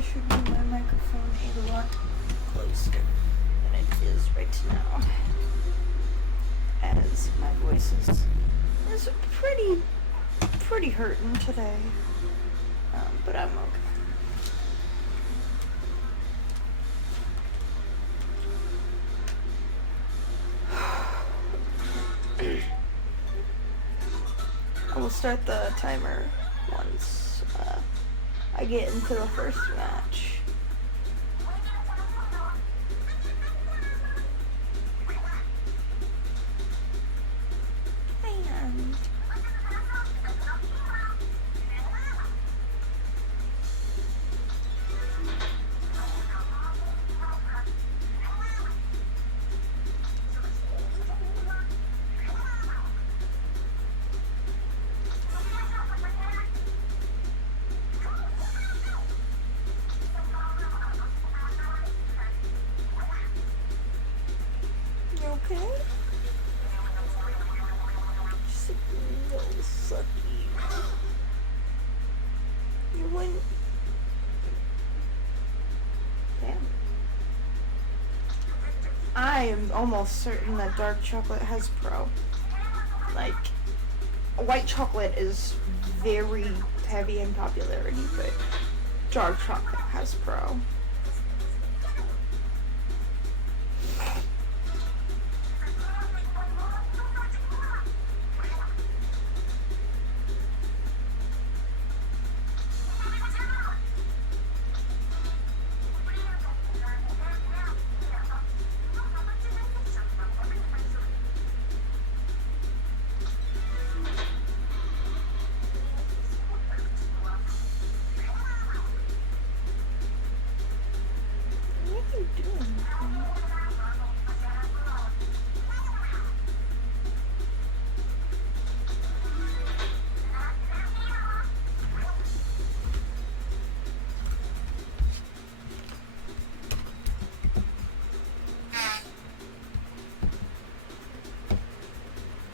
I should move my microphone a lot closer than it is right now, as my voice is pretty hurting today, but I'm okay. I will start the timer once I get into the first match. And you okay? Just a little sucky. You wouldn't. Damn. I am almost certain that dark chocolate has pro. Like, white chocolate is very heavy in popularity, but dark chocolate has pro.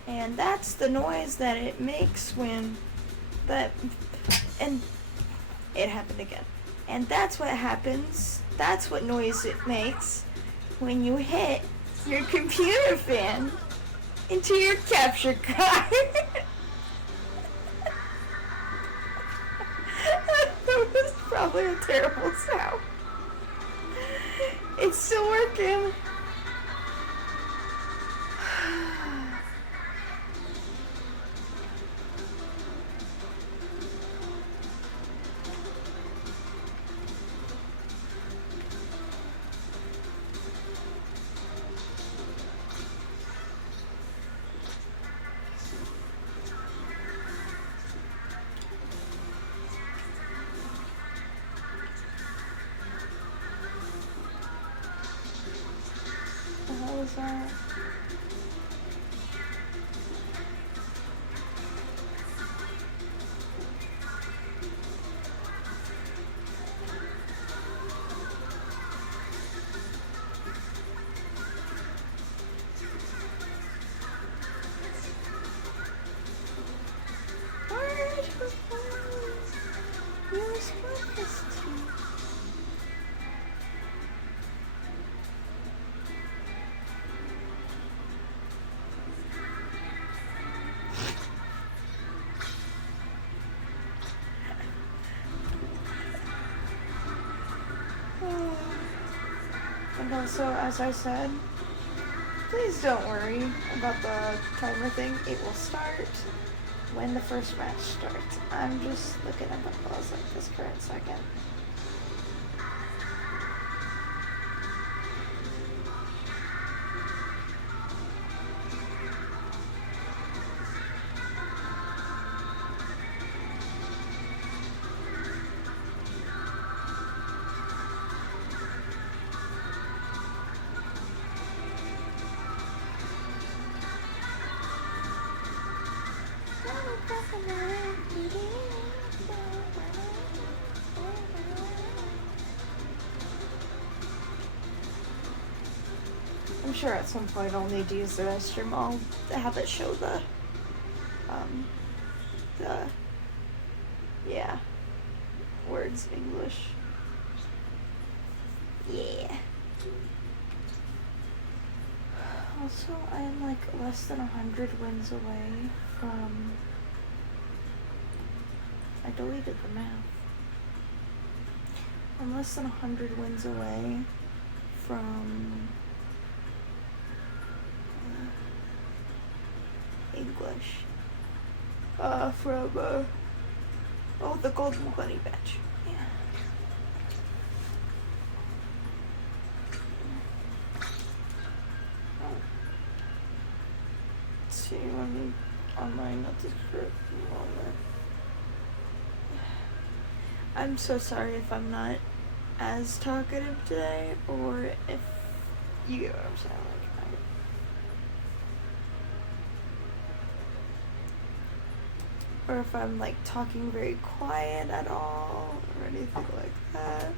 And that's the noise that it makes when and it happened again. And that's what happens, that's what noise it makes when you hit your computer fan into your capture card. That was probably a terrible sound. It's still working. What was that? And also, as I said, please don't worry about the timer thing. It will start when the first match starts. I'm just looking at the pause at this current second. I'm sure at some point I'll need to use the restroom. I'll have it show the words in English. Yeah. Also, I'm like less than 100 wins away from... I deleted the math. I'm less than 100 wins away from English. Oh, the Golden Bunny Badge. Yeah. Let's see, on my not the script moment. I'm so sorry if I'm not as talkative today, or if you get what I'm saying. Or if I'm like talking very quiet at all, or anything like that.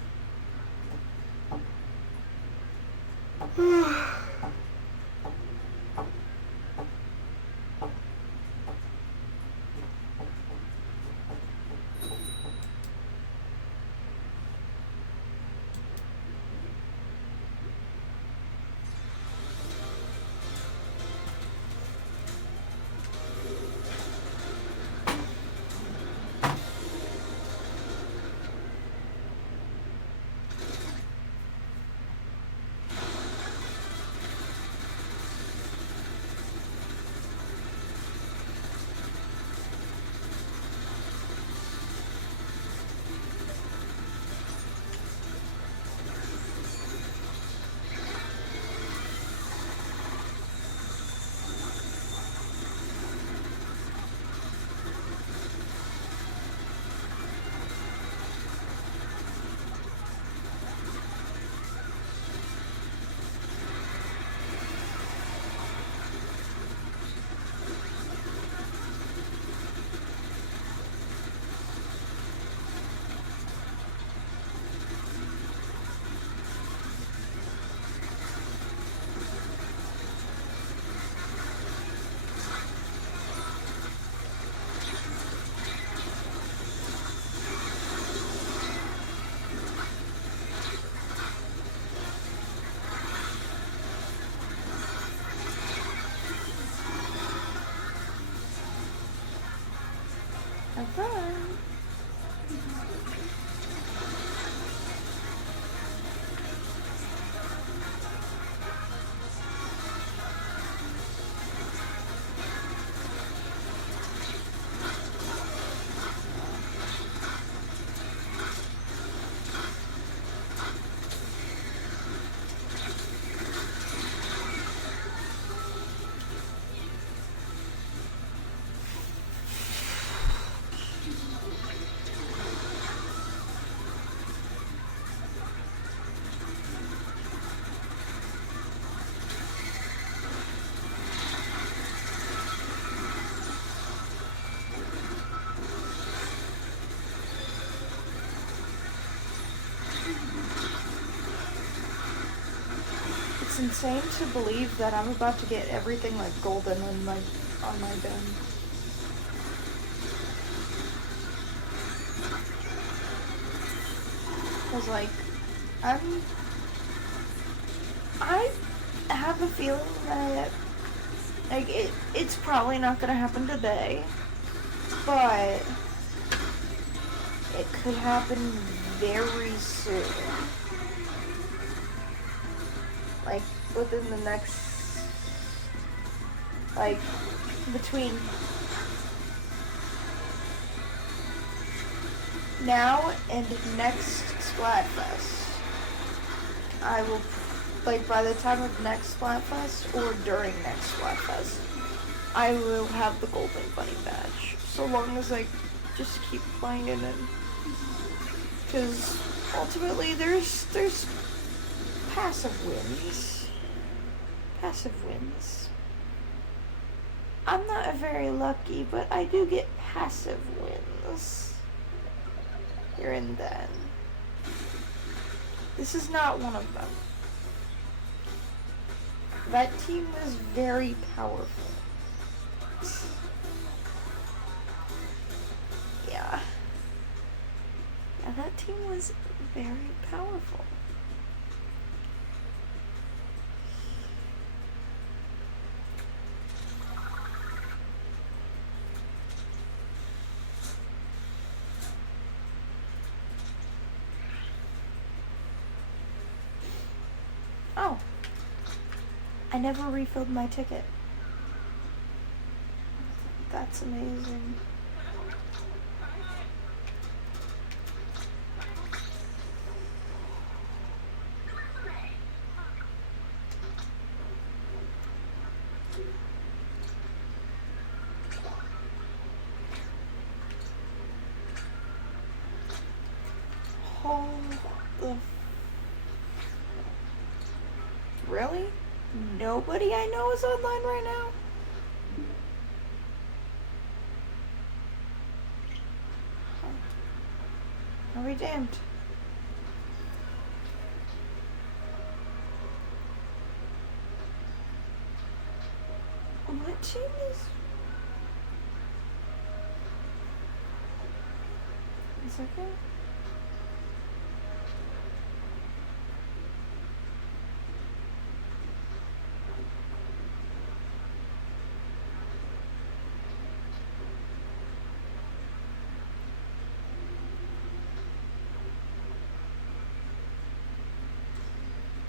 Have fun. It's insane to believe that I'm about to get everything like golden on my bin. Cause like I have a feeling that like it's probably not gonna happen today, but it could happen very soon. Like within the next, like between now and next Splatfest, I will, like by the time of next Splatfest or during next Splatfest, I will have the Golden Bunny Badge. So long as I just keep playing it, because ultimately there's passive wins. Passive wins. I'm not very lucky, but I do get passive wins here and then. This is not one of them. That team was very powerful. Yeah. Yeah, that team was very powerful. I never refilled my ticket. That's amazing. Oh, really? Nobody I know is online right now? Huh. Are we damned? What team is... One second.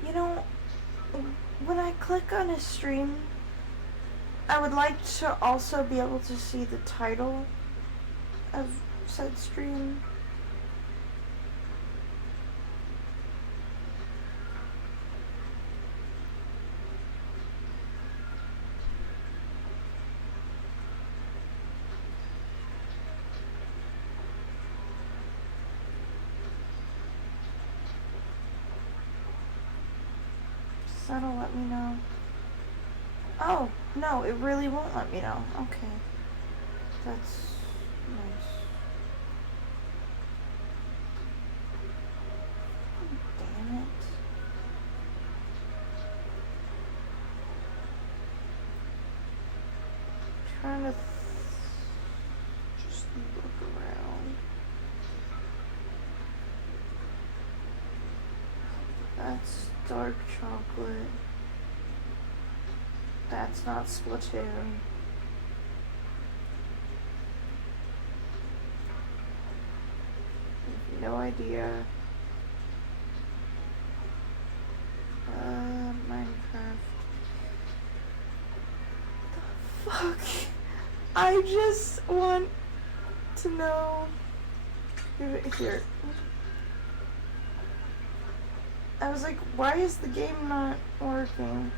You know, when I click on a stream, I would like to also be able to see the title of said stream. That'll let me know. Oh, no, it really won't let me know. Okay. That's nice. Damn it. Trying to just look around. That's dark chocolate. That's not Splatoon. No idea. Minecraft. The fuck? I just want to know. Here. I was like, why is the game not working?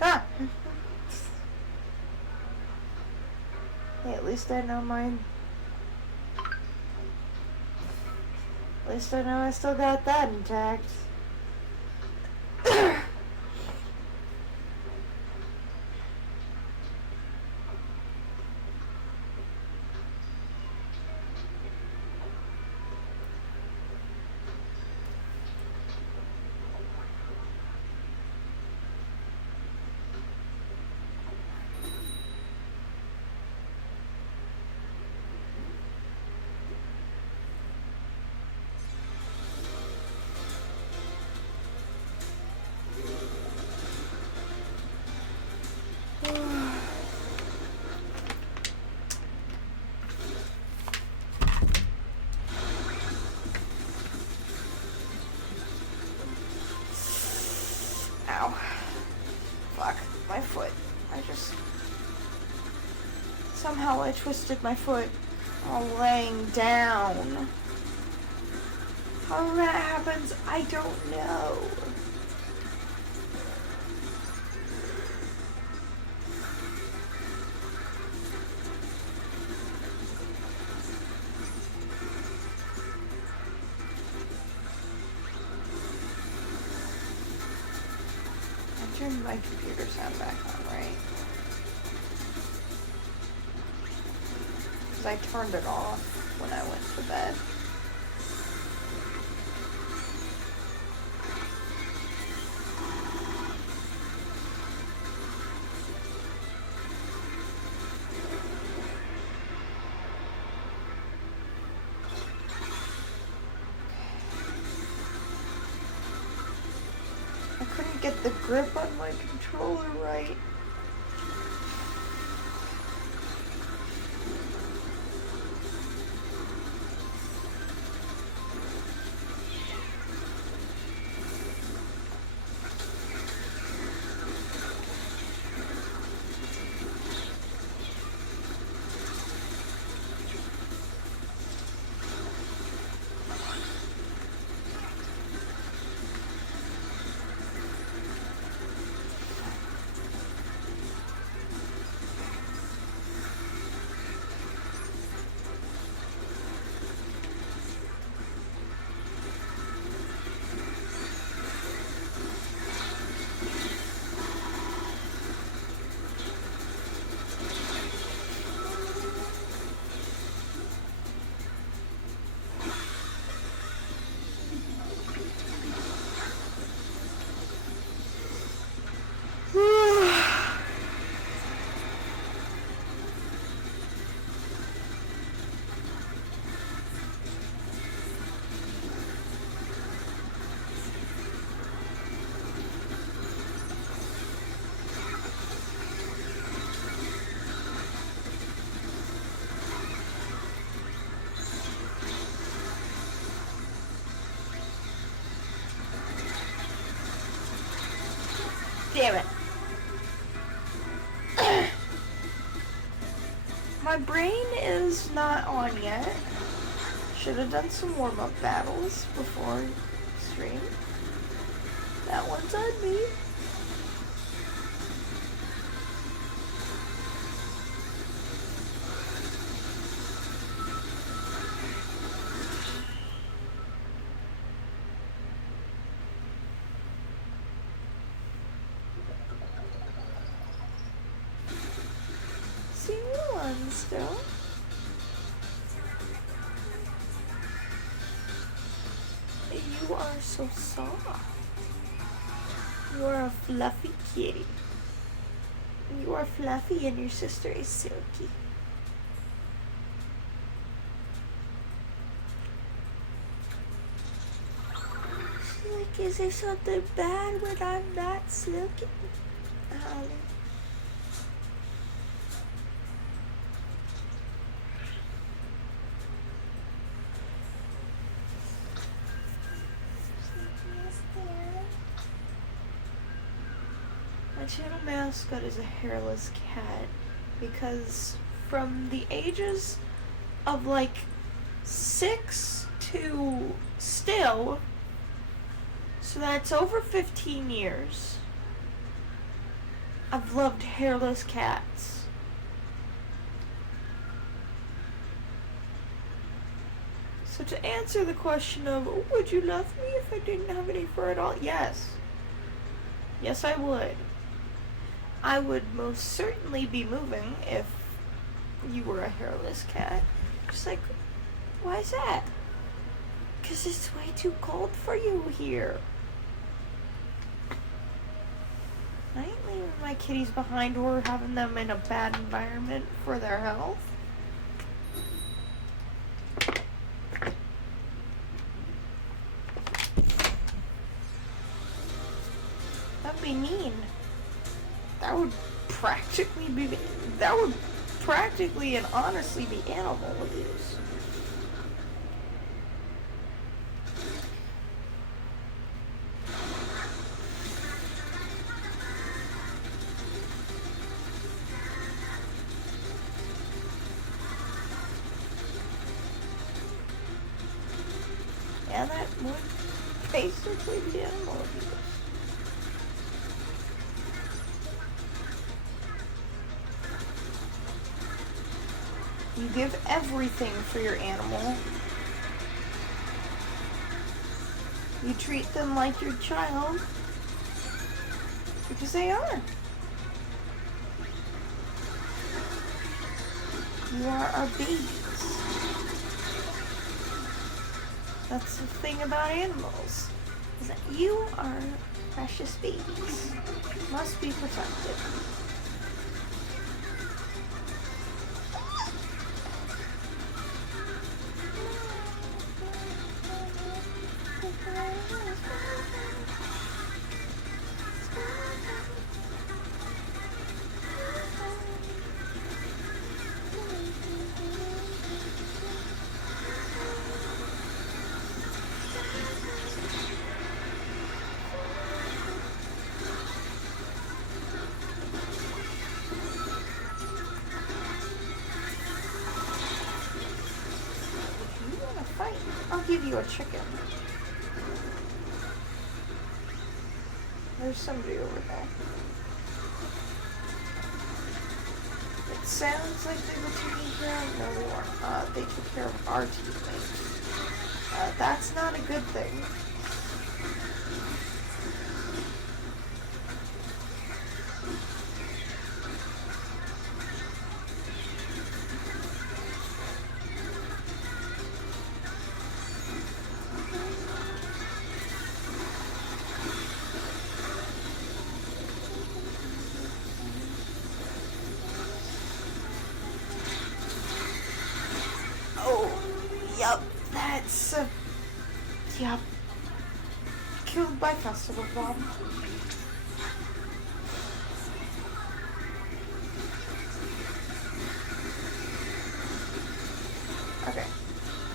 Ah! Hey, at least I know mine. At least I know I still got that intact. Ow. Fuck. My foot. Somehow I twisted my foot while laying down. How that happens, I don't know. I turned my computer sound back on, right? Because I turned it off when I went to bed. I couldn't get the grip on my controller right. Damn it. My brain is not on yet. Should have done some warm-up battles before stream. That one's on me. Still. You are so soft. You are a fluffy kitty. You are fluffy and your sister is silky. She's like, is there something bad when I'm not silky? My channel mascot is a hairless cat because from the ages of like 6 to still, so that's over 15 years, I've loved hairless cats. So to answer the question of, would you love me if I didn't have any fur at all? Yes. Yes, I would. I would most certainly be moving if you were a hairless cat. Just like, why is that? Because it's way too cold for you here. I ain't leaving my kitties behind or having them in a bad environment for their health. That'd be mean. That would practically and honestly be animal abuse. Yeah, that would basically be animal abuse. You give everything for your animal. You treat them like your child. Because they are. You are our babies. That's the thing about animals. Is that you are precious babies. Must be protected. to a chicken. There's somebody over there. It sounds like they were taking care of... No, they weren't. They took care of our teammates. That's not a good thing. Yup, that's, yup. Killed by festival bomb. Okay.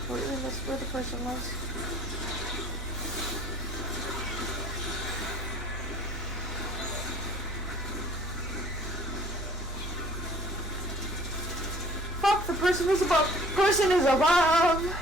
Completely missed where the person was. Fuck, the person was above. Person is above!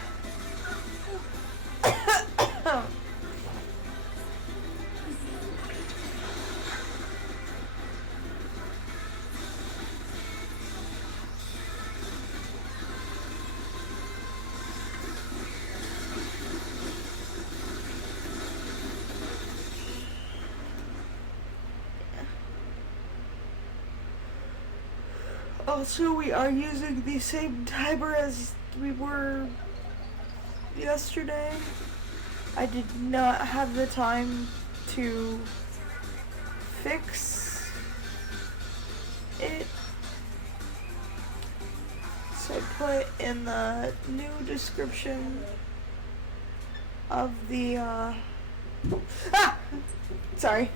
Also, we are using the same timer as we were yesterday. I did not have the time to fix it. So I put in the new description of the, sorry.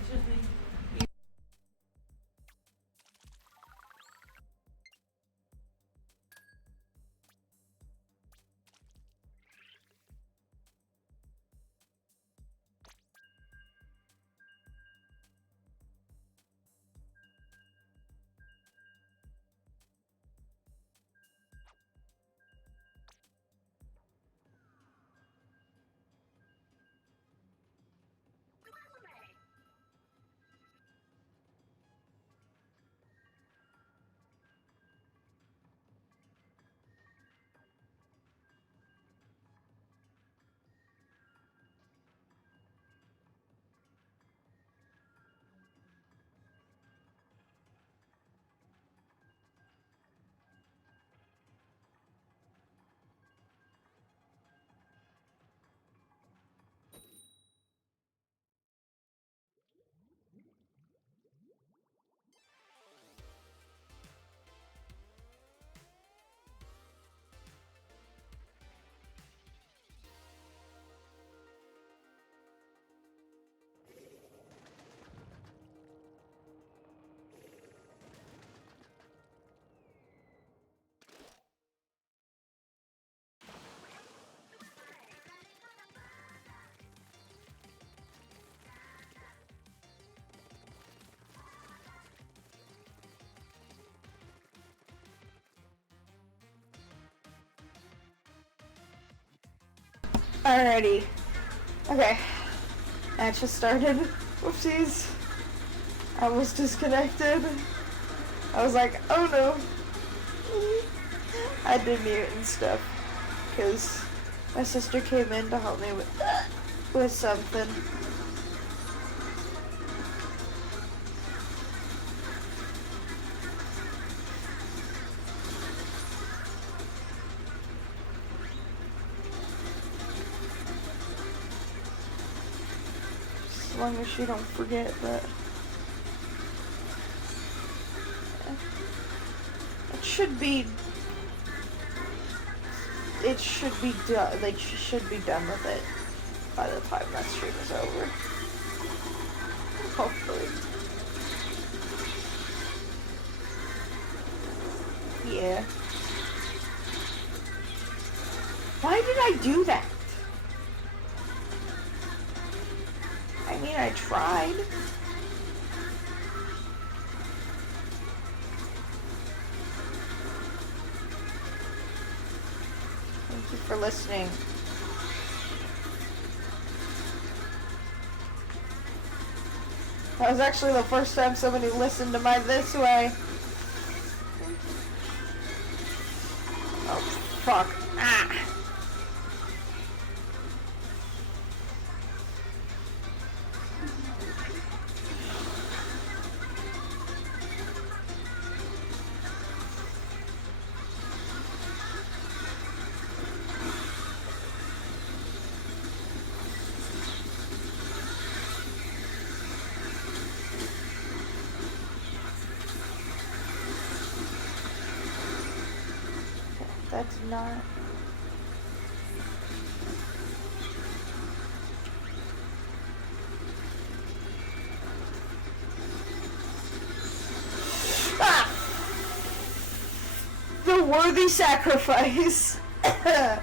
Alrighty. Okay. That just started. Whoopsies. I was disconnected. I was like, oh no. I did mute and stuff. Because my sister came in to help me with something. As long as she don't forget that. It should be done, like she should be done with it by the time that stream is over. Hopefully. Yeah. Why did I do that? I mean, I tried. Thank you for listening. That was actually the first time somebody listened to my This Way. Oh, fuck. Ah. That's not... Ah! The worthy sacrifice. And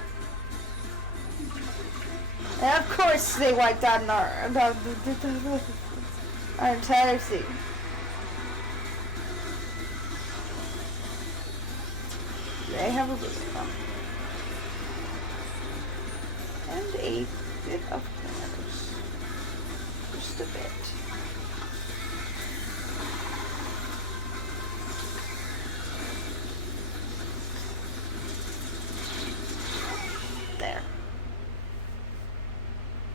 of course they wiped out our entire scene. They have a little fun. And a bit of cars. Just a bit. There.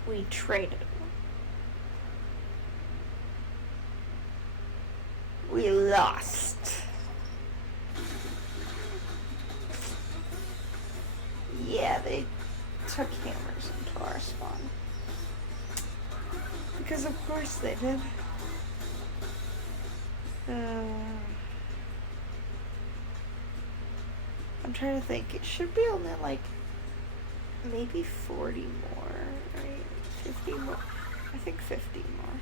We traded. We lost. Yeah, they took hammers into our spawn. Because of course they did. I'm trying to think. It should be only like maybe 40 more, right? 50 more. I think 50 more.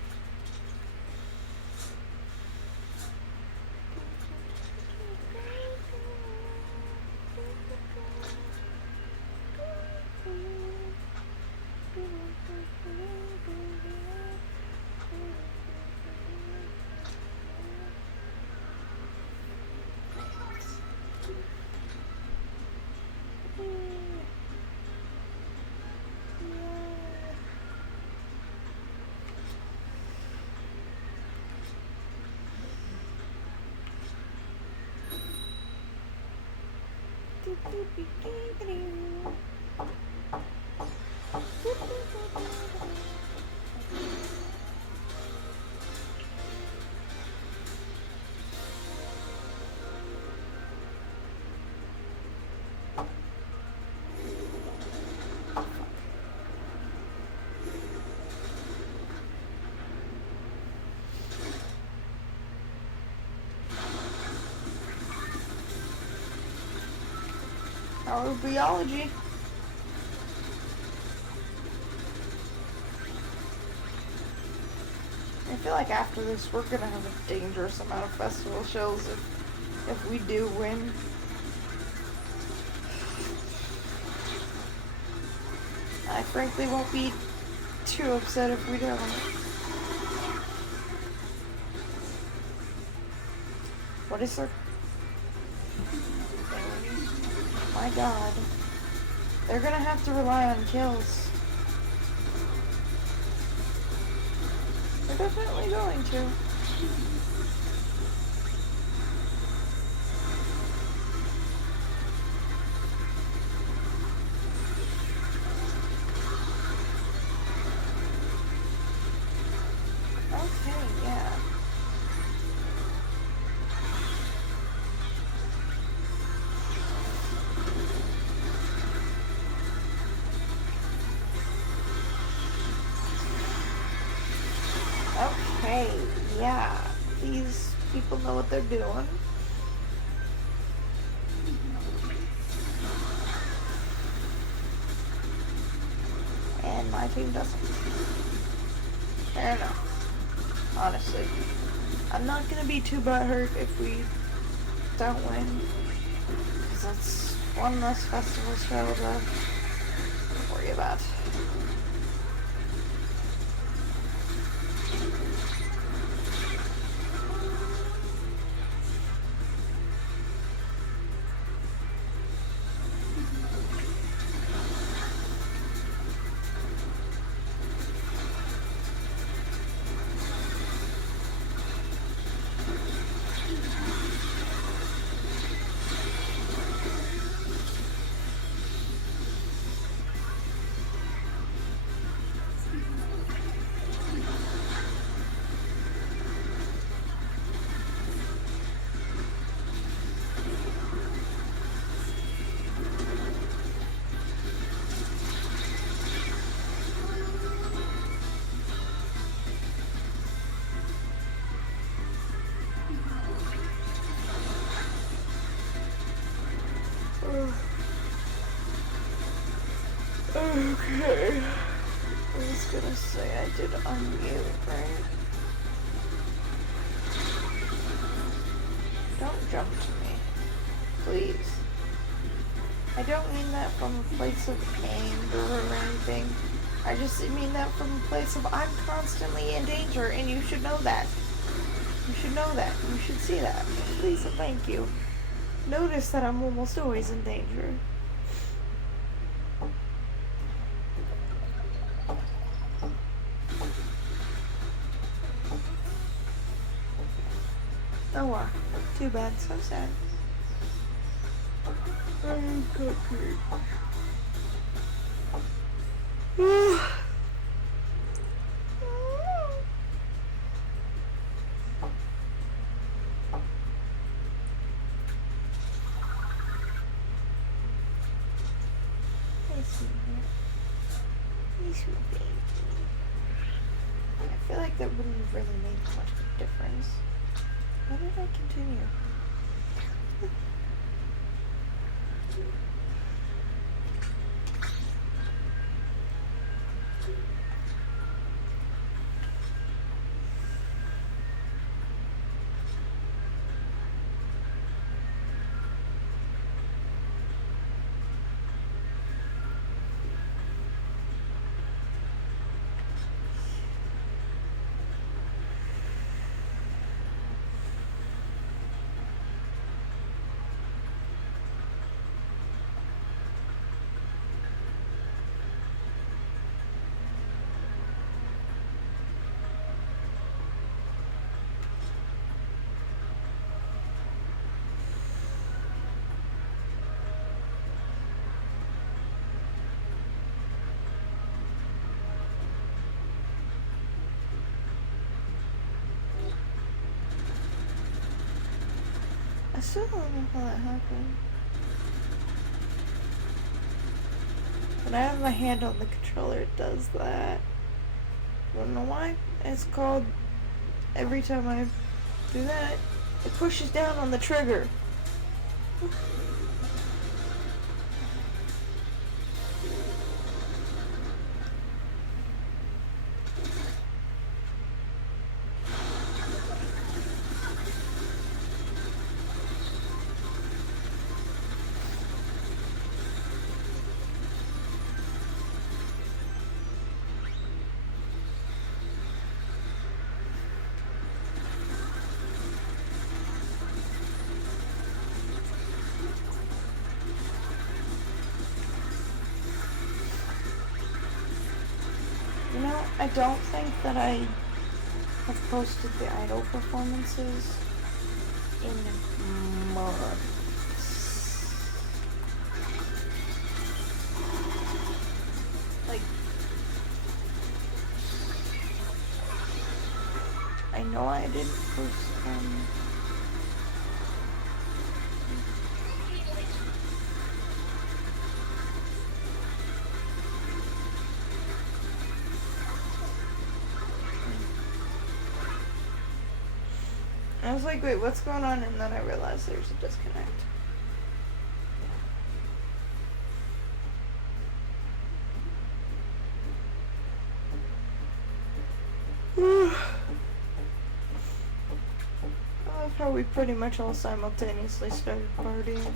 Our biology. I feel like after this we're gonna have a dangerous amount of festival shows if we do win. I frankly won't be too upset if we don't. What is there? My god. They're gonna have to rely on kills. They're definitely going to. Okay, yeah. Okay, yeah, these people know what they're doing. And my team doesn't. Fair enough. Honestly. I'm not gonna be too butthurt if we don't win. Because that's one less festival show to worry about. from a place of anger or anything. I just mean that from a place of I'm constantly in danger, and you should know that. You should know that. You should see that. Please and thank you. Notice that I'm almost always in danger. Oh wow. Too bad. So sad. I'm cookie. I feel like that wouldn't have really made much of a difference. Why did I continue? I still don't know how that happened. When I have my hand on the controller, it does that. I don't know why. It's called, every time I do that, it pushes down on the trigger. You know, I don't think that I have posted the idol performances in months. Like, I know I didn't post them. I was like, wait, what's going on? And then I realized there's a disconnect. I love how we pretty much all simultaneously started partying.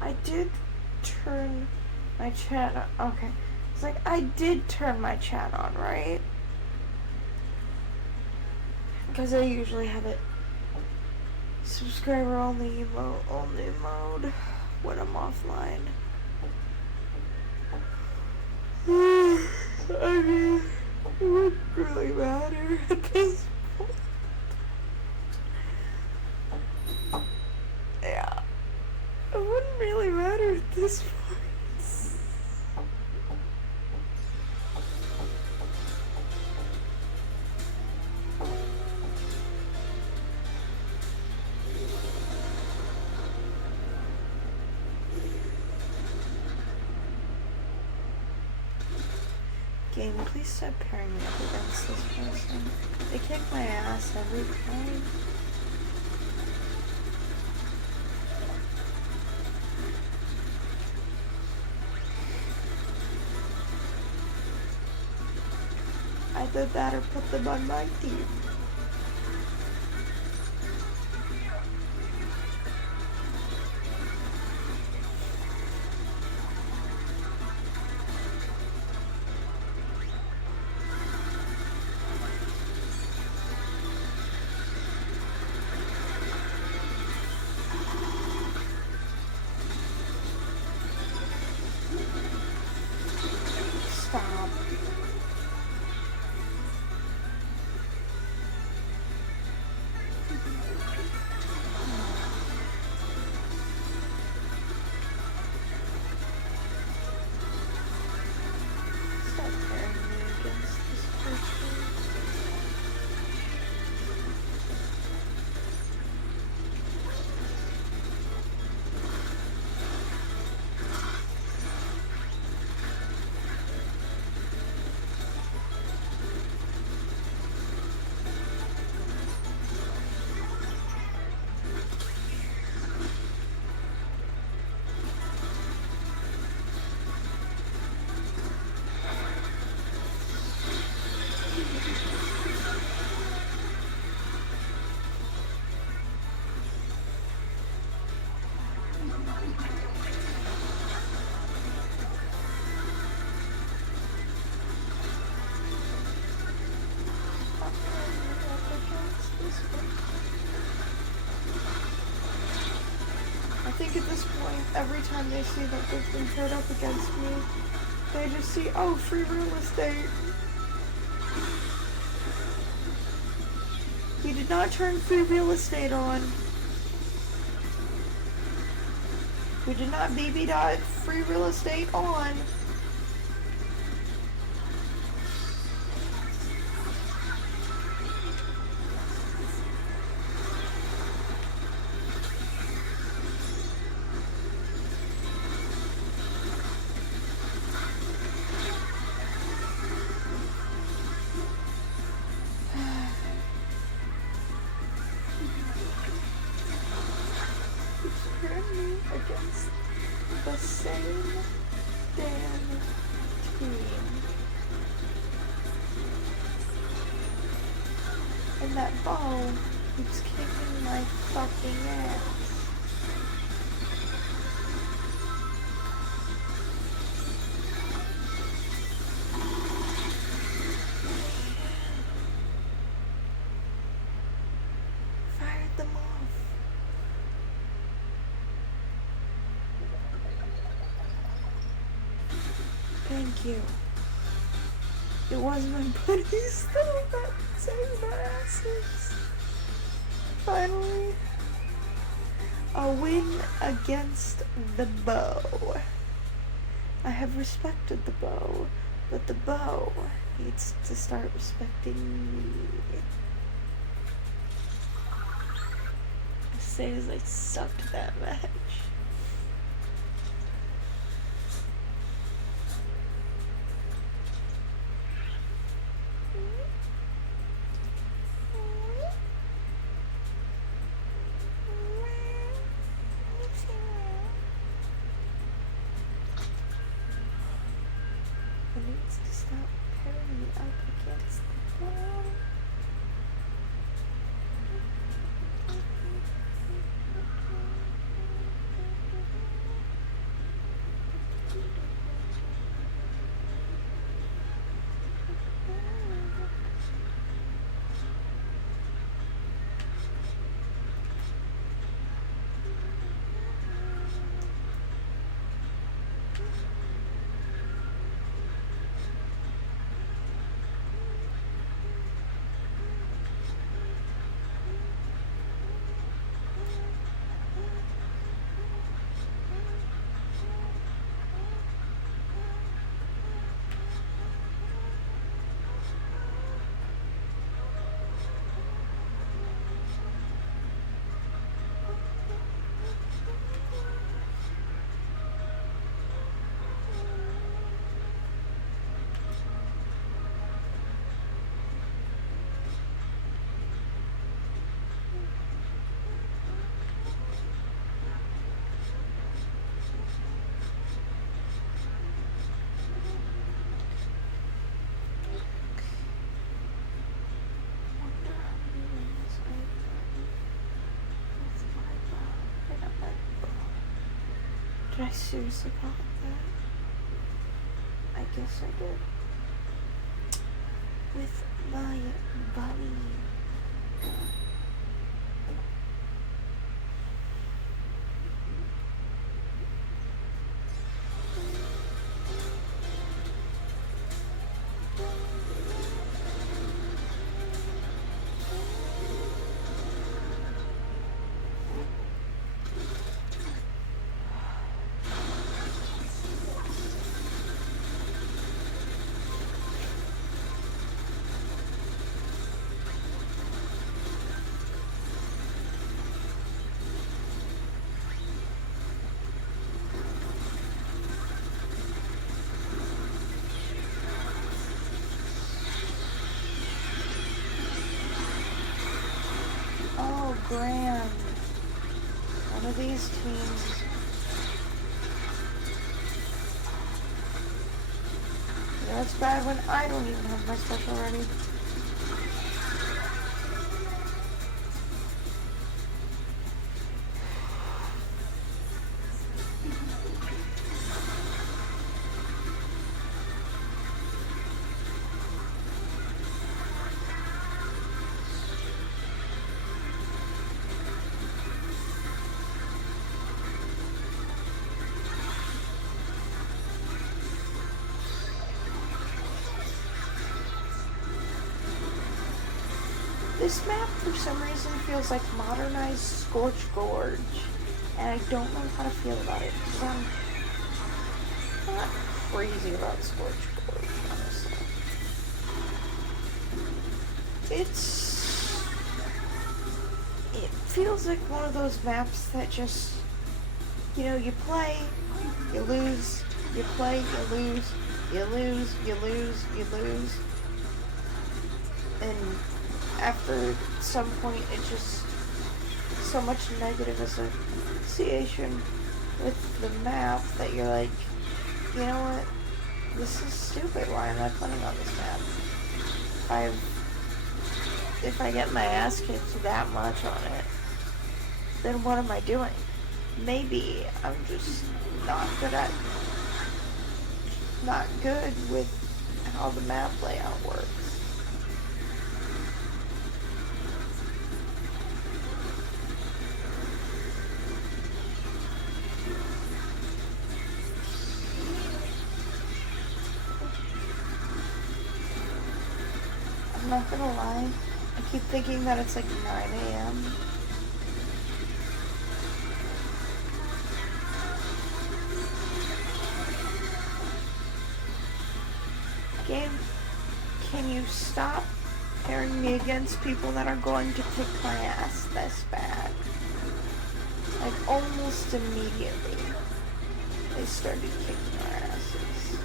I did turn my chat on. Okay, like, I did turn my chat on, right? Because I usually have it subscriber only mode when I'm offline. I mean, it wouldn't really matter at this point. Yeah. It wouldn't really matter at this point. Game, please stop pairing me up against this person. They kick my ass every time. Either that or put them on my team. Stop. Stop pairing me against this person. I think at this point, every time they see that they've been paired up against me, they just see, oh, free real estate. He did not turn free real estate on. We did not BB dot free real estate on. Against the same damn team. And that ball keeps kicking my fucking ass. Fired them off. Thank you. It was my buddies though that saved our asses. Finally, a win against the bow. I have respected the bow, but the bow needs to start respecting me. As soon as I sucked that match. It needs to stop pairing me up against the wall. I seriously call it that? I guess I did. With my bunny. Oh, grand. One of these teams. You know, it's bad when I don't even have my special ready. This map, for some reason, feels like modernized Scorched Gorge, and I don't know how to feel about it, because I'm not crazy about Scorched Gorge, honestly. It feels like one of those maps that just, you know, you play, you lose, you play, you lose, you lose, you lose, you lose, and after some point, it's just so much negative association with the map that you're like, you know what, this is stupid, why am I playing on this map? If I get my ass kicked that much on it, then what am I doing? Maybe I'm just not good with how the map layout works. I'm not gonna lie, I keep thinking that it's like 9 a.m. Game, can you stop pairing me against people that are going to kick my ass this bad? Like, almost immediately, they started kicking our asses.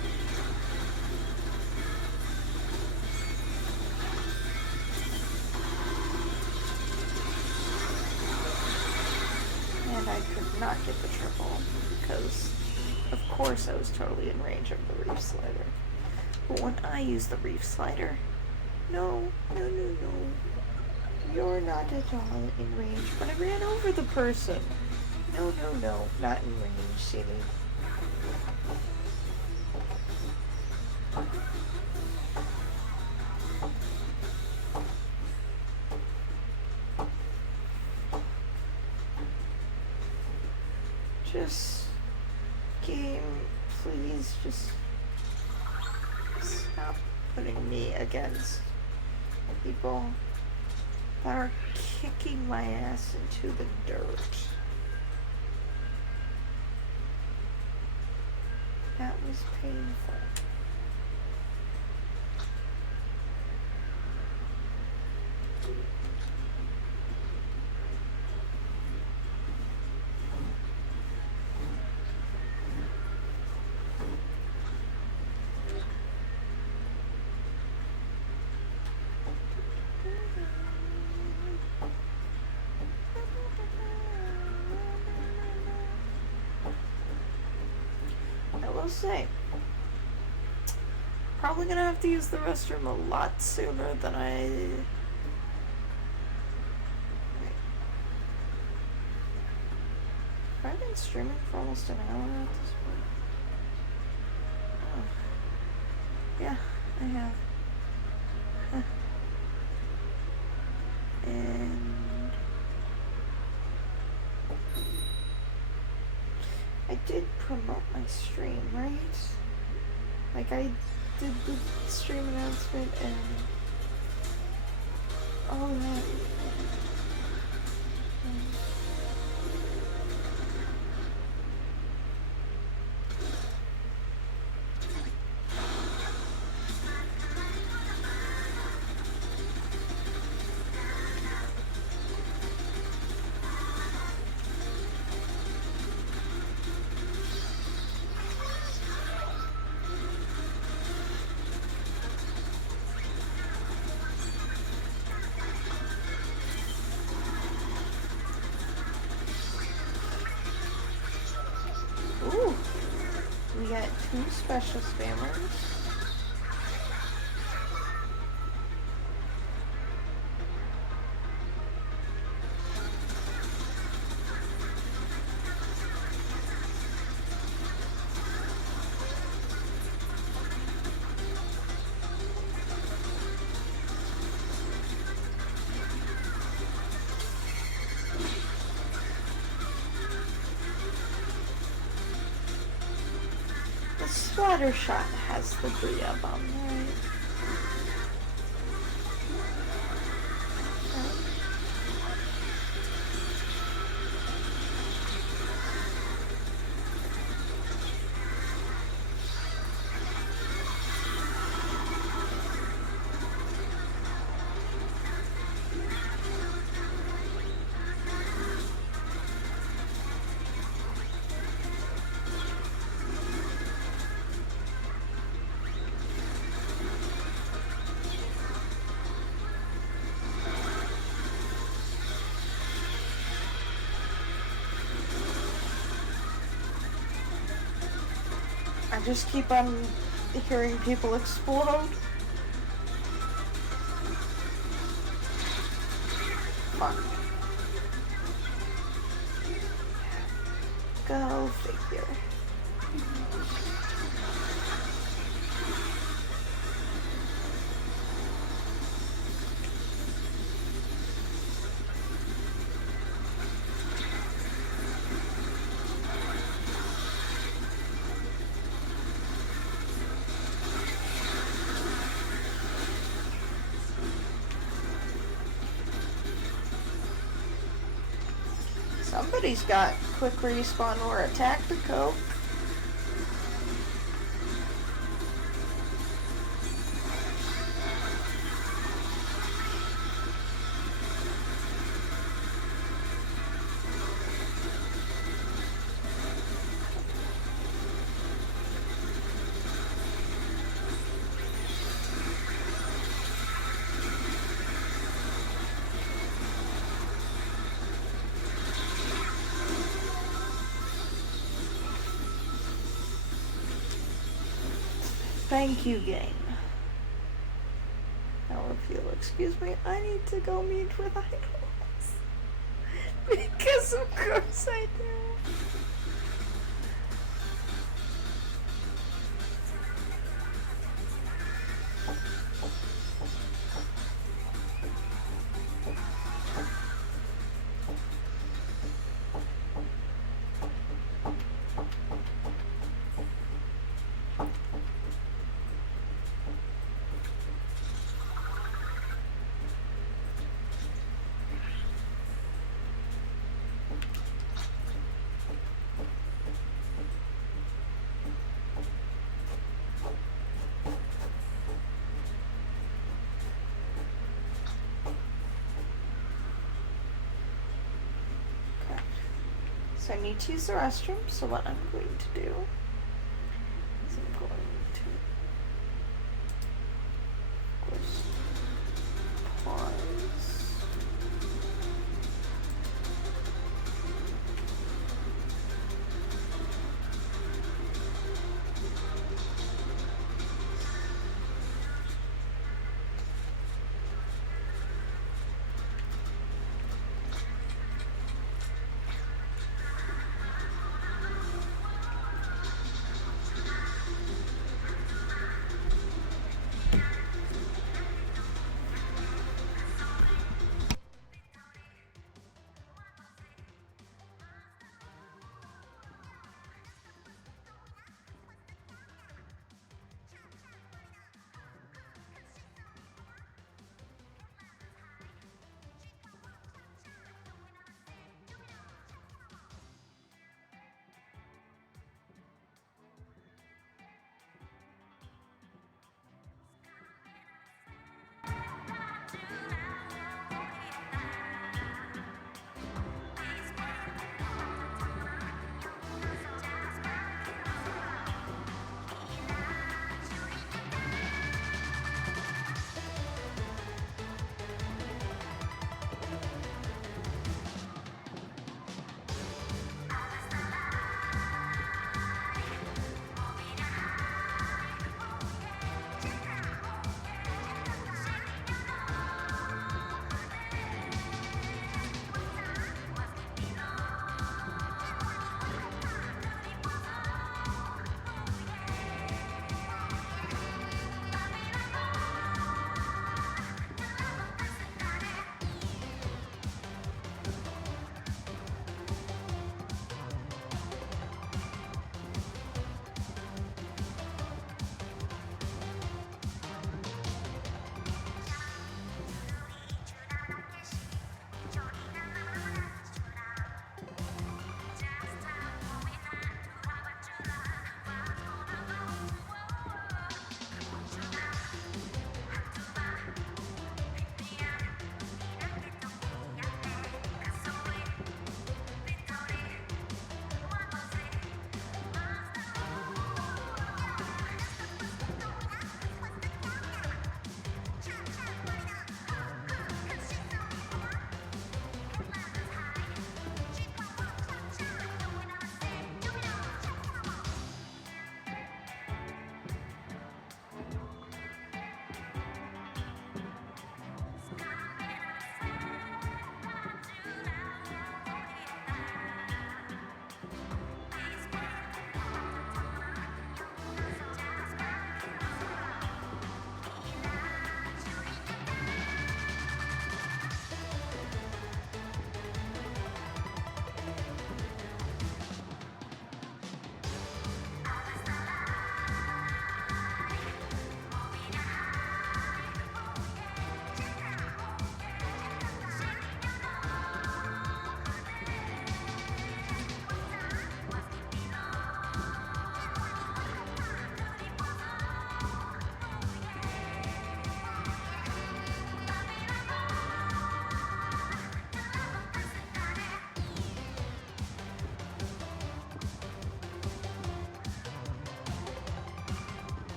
And I could not get the triple, because, of course, I was totally in range of the reef slider. But when I use the reef slider, no, you're not at all in range. But I ran over the person. No, not in range, silly. Just, game, please, just stop putting me against people that are kicking my ass into the dirt. That was painful. Say, probably gonna have to use the restroom a lot sooner than I've been streaming for almost an hour at this point. Oh. Yeah, I have. Huh. And I did promote my stream, right? Like, I did the stream announcement and all that. Ooh, we got 2 special spammers. Splatter shot has the Bria bomb, right? I just keep on hearing people explode. Fuck. Go figure. Somebody's got quick respawn or a tactical. Thank you, game. Now, if you'll excuse me, I need to go meet with idols. Because of course I do. So I need to use the restroom, so what I'm going to do is I'm going to, of course, pause.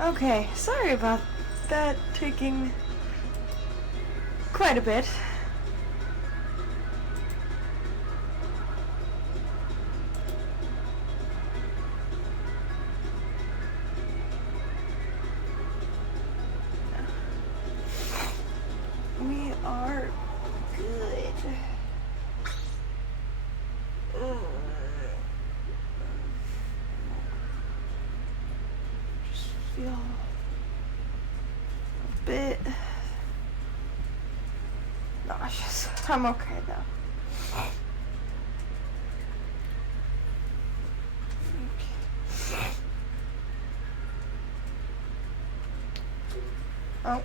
Okay, sorry about that taking quite a bit. We are good. Just feel a bit nauseous. I'm okay though. Oh.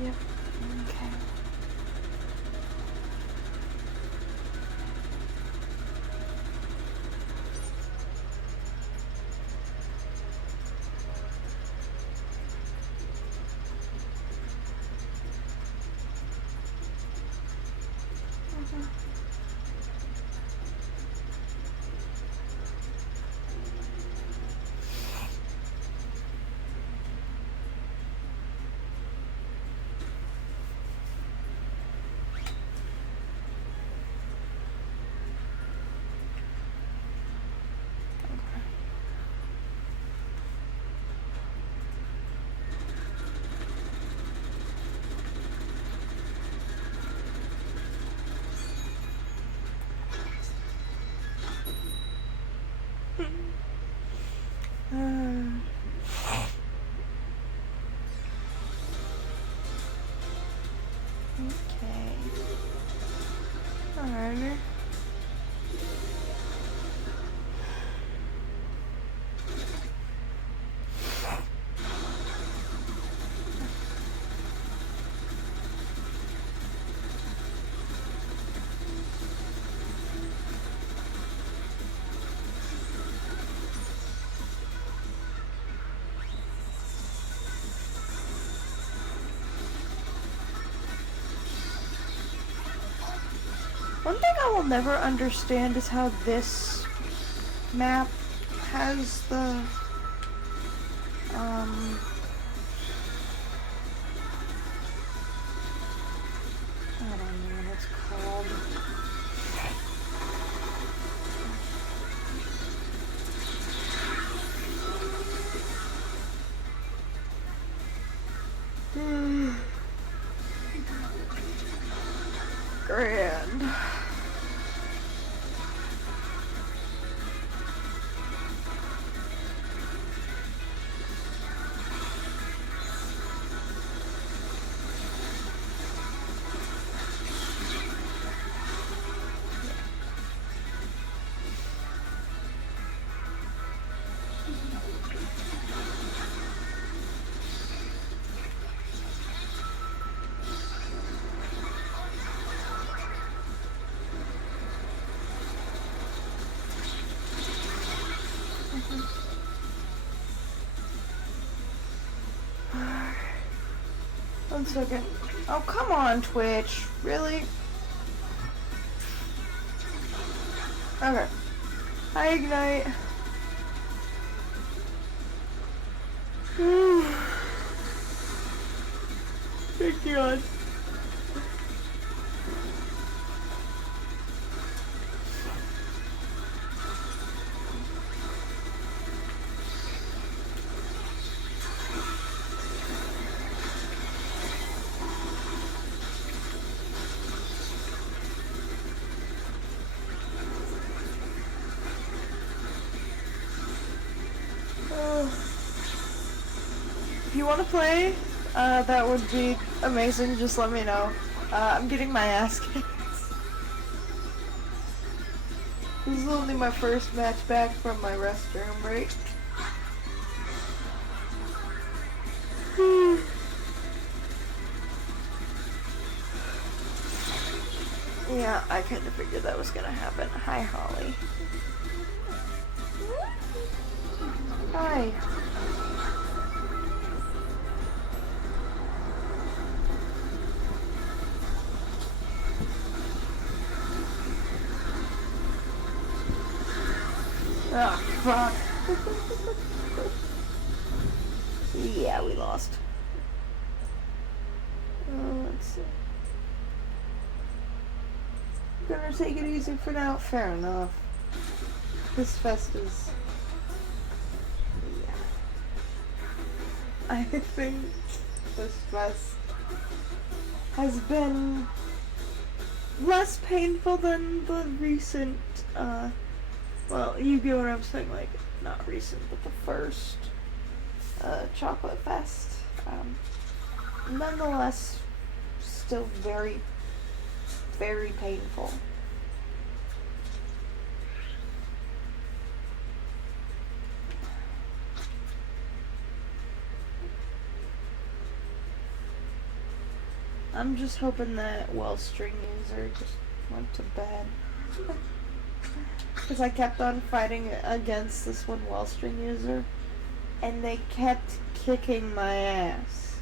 Yep. Okay. Okay. Alright. One thing I will never understand is how this map has the I don't know what it's called. Grand. One second. Oh, come on, Twitch. Really? Okay. Hi, Ignite. Thank God. If you want to play, that would be amazing. Just let me know. I'm getting my ass kicked. This is only my first match back from my restroom break. Yeah, I kind of figured that was gonna happen. Hi, Holly. Hi. Oh, fuck. Yeah, we lost. Let's see. Gonna take it easy for now. Fair enough. This fest is... Yeah. I think this fest has been less painful than the recent, well, you get what I'm saying, like, not recent, but the first, chocolate fest. Nonetheless, still very, very painful. I'm just hoping that Wellstring user just went to bed. Because I kept on fighting against this one Wellstring user, and they kept kicking my ass.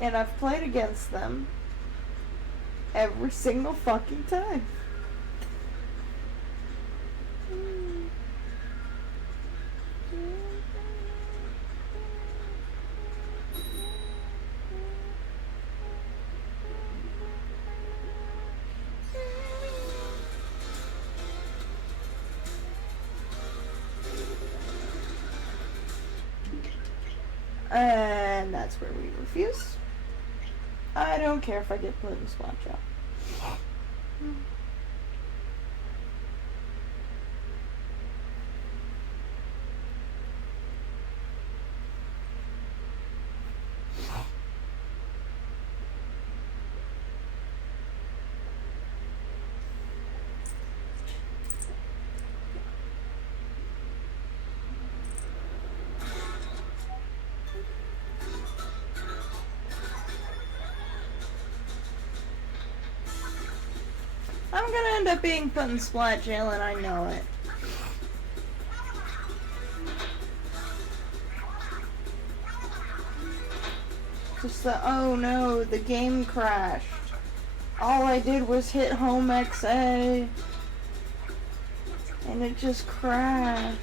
And I've played against them every single fucking time. And that's where we refuse. I don't care if I get put in the spot job. I'm gonna end up being put in splat jail, and I know it. Just the, oh no, the game crashed. All I did was hit home XA, and it just crashed.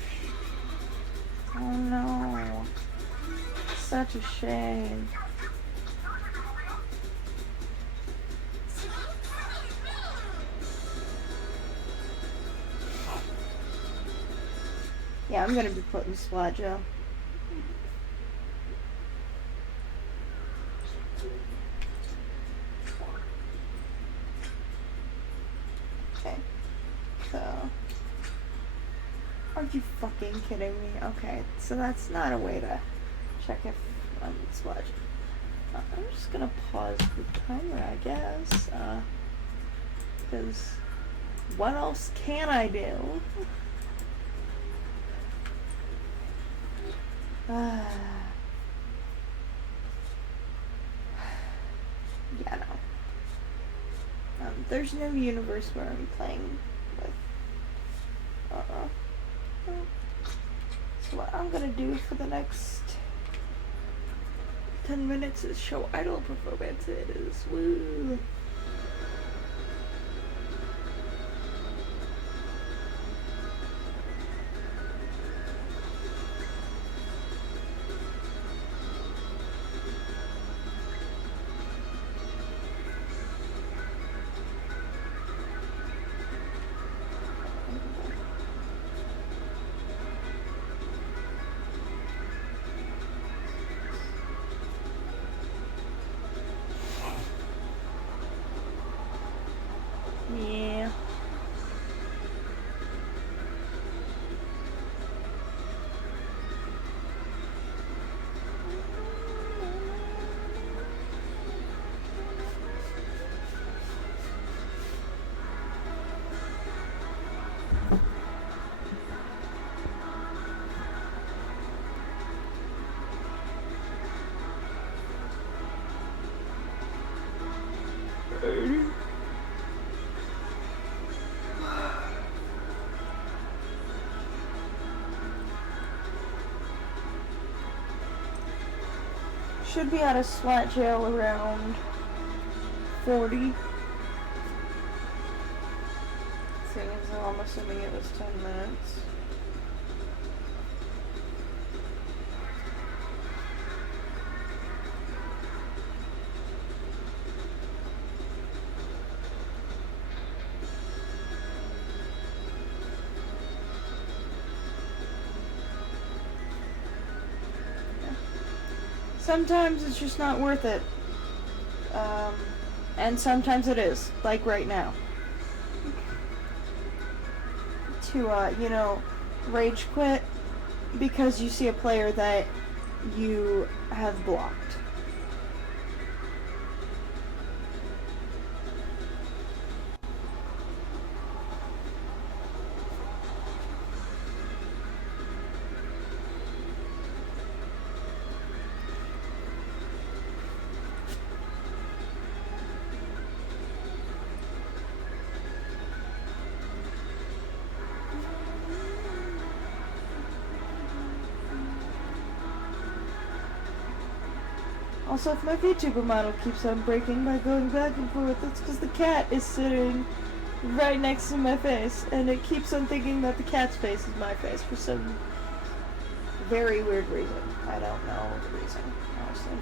Oh no. Such a shame. Yeah, I'm gonna be put in splat jail. Okay, so... Are you fucking kidding me? Okay, so that's not a way to check if I'm in splat jail. I'm just gonna pause the timer, I guess, because what else can I do? Yeah, no. There's no universe where I'm playing with. So what I'm gonna do for the next 10 minutes is show idle performance. It is woo. Should be out of SWAT jail around 40. Seeing as though I'm assuming it was 10 minutes. Sometimes it's just not worth it. And sometimes it is, like right now. To, you know, rage quit because you see a player that you have blocked. Also, if my VTuber model keeps on breaking by going back and forth, it's because the cat is sitting right next to my face, and it keeps on thinking that the cat's face is my face for some very weird reason. I don't know the reason, honestly.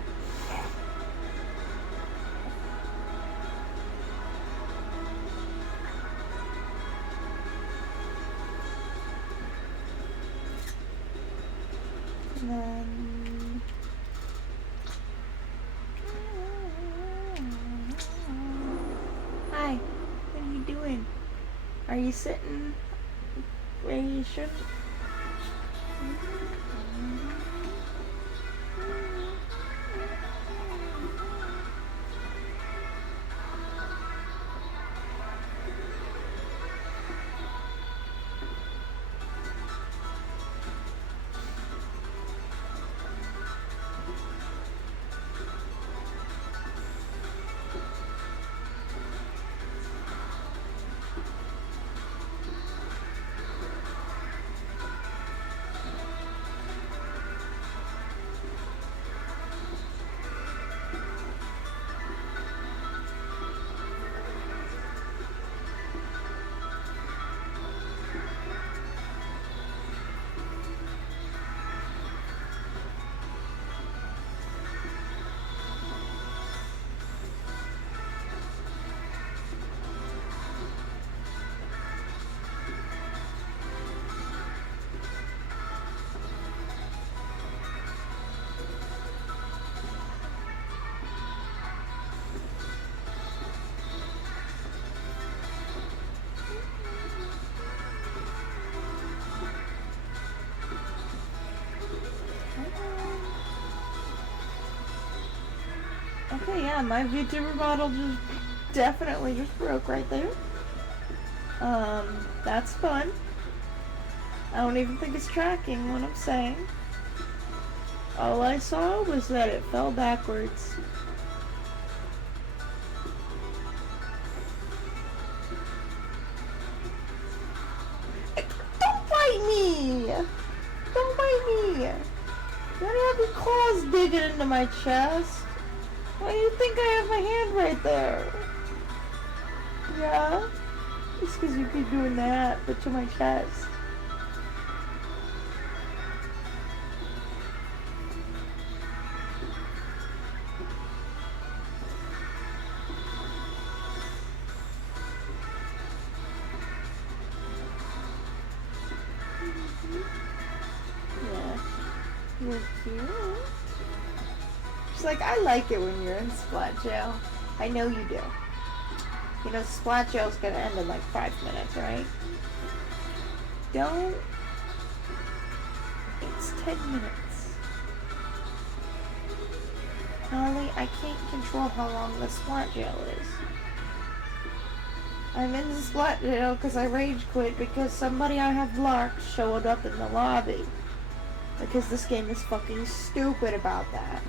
And then... Hi, what are you doing? Are you sitting where you shouldn't? Okay, yeah, my VTuber model definitely just broke right there. That's fun. I don't even think it's tracking what I'm saying. All I saw was that it fell backwards. Don't bite me! Don't bite me! Why do you have your claws digging into my chest? Why do you think I have my hand right there? Yeah? Just because you keep doing that, but to my chest. Yeah. You're cute. She's like, I like it when you're in Splat Jail. I know you do. You know, Splat Jail's gonna end in like 5 minutes, right? Don't. It's 10 minutes. Holly, I can't control how long the Splat Jail is. I'm in the Splat Jail because I rage quit because somebody I have blocked showed up in the lobby. Because this game is fucking stupid about that.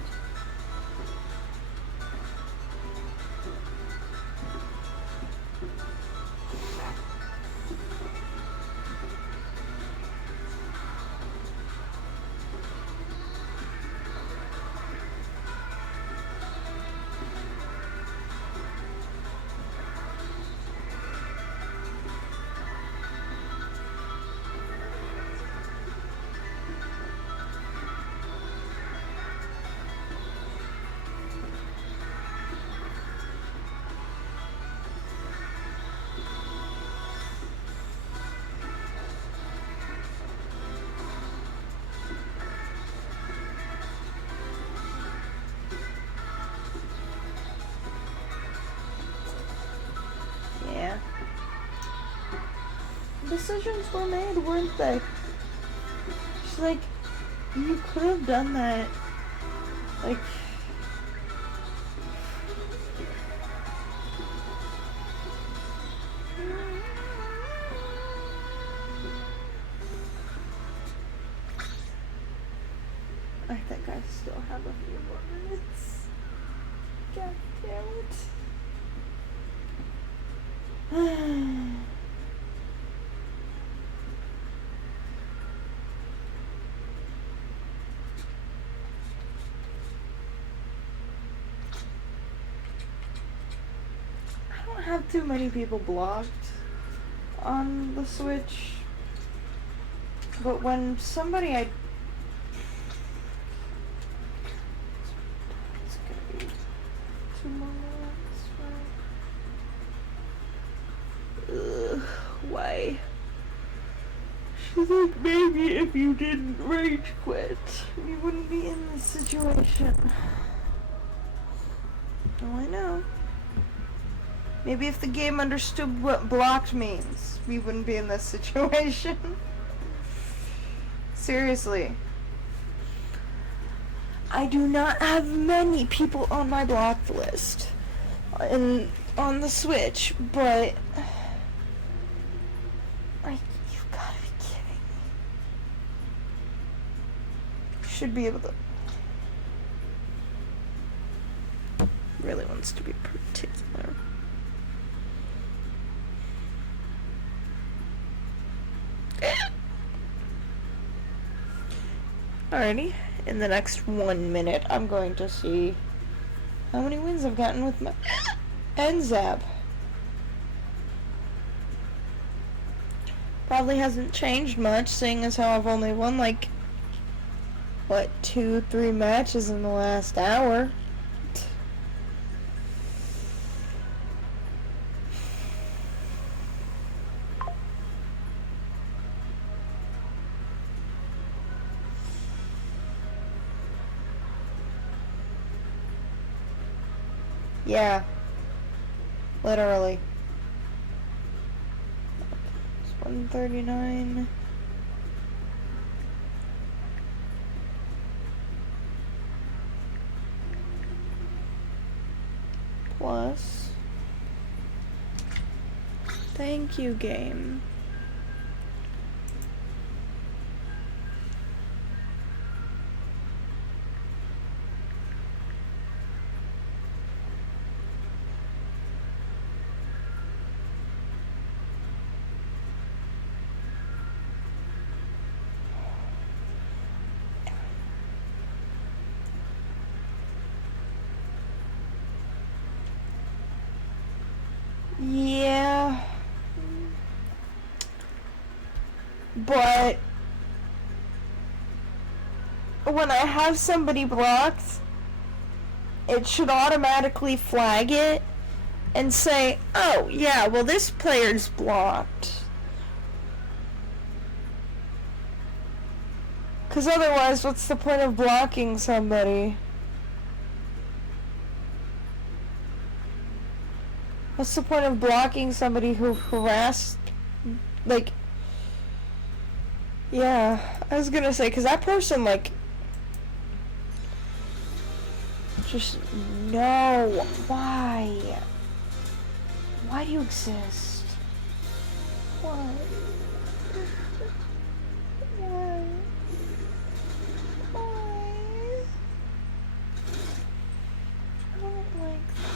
decisions were made, weren't they? She's like, you could have done that. Like, I think I still have a few more minutes. God damn it. I don't have too many people blocked on the Switch, but when somebody it's gonna be 2 more minutes, right? Ugh, why? She's like, maybe if you didn't rage quit, you wouldn't be in this situation. Oh, I know. Maybe if the game understood what blocked means, we wouldn't be in this situation. Seriously. I do not have many people on my blocked list on the Switch, but you've gotta be kidding me. Should be able to. Really wants to be particular. Alrighty, in the next 1 minute, I'm going to see how many wins I've gotten with my NZAP. Probably hasn't changed much, seeing as how I've only won like, what, 2-3 matches in the last hour. Yeah, literally. It's 139. Plus. Thank you, game. Yeah, but when I have somebody blocked, it should automatically flag it and say, oh yeah, well this player's blocked. Because otherwise, what's the point of blocking somebody? What's the point of blocking somebody who harassed, like, yeah, I was gonna say, because that person, like, just, no, why? Why do you exist? Why? Why? Why? I don't like that.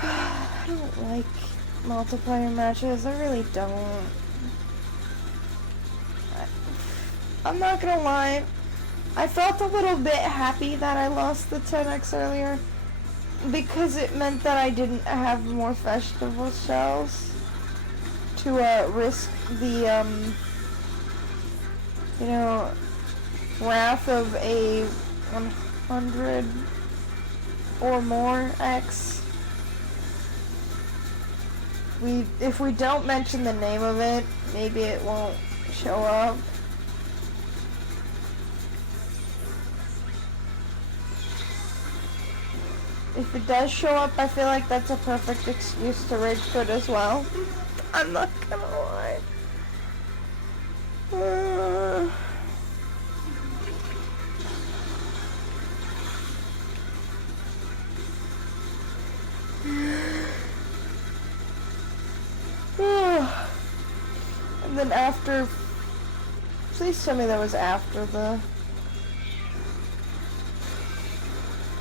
I don't like multiplayer matches. I really don't. I'm not gonna lie. I felt a little bit happy that I lost the 10x earlier because it meant that I didn't have more festival shells to risk the you know, wrath of a 100 or more X. If we don't mention the name of it, maybe it won't show up. if it does show up, I feel like that's a perfect excuse to rage quit as well. I'm not gonna lie. And then after, please tell me that was after the,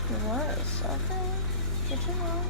it was, okay, good to know.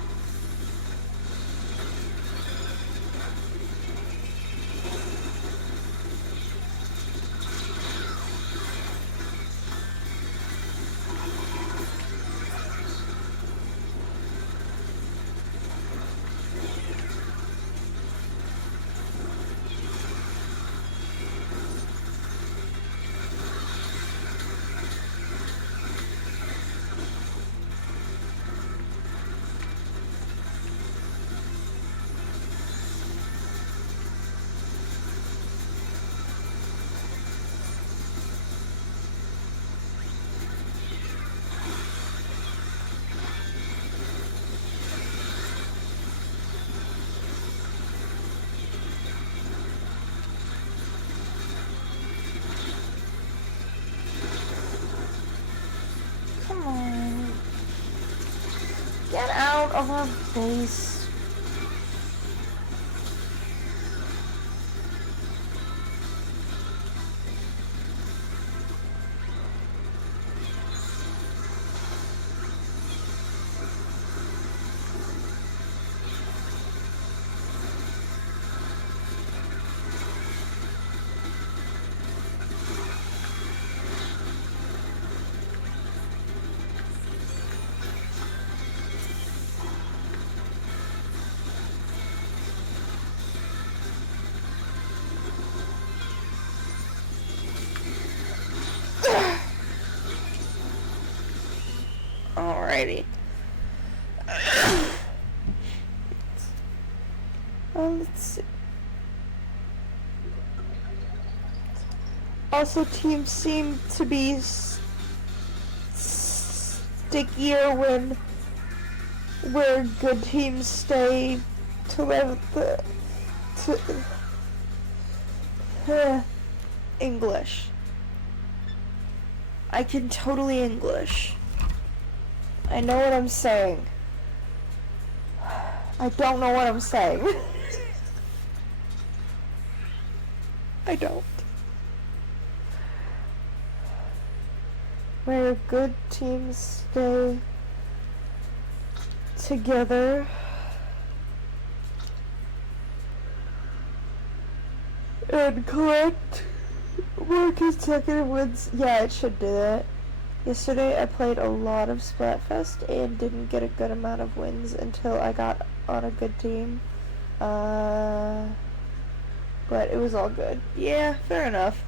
Get out of our base. Alrighty. Let's see. Also, teams seem to be stickier where good teams stay to live English. I can totally English. I know what I'm saying. I don't know what I'm saying. I don't. Where good teams stay together and collect more consecutive wins. Yeah, it should do that. Yesterday I played a lot of Splatfest and didn't get a good amount of wins until I got on a good team. But it was all good. Yeah, fair enough.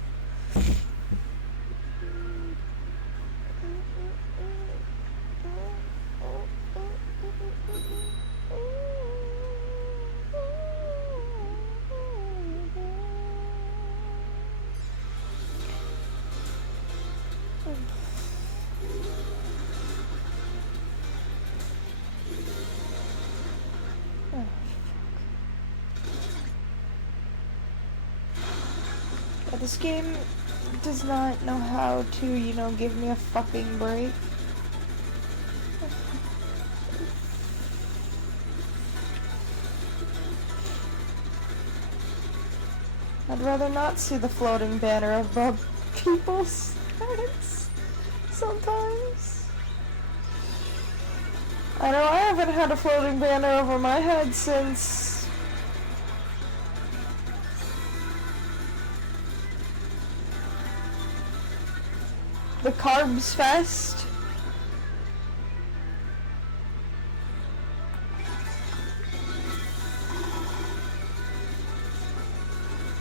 This game does not know how to, you know, give me a fucking break. I'd rather not see the floating banner above people's heads sometimes. I know I haven't had a floating banner over my head since the Carbs Fest.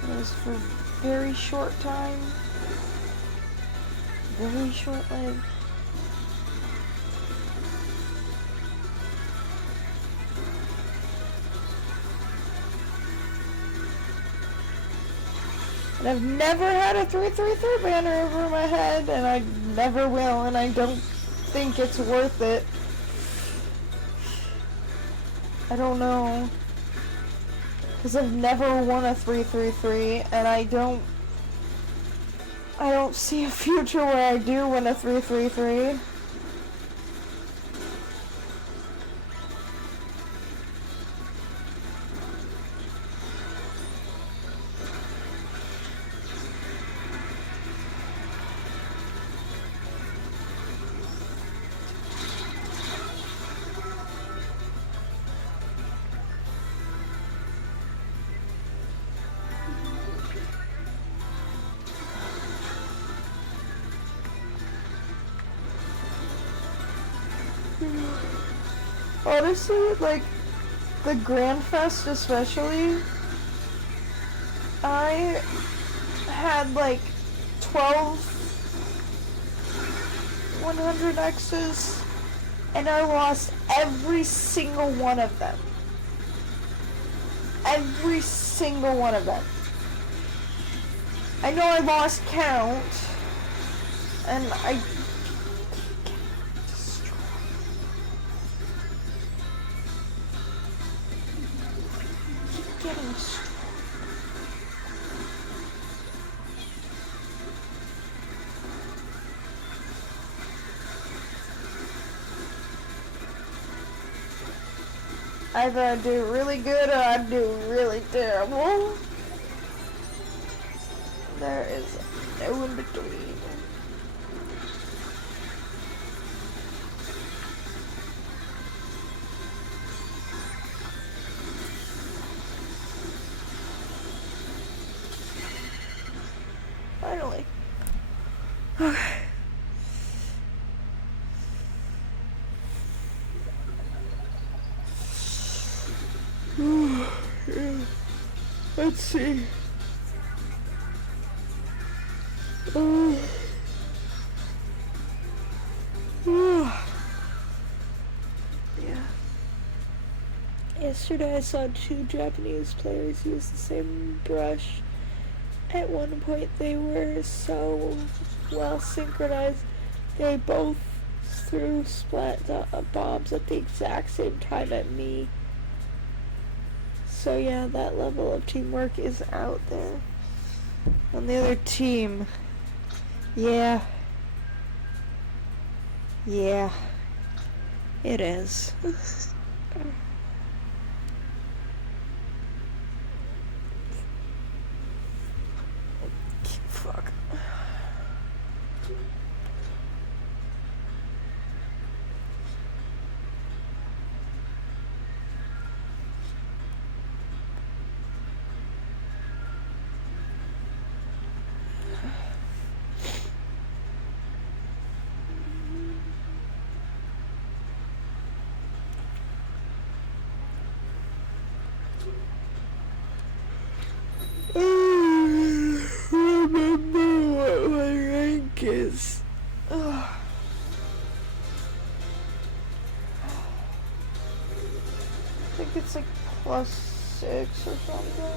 It was for a very short time. Very short lived. And I've never had a 333 banner over my head, and I never will, and I don't think it's worth it. I don't know. Because I've never won a 3-3-3, and I don't see a future where I do win a 3-3-3. Honestly, like, the Grand Fest especially, I had like 12 100X's, and I lost every single one of them. Every single one of them. I know I lost count, and I getting strong. Either I do really good or I do really terrible. There is no in between. Finally. Okay. Let's see. Yeah. Yesterday I saw 2 Japanese players use the same brush. At one point they were so well synchronized, they both threw splat bombs at the exact same time at me. So yeah, that level of teamwork is out there. On the other team, yeah, it is. Fuck. Remember what my rank is. I think it's like +6 or something.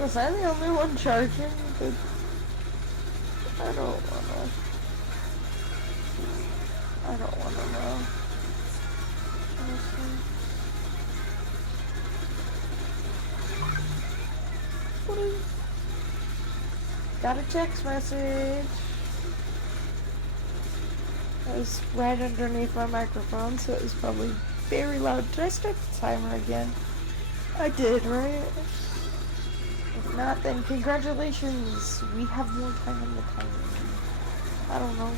Was I the only one charging? I don't wanna know. Honestly. got a text message. It was right underneath my microphone, so it was probably very loud. Did I start the timer again? I did, right? If not, then congratulations. We have more time on the timer. I don't know.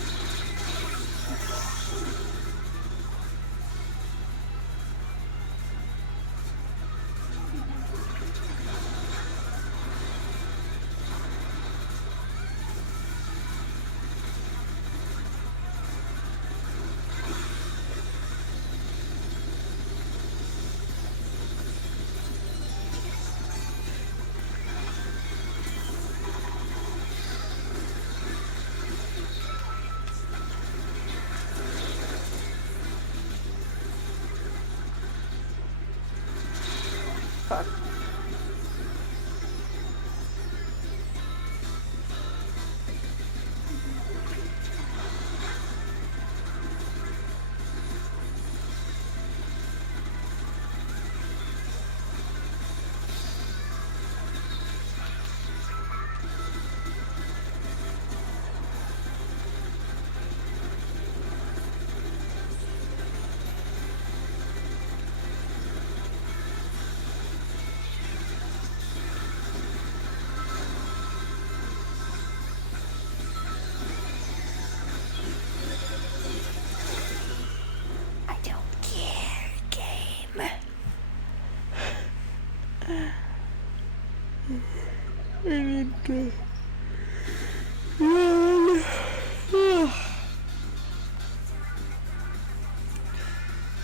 Fuck.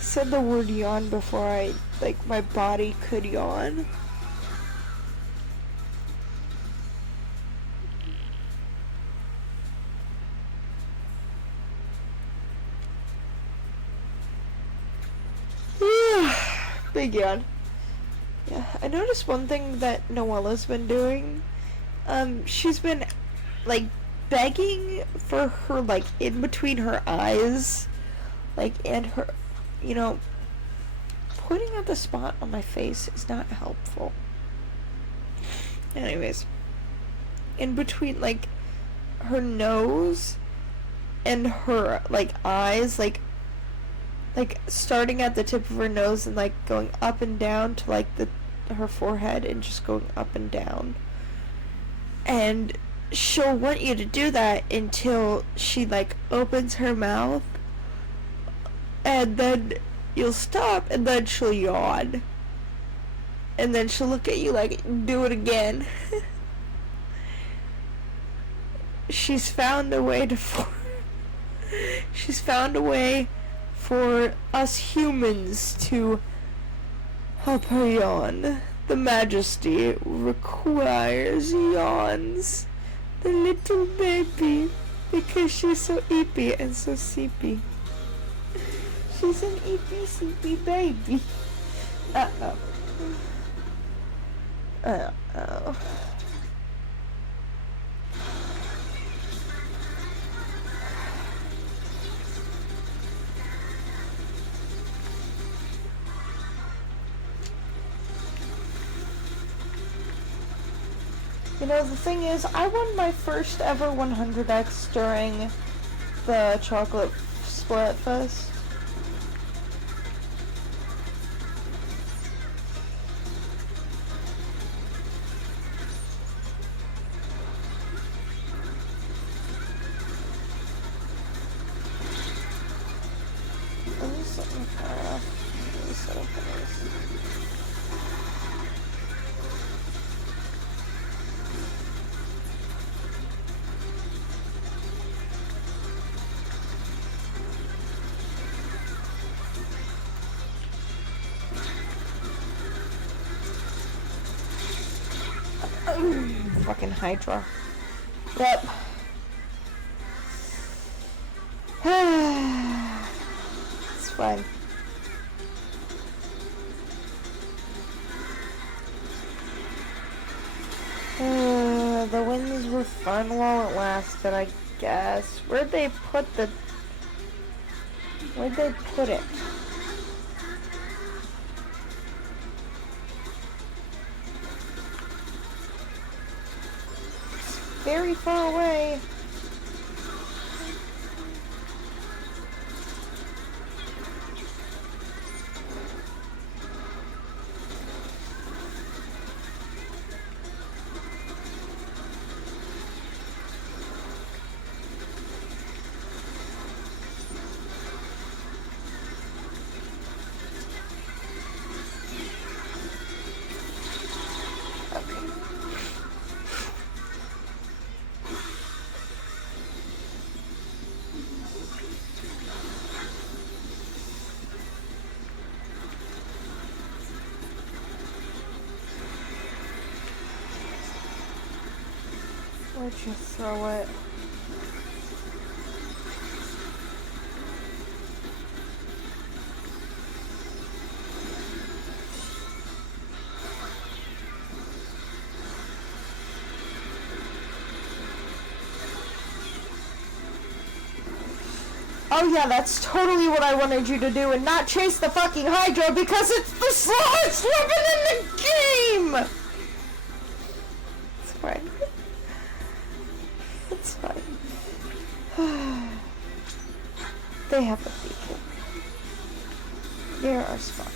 Said the word yawn before my body could yawn. Big yawn. Yeah, I noticed one thing that Noella's been doing. She's been, begging for her, in between her eyes, and her, putting out the spot on my face is not helpful. Anyways, in between, her nose and her, eyes, starting at the tip of her nose and, going up and down to, her forehead and just going up and down. And she'll want you to do that until she, opens her mouth, and then you'll stop, and then she'll yawn. And then she'll look at you do it again. She's found a way for us humans to help her yawn. The Majesty requires yawns. The little baby, because she's so eepy and so sleepy. She's an eepy, sleepy baby. Uh-oh. Uh-oh. The thing is, I won my first ever 100x during the chocolate Splatfest. Fucking Hydra. Yep. It's fine. The winds were fun while it lasted, I guess. Where'd they put it? very far away. Where'd you throw it? Oh yeah, that's totally what I wanted you to do, and not chase the fucking Hydra because it's the slowest weapon in the game! It's fine. It's fine. They have a beacon. Near our spot.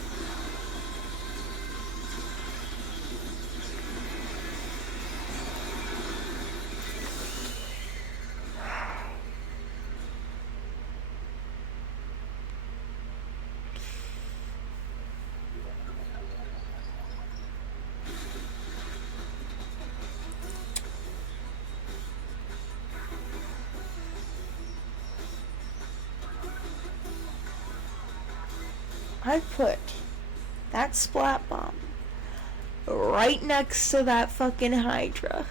I put that splat bomb right next to that fucking Hydra.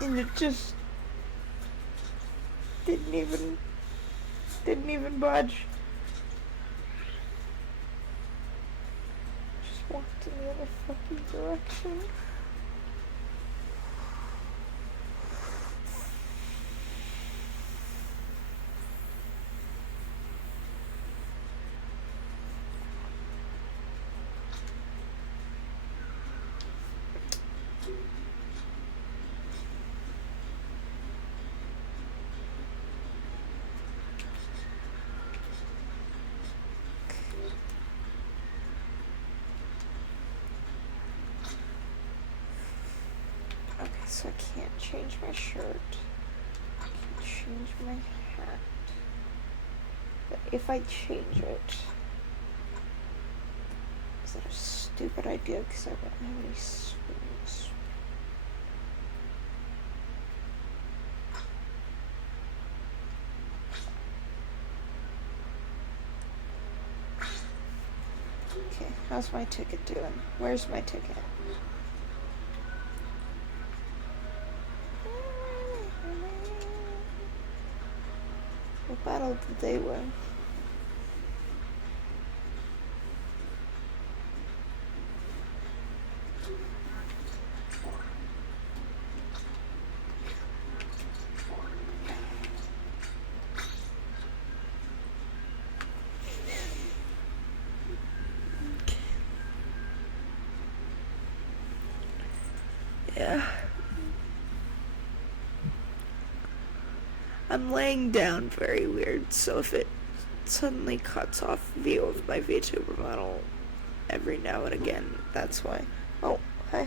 And it just didn't even budge. Just walked in the other fucking direction. So I can't change my shirt. I can change my hat. But if I change it, is that a stupid idea because I don't have any swings? Okay, how's my ticket doing? Where's my ticket? What battle did they win? Yeah. I'm laying down very weird, so if it suddenly cuts off view of my VTuber model every now and again, that's why. Oh, hi.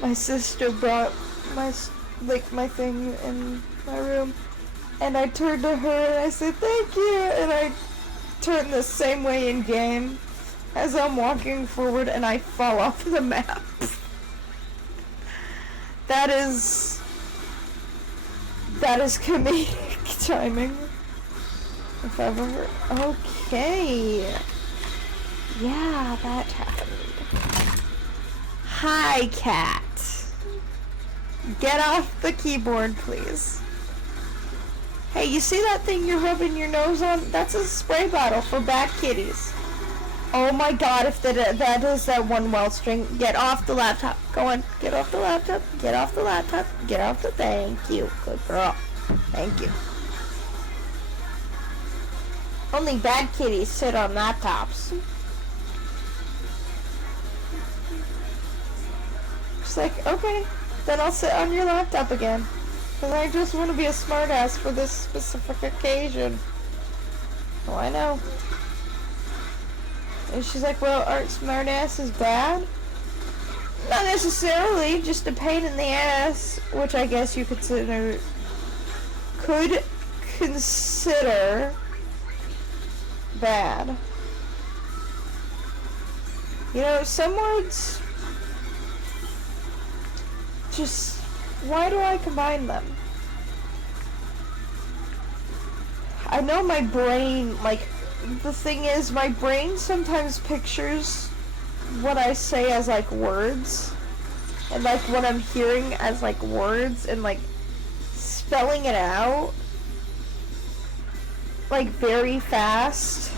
My sister brought my thing in my room, and I turned to her and I said thank you, and I turned the same way in game, as I'm walking forward and I fall off the map. That is comedic timing. If I've ever... Okay. Yeah, that happened. Hi, cat. Get off the keyboard, please. Hey, you see that thing you're rubbing your nose on? That's a spray bottle for bad kitties. Oh my god, if that is that one well string. Get off the laptop. Go on. Get off the laptop. Get off the laptop. Get off the... Thank you. Good girl. Thank you. Only bad kitties sit on laptops. Just like, okay, then I'll sit on your laptop again. Because I just want to be a smartass for this specific occasion. Oh, I know. And she's like, well, aren't smartasses bad? Not necessarily, just a pain in the ass, which I guess you could consider bad. You know, some words just, why do I combine them? I know my brain, like, the thing is, my brain sometimes pictures what I say as, like, words, and, like, what I'm hearing as, like, words, and, like, spelling it out, like, very fast,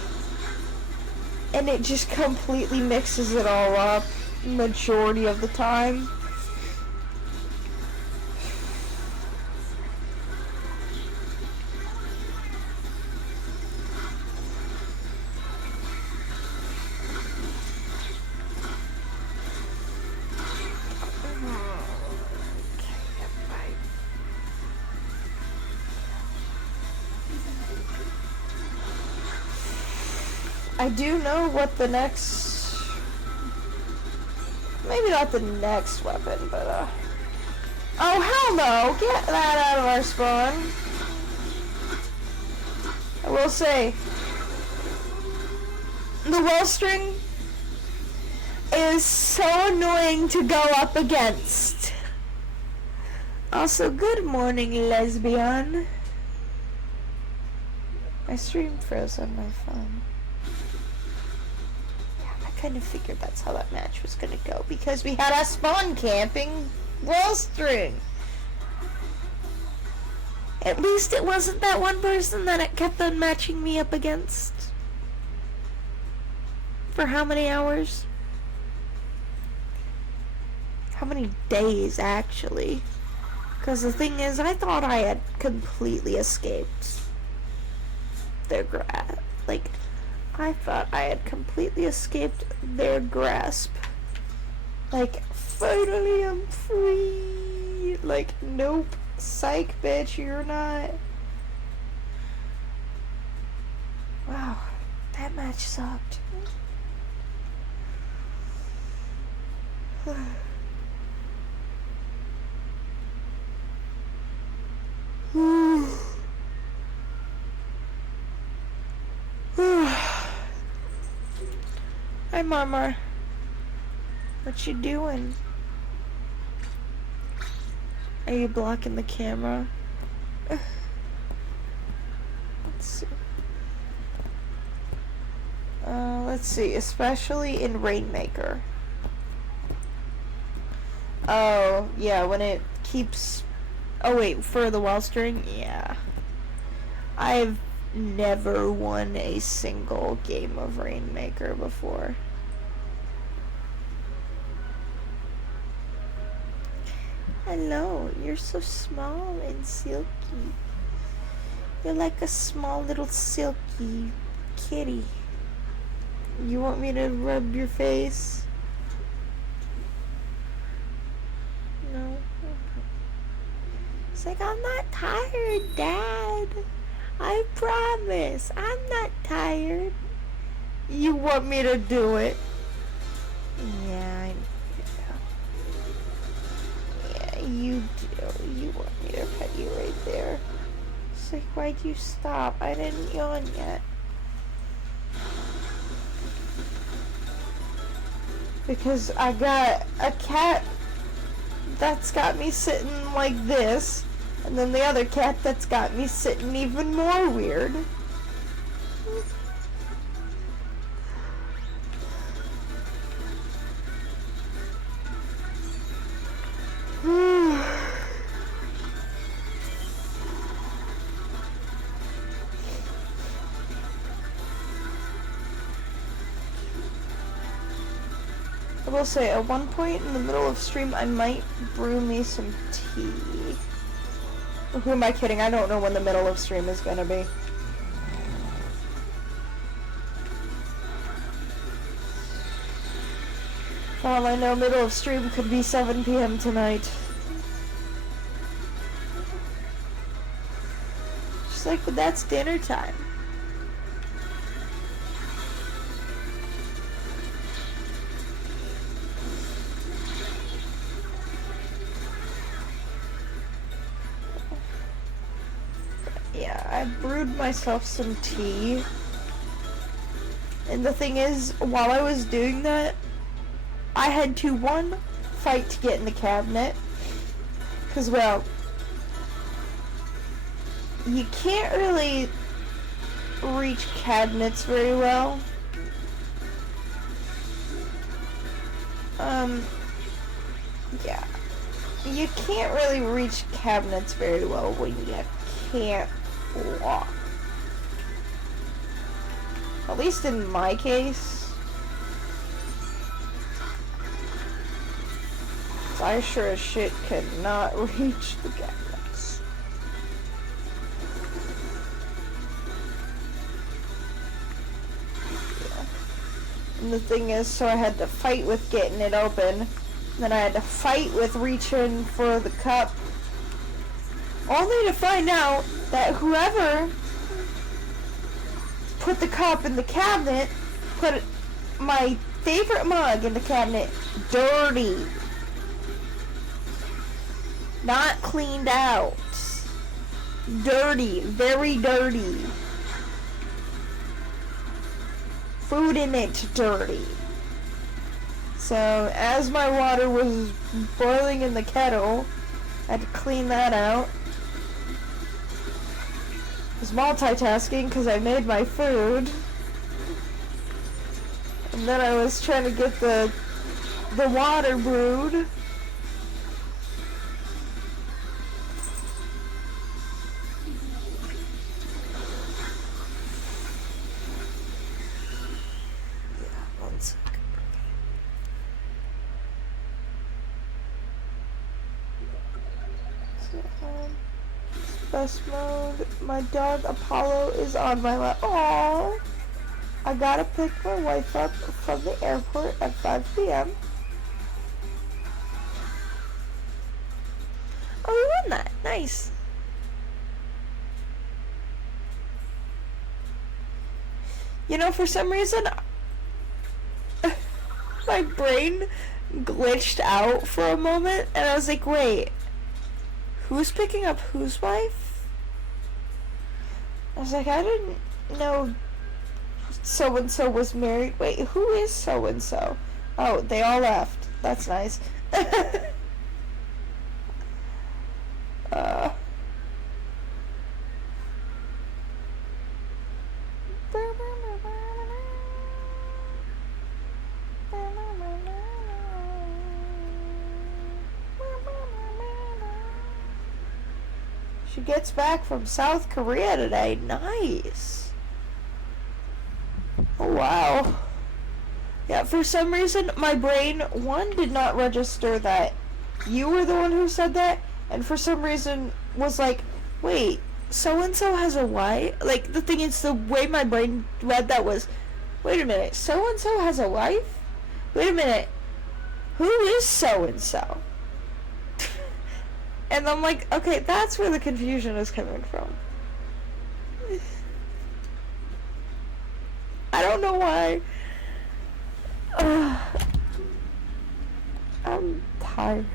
and it just completely mixes it all up majority of the time. I do know what the next, maybe not the next weapon, but oh hell no, get that out of our spawn. I will say, the well string is so annoying to go up against. Also, good morning, lesbian. My stream froze on my phone. I kind of figured that's how that match was gonna go because we had a spawn camping well string. At least it wasn't that one person that it kept on matching me up against. For how many hours? How many days, actually? Because the thing is, I thought I had completely escaped their grasp. Like, I thought I had completely escaped their grasp. Like, finally I'm free. Like, nope. Psych, bitch, you're not. Wow, that match sucked. Hi, Mama. What you doing? Are you blocking the camera? Let's see. Let's see. Especially in Rainmaker. Oh, yeah, when it keeps... Oh, wait, for the well string? Yeah. I've never won a single game of Rainmaker before. Hello, you're so small and silky. You're like a small little silky kitty. You want me to rub your face? No. It's like, I'm not tired, Dad. I promise. I'm not tired. You want me to do it? Yeah, I know. Yeah, you do. You want me to pet you right there. It's like, why'd you stop? I didn't yawn yet. because I got a cat that's got me sitting like this, and then the other cat that's got me sitting even more weird. I will say, at one point in the middle of stream, I might brew me some tea. Who am I kidding? I don't know when the middle of stream is gonna be. For all I know, middle of stream could be 7 p.m. tonight. Just like, but that's dinner time. Yeah, I brewed myself some tea. And the thing is, while I was doing that, I had to, one, fight to get in the cabinet. Because, well, you can't really reach cabinets very well. Yeah. You can't really reach cabinets very well when you can't walk. At least in my case. I sure as shit cannot reach the cabinets. Yeah. And the thing is, so I had to fight with getting it open. Then I had to fight with reaching for the cup. Only to find out that whoever put the cup in the cabinet put my favorite mug in the cabinet dirty. Not cleaned out. Dirty. Very dirty. Food in it dirty. So, as my water was boiling in the kettle, I had to clean that out. I was multitasking because I made my food. And then I was trying to get the water brewed. Best mode. My dog Apollo is on my lap. Aww. I gotta pick my wife up from the airport at 5 p.m. Oh, you won that. Nice. You know, for some reason, my brain glitched out for a moment, and I was like, wait, who's picking up whose wife? I was like, I didn't know so-and-so was married. Wait, who is so-and-so? Oh, they all left. That's nice. She gets back from South Korea today. Nice. Oh, wow. Yeah, for some reason, my brain, one, did not register that you were the one who said that, and for some reason was like, wait, so-and-so has a wife? Like, the thing is, the way my brain read that was, wait a minute, so-and-so has a wife? Wait a minute, who is so-and-so? And I'm like, okay, that's where the confusion is coming from. I don't know why. I'm tired.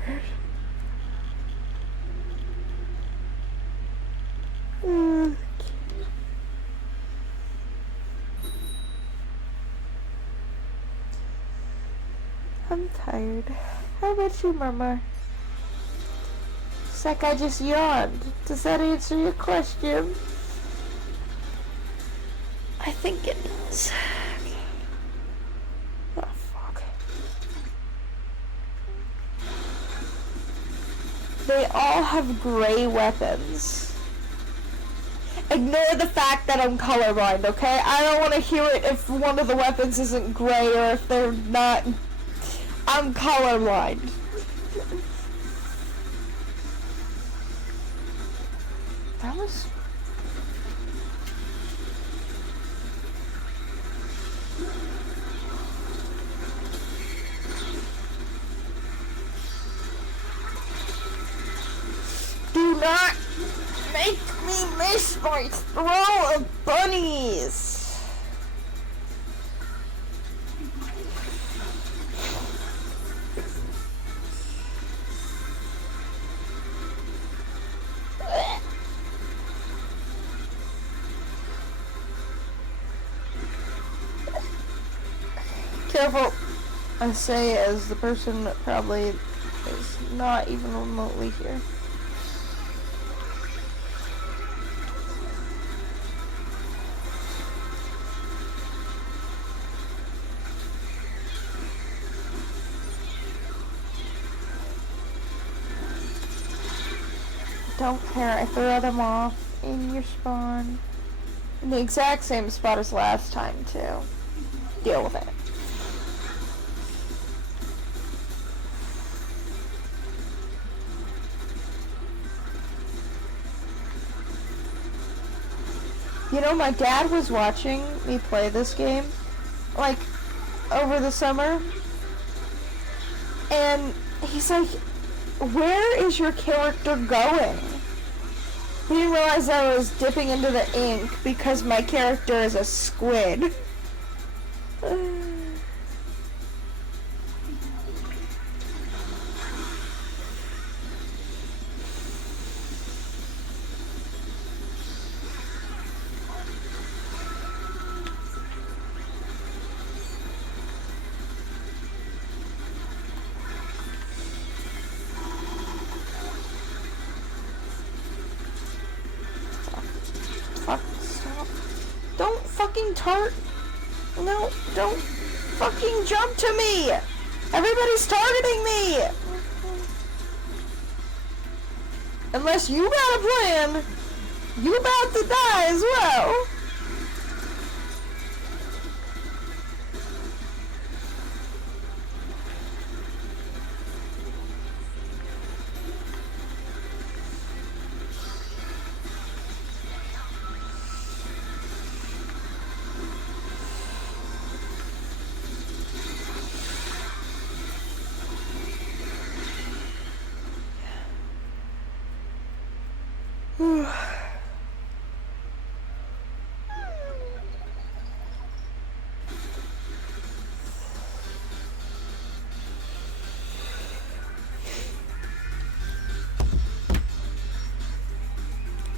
I'm tired. How about you, Mama? It's like I just yawned. Does that answer your question? I think it does. Oh, fuck. They all have gray weapons. Ignore the fact that I'm colorblind, okay? I don't want to hear it if one of the weapons isn't gray or if they're not. I'm colorblind. That was... Do not make me miss my throw of bunnies! Careful, I say as the person that probably is not even remotely here. Don't care, I throw them off in your spawn. In the exact same spot as last time, too. Deal with it. You know, my dad was watching me play this game, like, over the summer, and he's like, where is your character going? He didn't realize I was dipping into the ink because my character is a squid. Fuck, stop. Don't fucking No, don't fucking jump to me! Everybody's targeting me! Unless you got a plan, you about to die as well.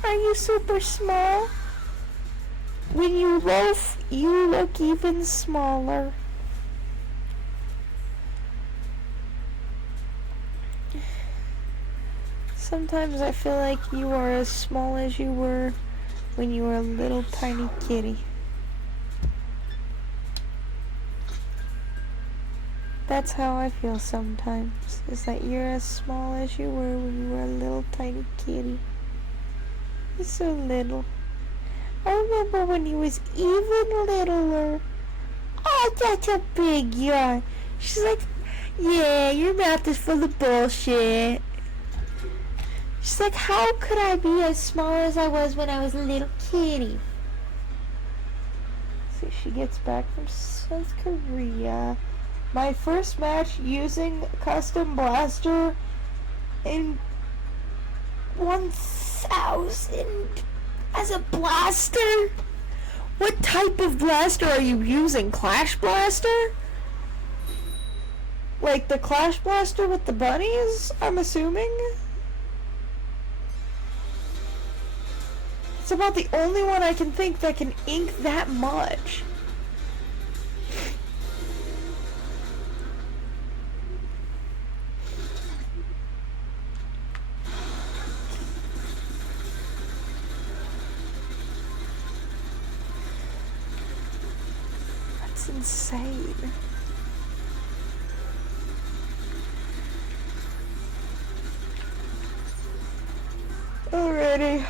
Are you super small? When you loaf, you look even smaller. Sometimes I feel like you are as small as you were when you were a little tiny kitty. That's how I feel sometimes, is that you're as small as you were when you were a little tiny kitty. You're so little. I remember when you was even littler. Oh, that's a big yawn. She's like, yeah, your mouth is full of bullshit. She's like, how could I be as small as I was when I was a little kitty? See, she gets back from South Korea. My first match using custom blaster in 1000 as a blaster? What type of blaster are you using? Clash blaster? Like the Clash blaster with the bunnies, I'm assuming? It's about the only one I can think that can ink that much. That's insane. Alrighty.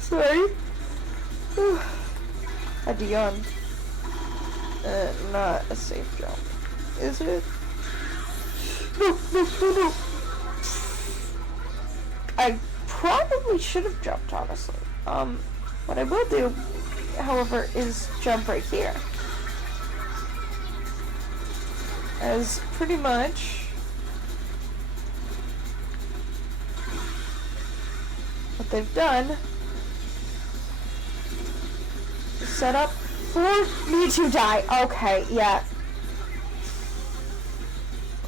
Sorry. Had to yawn. Not a safe jump. Is it? No. I probably should have jumped, honestly. What I will do, however, is jump right here. As pretty much what they've done is set up for me to die. Okay, yeah.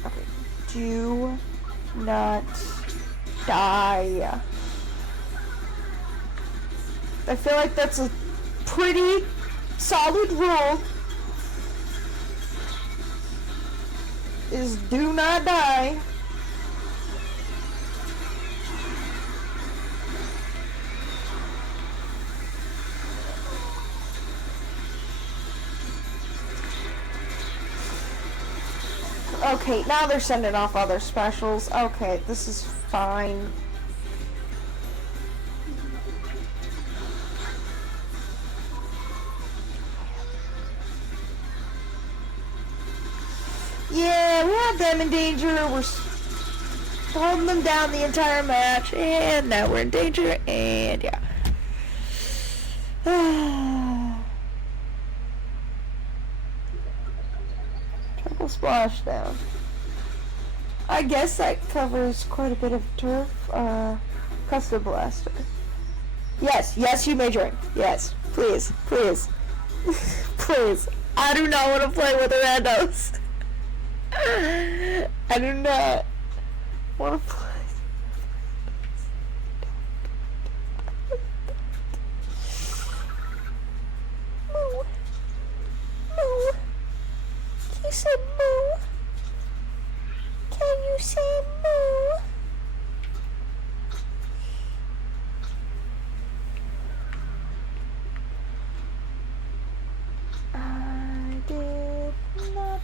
Okay, do not die. I feel like that's a pretty solid rule. Is do not die. Okay, now they're sending off other specials. Okay, this is fine. Yeah, we had them in danger. We're holding them down the entire match, and now we're in danger, and yeah. Triple splashdown. I guess that covers quite a bit of turf. Custom blaster. Yes, you may drink. Yes, please. Please. I do not want to play with the randos. I do not want to play. Moo. He said moo. Can you say moo? I did not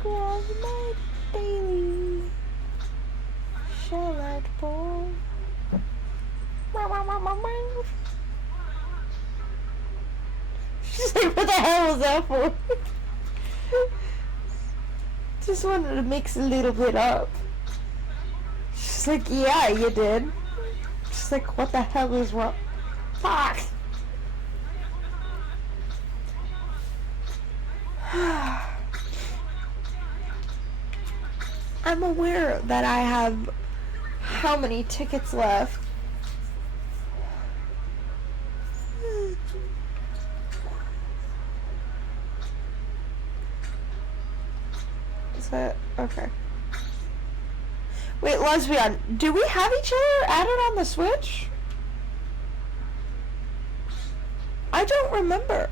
grab my daily shallot bowl. She's like, what the hell was that for? Just wanted to mix a little bit up. She's like, yeah, you did. She's like, what the hell is wrong? Fuck! I'm aware that I have how many tickets left. Is that okay? Wait, Lesbian, do we have each other added on the Switch? I don't remember.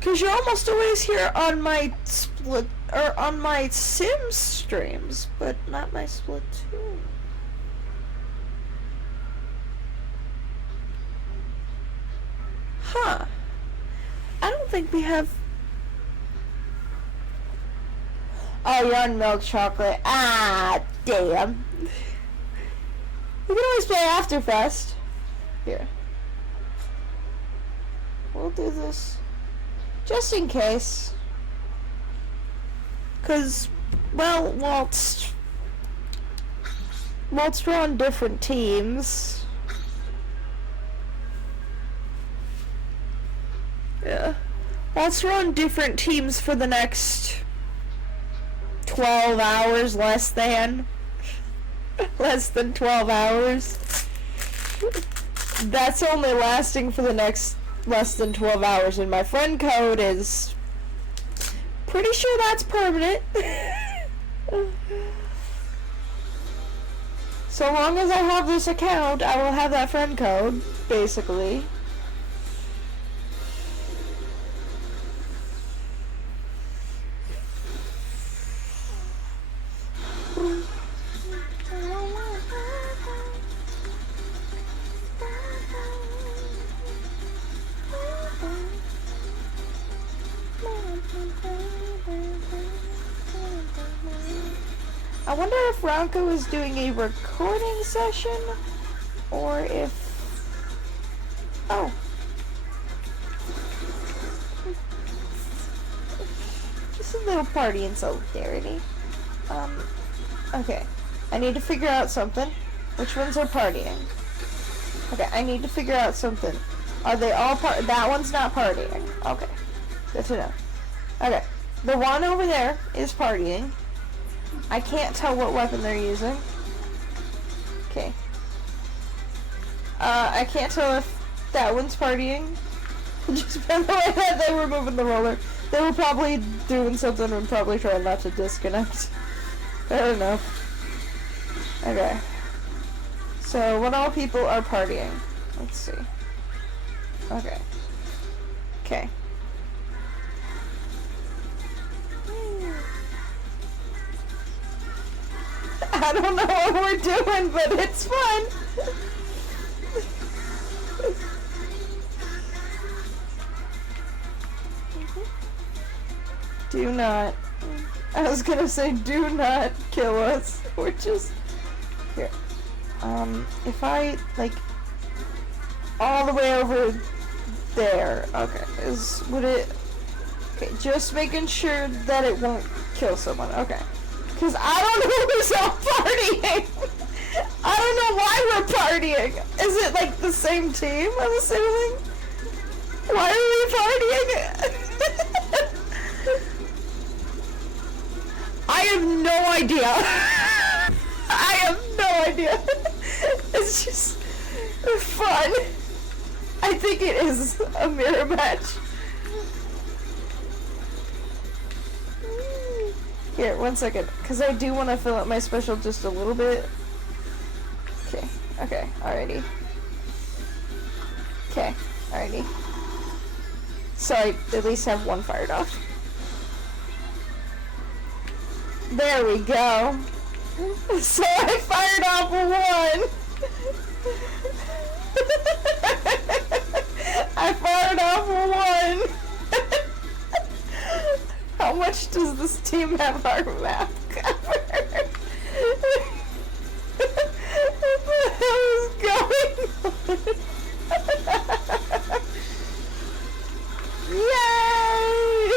Cause you're almost always here on my Split or on my Sims streams, but not my Splatoon. don't think we have... Oh, you're on milk chocolate. Ah, damn. We can always play Afterfest. Here. We'll do this just in case. Because, well, whilst we're on different teams. Yeah. Whilst we're on different teams for the next 12 hours, less than 12 hours. That's only lasting for the next less than 12 hours, and my friend code is pretty sure that's permanent. So long as I have this account, I will have that friend code, basically. I wonder if Ronco is doing a recording session, or if... Oh. Just a little party in solidarity. Okay. I need to figure out something. Which ones are partying? Okay, I need to figure out something. Are they all that one's not partying. Okay. Good to know. Okay. The one over there is partying. I can't tell what weapon they're using. Okay. I can't tell if that one's partying. Just by the way that they were moving the roller. They were probably doing something and probably trying not to disconnect. I don't know. Okay. So, what all people are partying? Let's see. Okay. Okay. I don't know what we're doing, but it's fun. Do not. I was gonna say do not kill us. We're just here. If I like all the way over there, okay, would it? Okay, just making sure that it won't kill someone. Okay. Because I don't know who's all partying. I don't know why we're partying. Is it like the same team, I'm assuming? Why are we partying? I have no idea. I have no idea. It's just fun. I think it is a mirror match. Here, 1 second, because I do want to fill up my special just a little bit. Okay, okay, alrighty. Okay, alrighty. So I at least have one fired off. There we go. So I fired off one. I fired off one. How much does this team have our map covered? What the hell is going on? Yay!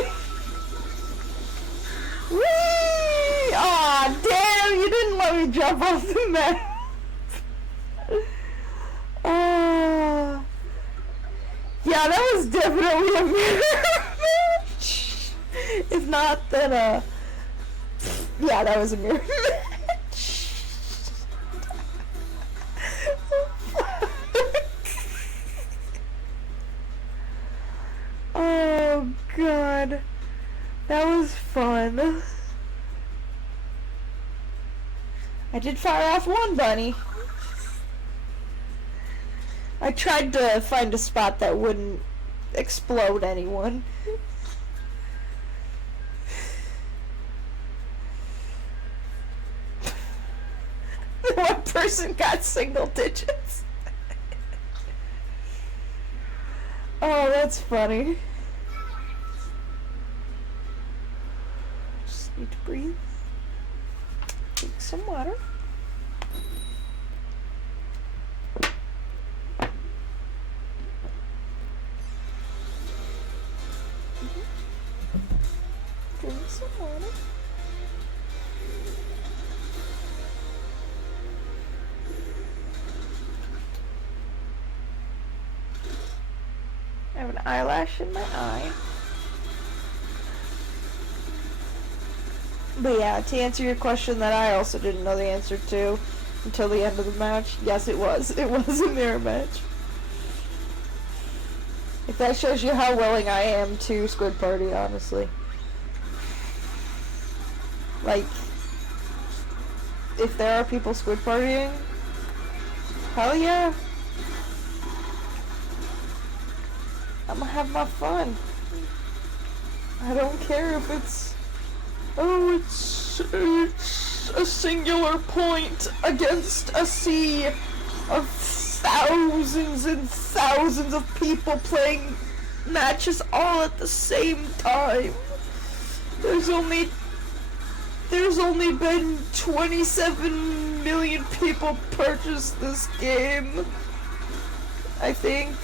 Whee! Aw, damn, you didn't let me jump off the map. Yeah, that was definitely a mirror match. If not, then, yeah, that was a mirror match. Oh, God. That was fun. I did fire off one bunny. I tried to find a spot that wouldn't explode anyone. One person got single digits. Oh, that's funny. Need to breathe. Take some water. Drink some water. I have an eyelash in my eye. But yeah, to answer your question that I also didn't know the answer to until the end of the match, yes it was. It was a mirror match. If that shows you how willing I am to Squid Party, honestly. Like, if there are people Squid Partying, hell yeah. I'm gonna have my fun. I don't care if it's, oh, it's a singular point against a sea of thousands and thousands of people playing matches all at the same time. There's only been 27 million people purchase this game, I think.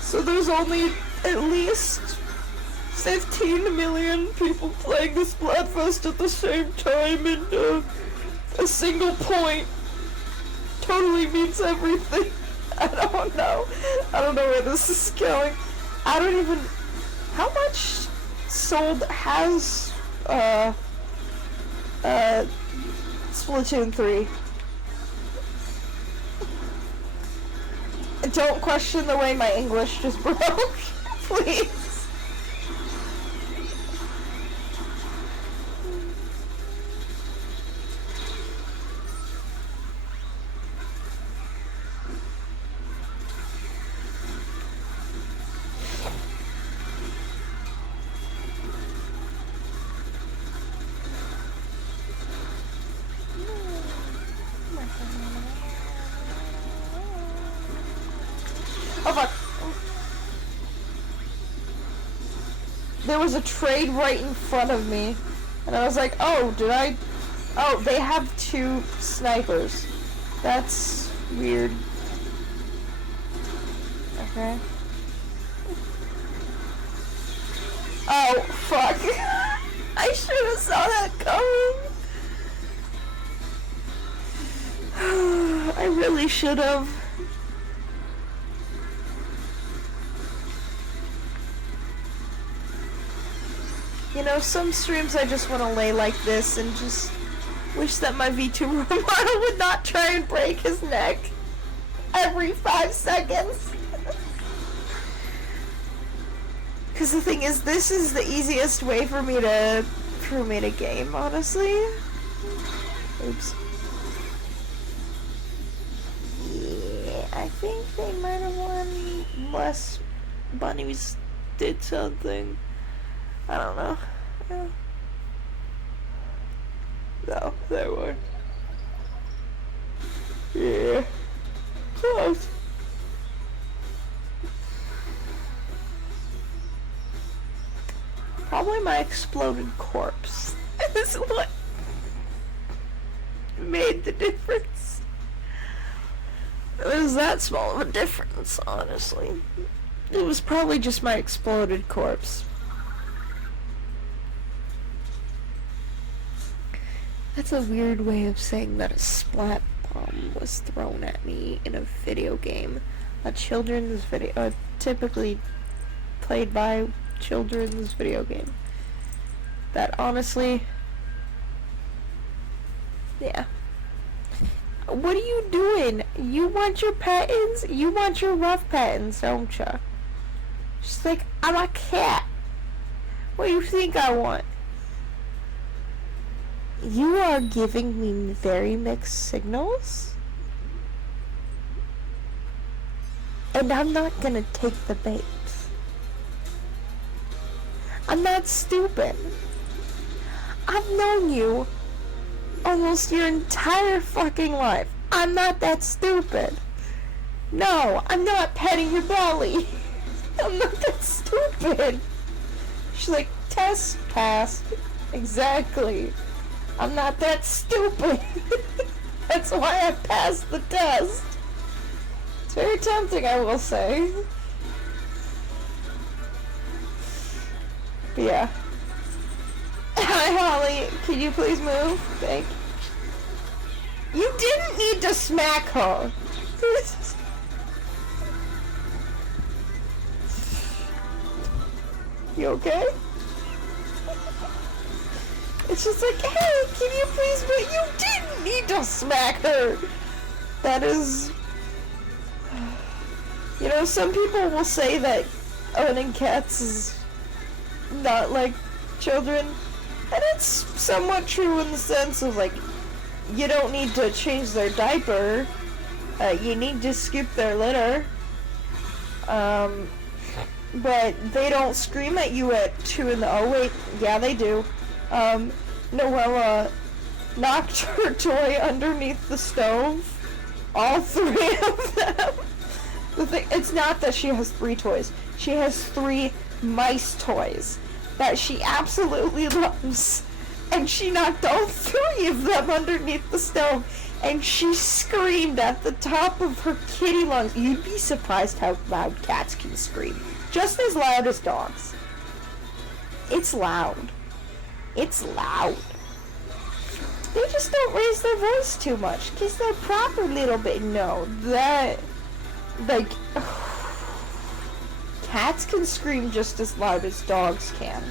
So there's only at least 15 million people playing this Splatfest at the same time, and a single point totally means everything. I don't know where this is going. I don't even... How much sold has Splatoon 3? Don't question the way my English just broke, please. Oh fuck. There was a trade right in front of me, and I was like, oh, oh, they have 2 snipers. That's weird. Okay. Oh, fuck. I should have saw that coming. I really should have. You know, some streams I just want to lay like this and just wish that my VTuber model would not try and break his neck every 5 seconds. Because the thing is, this is the easiest way for me to game, honestly. Oops. Yeah, I think they might have won unless bunnies did something. I don't know. Yeah. No, they won. Yeah. Close. Probably my exploded corpse is what made the difference. It was that small of a difference, honestly. It was probably just my exploded corpse. That's a weird way of saying that a splat bomb was thrown at me in a video game. A children's video, typically played by children's video game. That honestly, yeah. What are you doing? You want your patents? You want your rough patents, don't ya? She's like, I'm a cat. What do you think I want? You are giving me very mixed signals, and I'm not gonna take the bait. I'm not stupid. I've known you almost your entire fucking life. I'm not that stupid. No, I'm not petting your belly. I'm not that stupid. She's like, test passed. Exactly. I'm not that stupid. That's why I passed the test. It's very tempting, I will say. But yeah. Hi, Holly. Can you please move? Thank you. You didn't need to smack her. You okay? It's just like, hey, can you please move? You didn't need to smack her. That is... You know, some people will say that owning cats is not like children. And it's somewhat true in the sense of, like, you don't need to change their diaper. You need to scoop their litter. But they don't scream at you at 2 in the... Oh, wait. Yeah, they do. Noella knocked her toy underneath the stove. All 3 of them. The thing, it's not that she has 3 toys. She has 3 mice toys that she absolutely loves. And she knocked all 3 of them underneath the stove. And she screamed at the top of her kitty lungs. You'd be surprised how loud cats can scream. Just as loud as dogs. It's loud. It's loud. They just don't raise their voice too much. Because they're proper little bit. No, that... Like... Cats can scream just as loud as dogs can.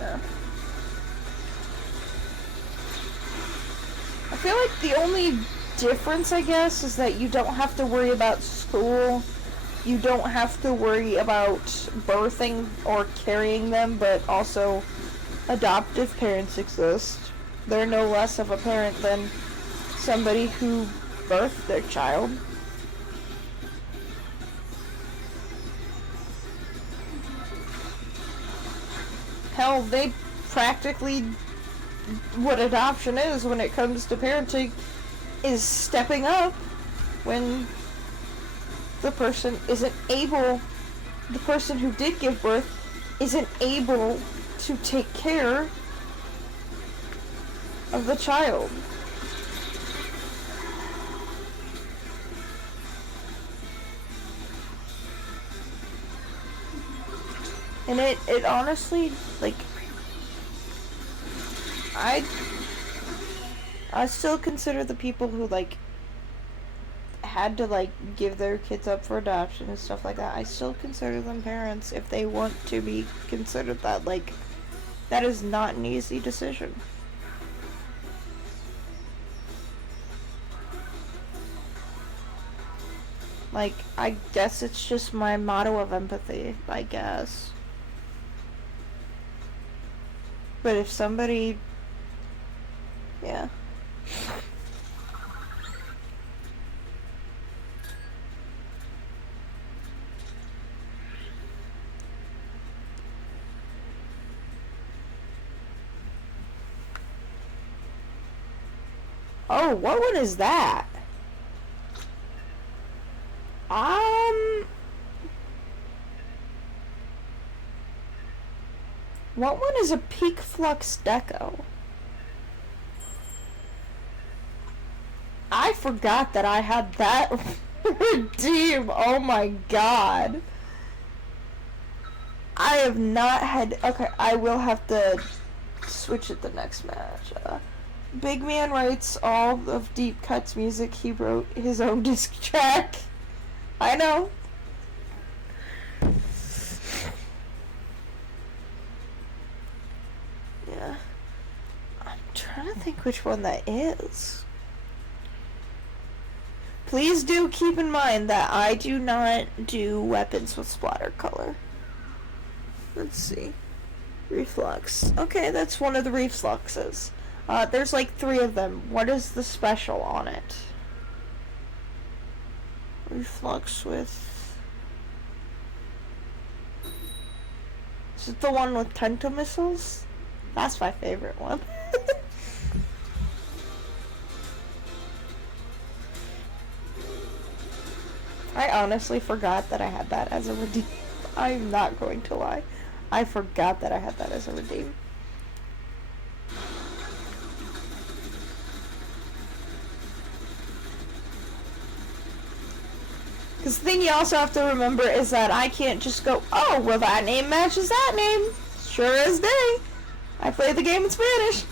Yeah. I feel like the only difference, I guess, is that you don't have to worry about school. You don't have to worry about birthing or carrying them, but also adoptive parents exist. They're no less of a parent than somebody who birthed their child. Hell, they practically, what adoption is when it comes to parenting, is stepping up when the person isn't able, the person who did give birth isn't able to take care of the child. And it honestly, like, I still consider the people who, like, had to, like, give their kids up for adoption and stuff like that, I still consider them parents if they want to be considered that. Like, that is not an easy decision. Like, I guess it's just my motto of empathy, I guess. But if somebody... Yeah. Oh, what one is that? What one is a Peak Flux Deco? I forgot that I had that redeem. Oh my god. I have not had... Okay, I will have to switch it the next match. Big Man writes all of Deep Cut's music. He wrote his own disc track. I know. Yeah. I'm trying to think which one that is. Please do keep in mind that I do not do weapons with splatter color. Let's see. Reflux. Okay, that's one of the refluxes. There's like 3 of them. What is the special on it? Reflux with... Is it the one with tenta missiles? That's my favorite one. I honestly forgot that I had that as a redeem. I'm not going to lie. I forgot that I had that as a redeem. Because the thing you also have to remember is that I can't just go, oh, well that name matches that name. Sure as day. I play the game in Spanish.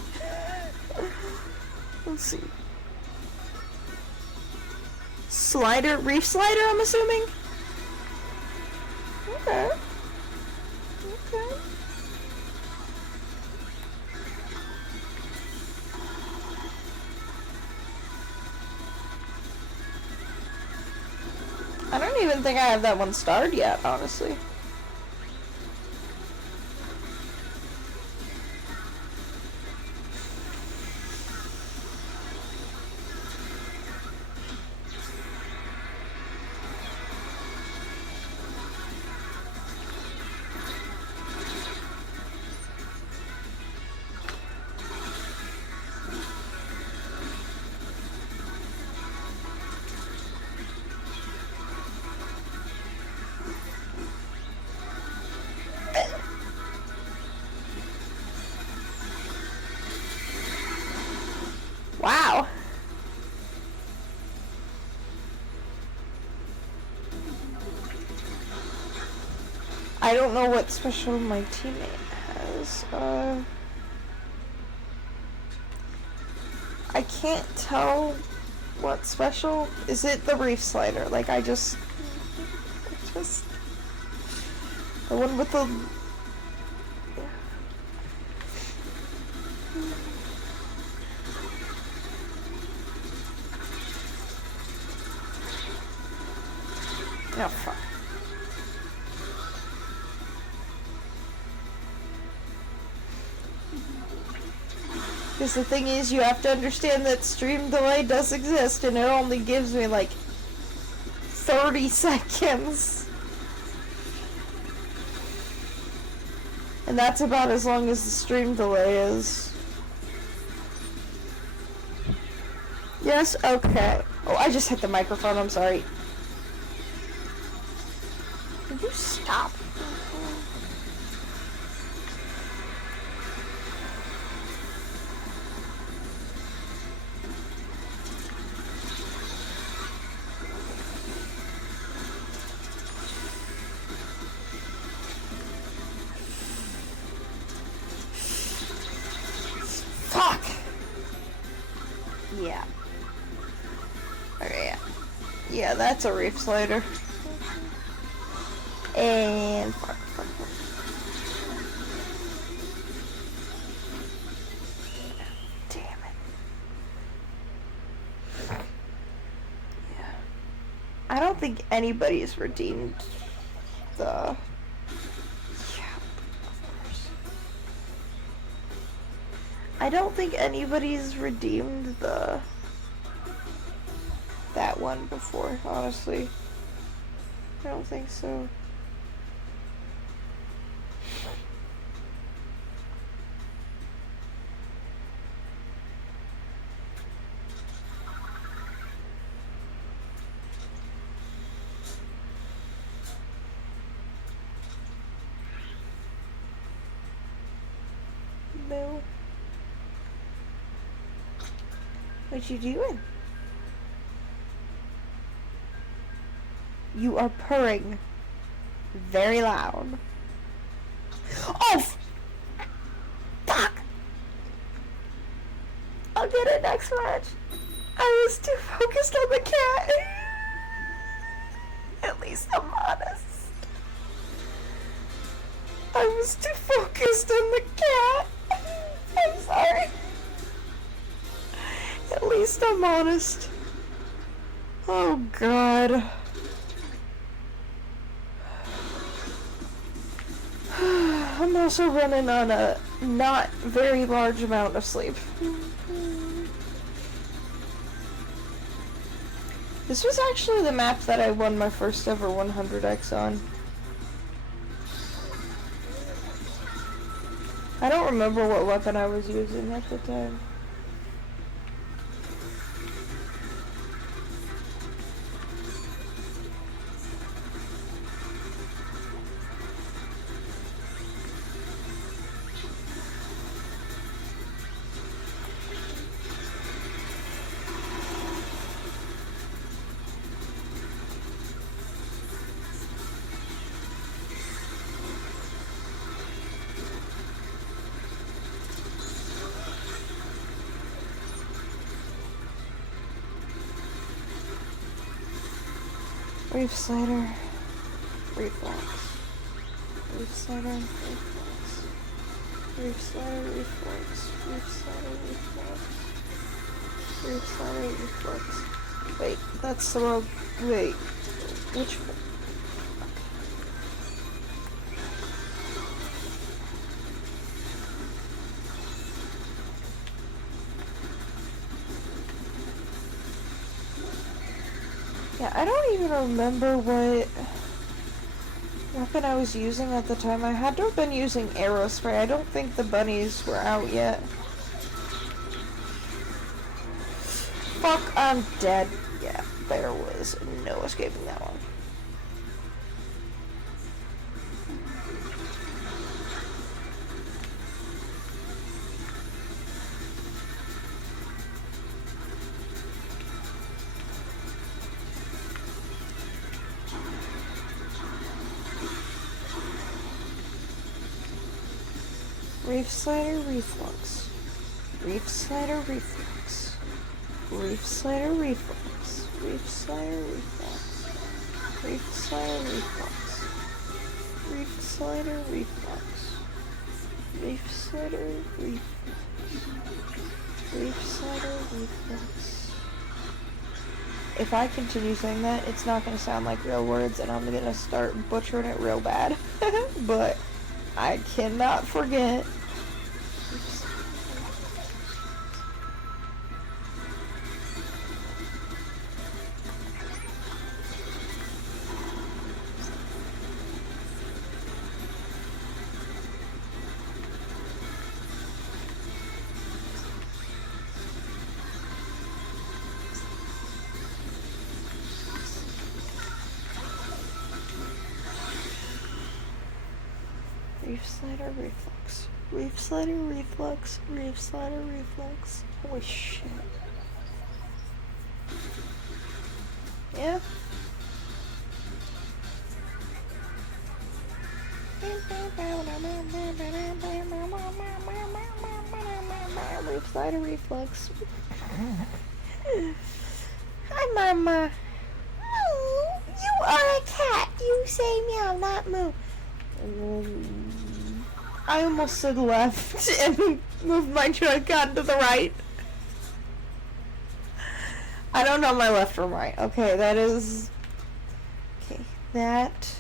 Let's see. Slider, reef slider, I'm assuming? Okay. Okay. I don't even think I have that one starred yet, honestly. Wow. I don't know what special my teammate has. I can't tell what special. Is it the reef slider? Like I just the one with the oh fuck. Because the thing is, you have to understand that stream delay does exist, and it only gives me like 30 seconds. And that's about as long as the stream delay is. Yes? Okay. Oh, I just hit the microphone, I'm sorry. Could you stop? Fuck! Yeah. Okay, yeah. Yeah, that's a reef slider. And fuck. Damn it. Yeah. I don't think anybody's redeemed the... Yeah, of course. I don't think anybody's redeemed the... that one before, honestly. I don't think so. No. What you doing? You are purring very loud. Oh! Fuck! I'll get it next match. I was too focused on the cat. At least I'm honest. I was too focused on the cat. I'm sorry. At least I'm honest. Oh God. I'm also running on a not very large amount of sleep. This was actually the map that I won my first ever 100x on. I don't remember what weapon I was using at the time. Reef slider, reflex. Reef slider, reflex. Reef slider, reflex. Reef slider, reflex. Reef slider, reflex. Wait, that's the wrong. Wait, which one? Yeah, I don't even remember what weapon I was using at the time. I had to have been using Aerospray. I don't think the bunnies were out yet. Fuck, I'm dead. Yeah, there was no escaping that one. Reef slider, reflux. Reef slider, reflux. Reef slider, reflux. Reef slider, reflux. Reef slider, reflux. Reef slider, reflux. Reef slider, reflux. Reef slider, reflux. If I continue saying that, it's not going to sound like real words, and I'm going to start butchering it real bad. But I cannot forget. Reef slider, reflux. Reef slider, reflux. Reef slider, reflux. Holy shit. Yeah. Reef slider, reflux. Hi, Mama. Oh, you are a cat. You say meow, not moo. I almost said left and moved my truck on to the right. I don't know my left from right. Okay, that is... Okay, that...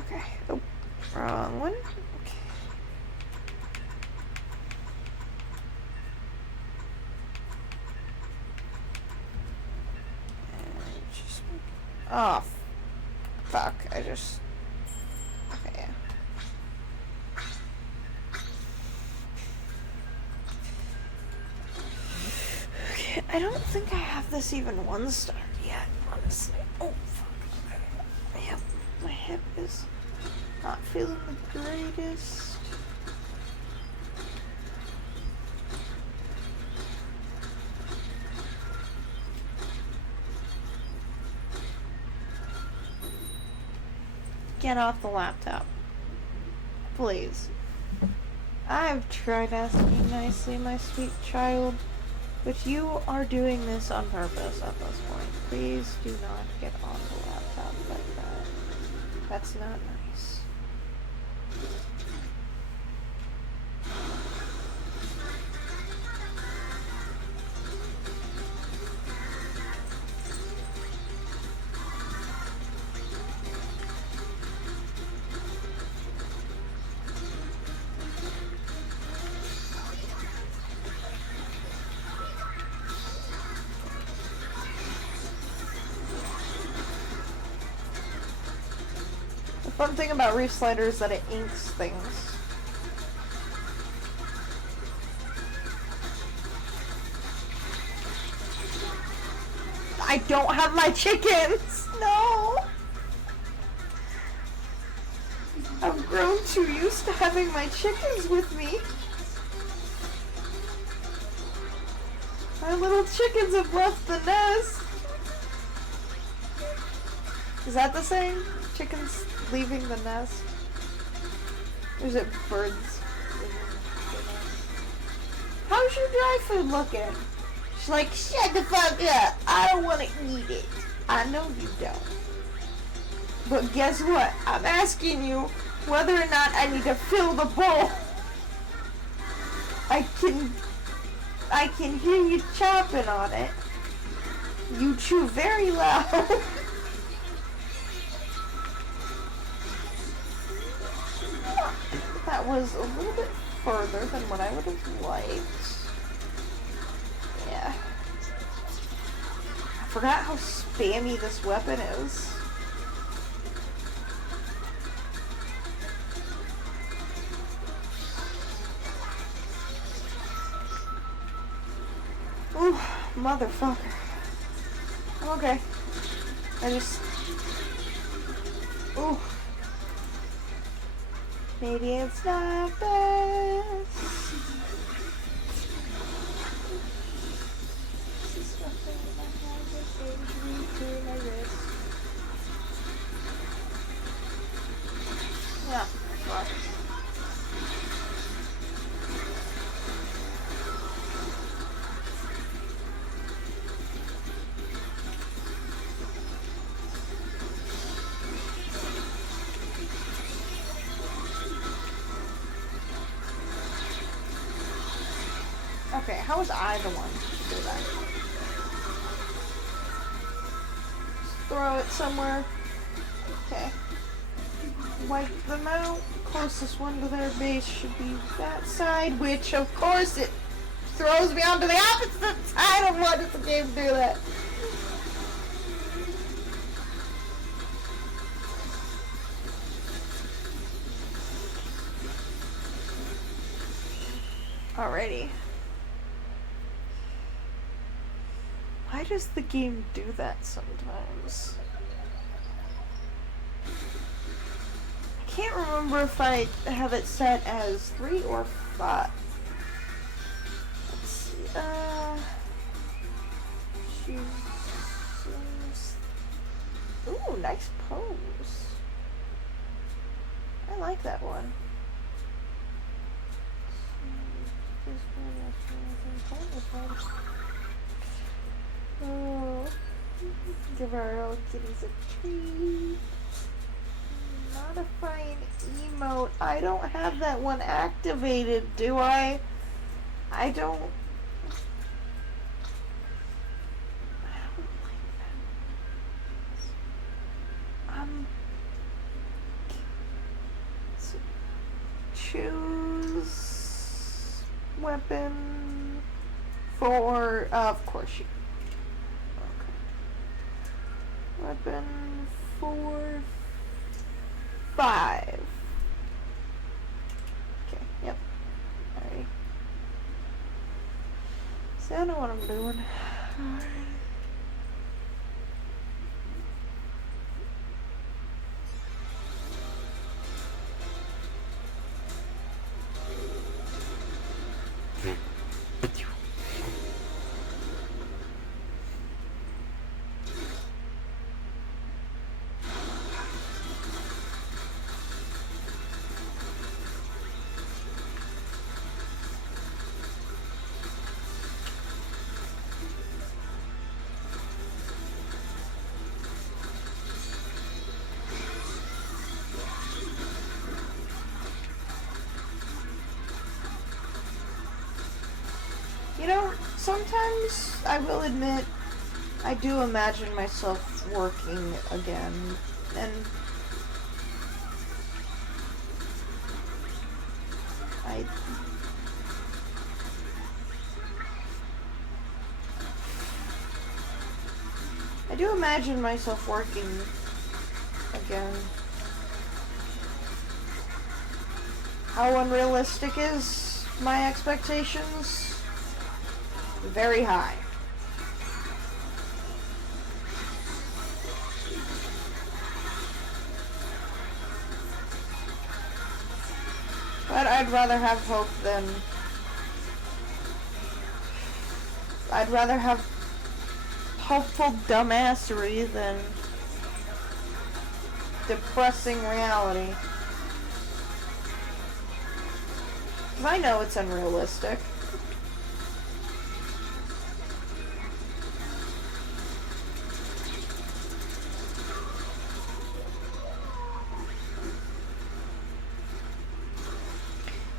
Okay, oh, wrong one. Okay. And just... Oh, fuck, I just... Okay, yeah. Okay, I don't think I have this even one star yet, honestly. Oh, fuck. Yep, my hip is not feeling the greatest. Get off the laptop. Please. I've tried asking nicely, my sweet child, but you are doing this on purpose at this point. Please do not get on the laptop like that. That's not nice. The fun thing about Reef Slider is that it inks things. I don't have my chickens! No! I've grown too used to having my chickens with me. My little chickens have left the nest. Is that the same? Chickens leaving the nest? Or is it birds leaving the nest? How's your dry food looking? She's like, shut the fuck up. I don't want to eat it. I know you don't. But guess what? I'm asking you whether or not I need to fill the bowl. I can hear you chomping on it. You chew very loud. That was a little bit further than what I would have liked. Yeah. I forgot how spammy this weapon is. Ooh, motherfucker. Okay. I just... Ooh. Maybe it's not best. Yeah, fuck. Okay, how was I the one to do that? Just throw it somewhere. Okay. Wipe them out. Closest one to their base should be that side, which of course it throws me onto the opposite side of what does the game do that? Alrighty. Why does the game do that sometimes? I can't remember if I have it set as 3 or 5. Let's see. She's... Ooh, nice pose. I like that one. Oh, give our little kitties a treat. Modifying emote. I don't have that one activated, do I? I don't like that. So choose weapon for, of course you. Okay. Weapon for 5. Okay, yep. Alright. So I know what I'm doing. Alright. You know, sometimes I will admit I do imagine myself working again, and I do imagine myself working again. How unrealistic is my expectations? Very high. But I'd rather have hope than... I'd rather have hopeful dumbassery than depressing reality. 'Cause I know it's unrealistic.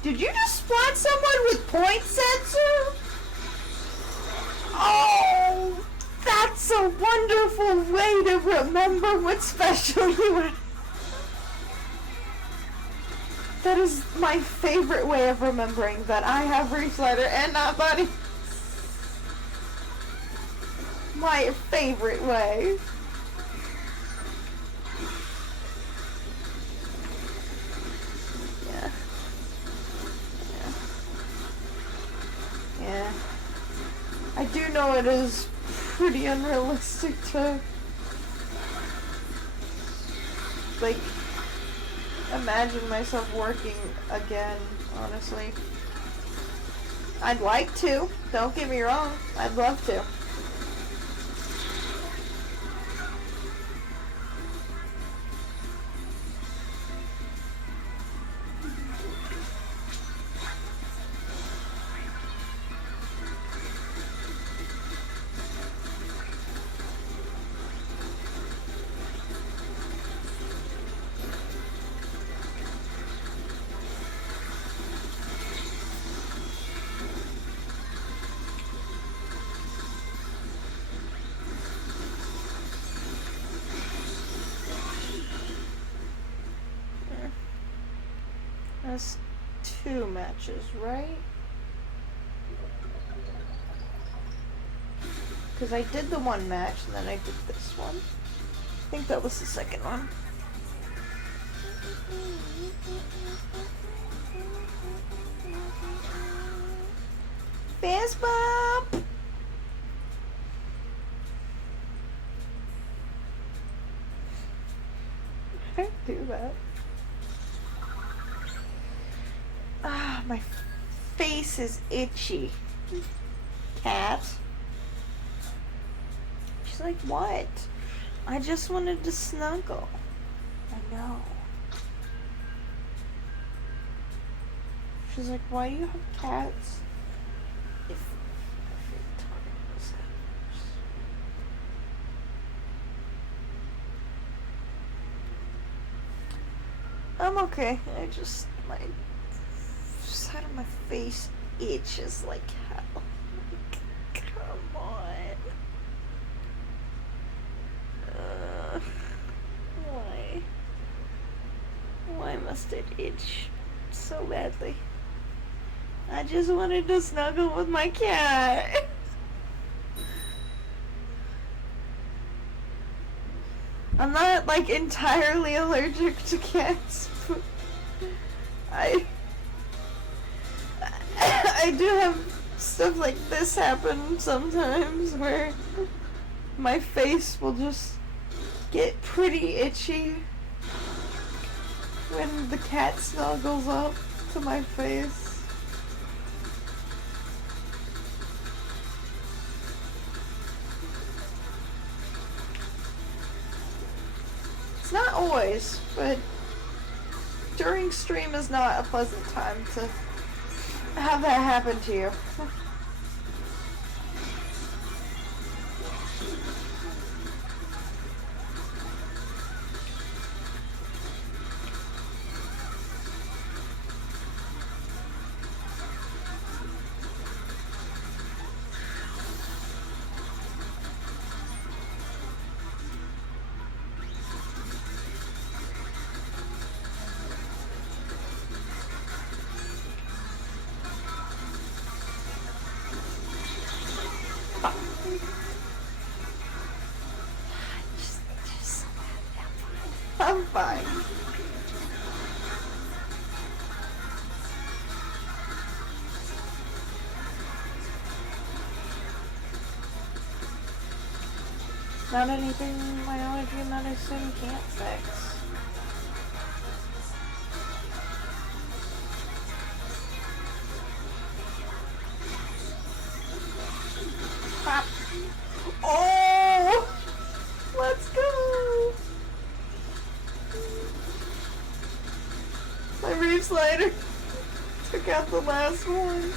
Did you just splat someone with point sensor? Oh, that's a wonderful way to remember what special you have. That is my favorite way of remembering that I have Reef Slider and not Buddy. My favorite way. Yeah. I do know it is pretty unrealistic to, like, imagine myself working again, honestly. I'd like to, don't get me wrong, I'd love to. That's 2 matches, right? Because I did the 1 match and then I did this one. I think that was the second one. Fast bump! I do that. Ah, my face is itchy. Cat. She's like, what? I just wanted to snuggle. I know. She's like, why do you have cats? If I'm okay. I just, my side of my face itches like hell. Like, come on. Why? Why must it itch so badly? I just wanted to snuggle with my cat. I'm not, like, entirely allergic to cats, but I do have stuff like this happen sometimes where my face will just get pretty itchy when the cat snuggles up to my face. It's not always, but during stream is not a pleasant time to have that happen to you. I'm fine. Not anything my allergy medicine can't fix. Pop. Oh! Let's go! My reef slider took out the last one.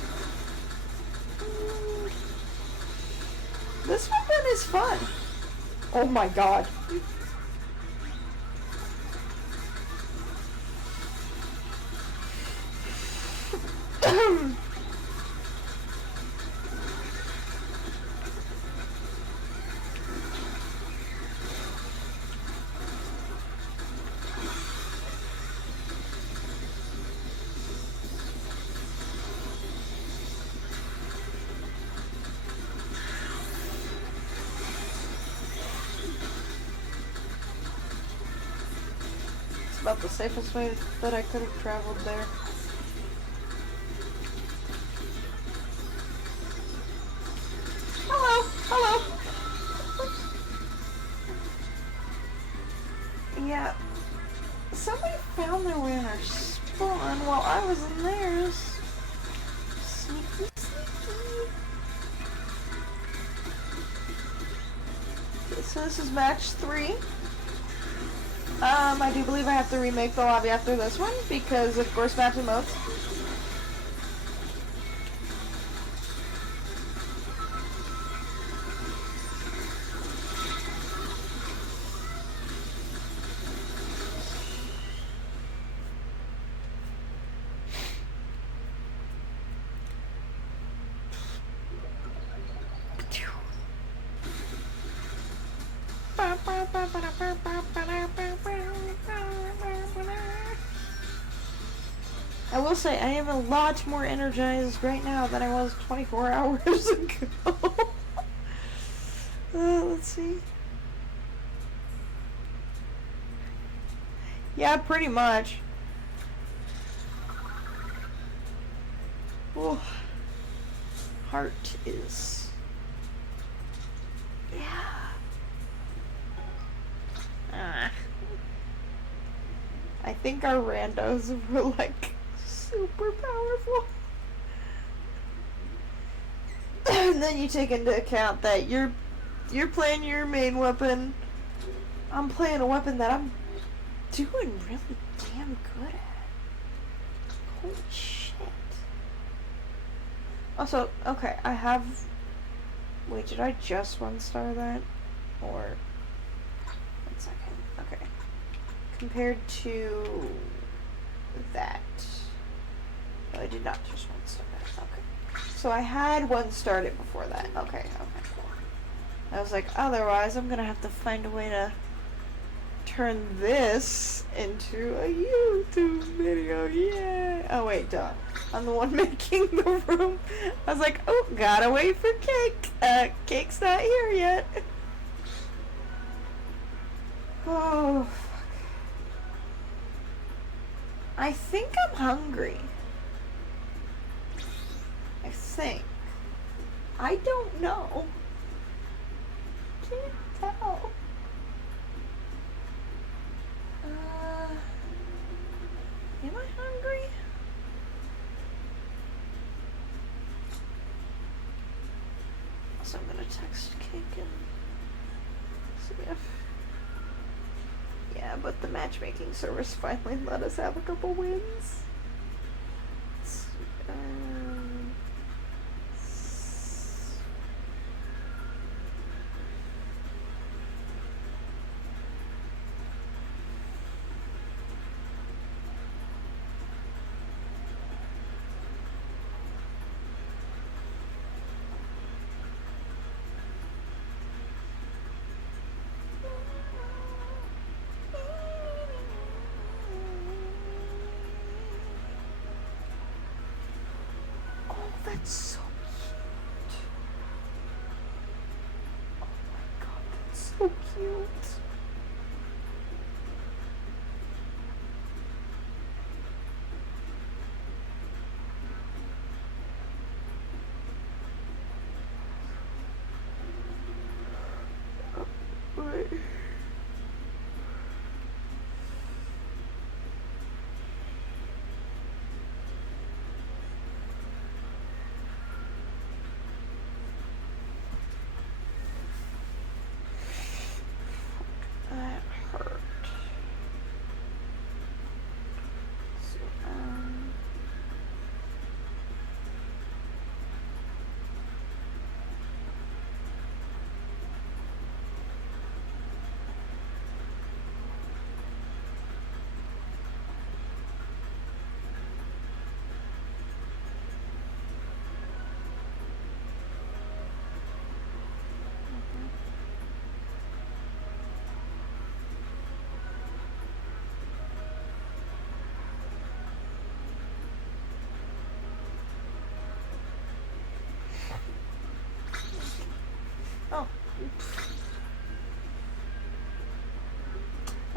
This weapon is fun. Oh my god. It's about the safest way that I could have traveled there. Hello, hello. Yeah, somebody found their way in our spawn while I was in theirs. Sneaky, sneaky. Okay, so this is match 3. I do believe I have to remake the lobby after this one because of course match modes. I will say I am a lot more energized right now than I was 24 hours ago. Let's see. Yeah, pretty much. Oh, heart is... Yeah. I think our randos were like super powerful. And then you take into account that you're playing your main weapon. I'm playing a weapon that I'm doing really damn good at. Holy shit. Also, okay, I have... Wait, did I just 1-star that? Or... 1 second. Okay. Compared to... that. No, I did not just 1-star that. Okay. So I had 1-starred it before that. Okay, okay. I was like, otherwise I'm gonna have to find a way to turn this into a YouTube video. Yeah. Oh wait, duh. I'm the one making the room. I was like, oh, gotta wait for cake. Cake's not here yet. Oh, fuck. I think I'm hungry. I think. I don't know. Can't tell. Am I hungry? So I'm gonna text Cake and see if... Yeah, but the matchmaking service finally let us have a couple wins. That's so cute. Oh my god, that's so cute. Wait.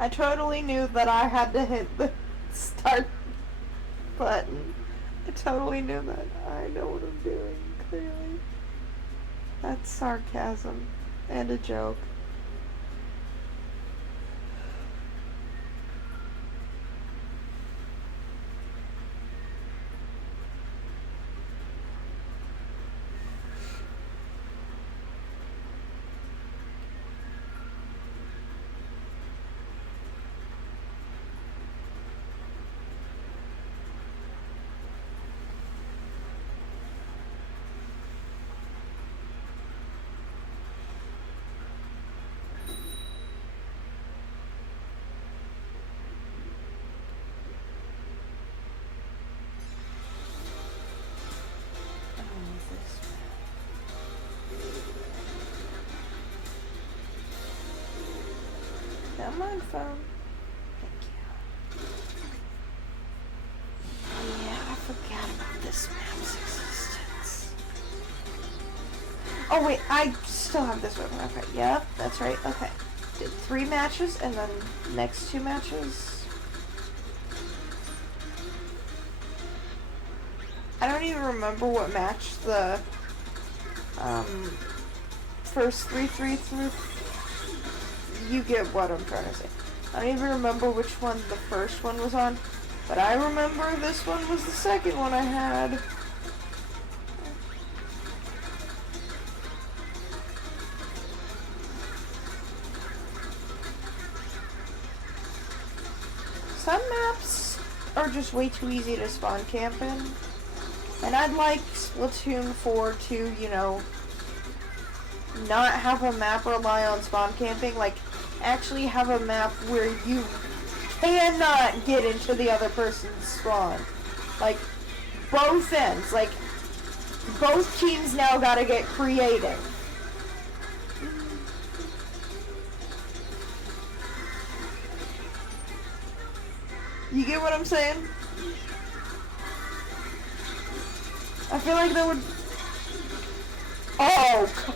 I totally knew that I had to hit the start button. I totally knew that. I know what I'm doing, clearly. That's sarcasm and a joke. Come on, phone. Thank you. Yeah, I forgot about this map's existence. Oh wait, I still have this one. Okay, yeah, that's right. Okay. Did 3 matches and then next 2 matches. I don't even remember what match the first 3 through. You get what I'm trying to say. I don't even remember which one the first one was on, but I remember this one was the second one I had. Some maps are just way too easy to spawn camp in, and I'd like Splatoon 4 to, you know, not have a map rely on spawn camping, like actually have a map where you cannot get into the other person's spawn. Like, both ends. Like, both teams now gotta get creative. You get what I'm saying? I feel like that would... Oh!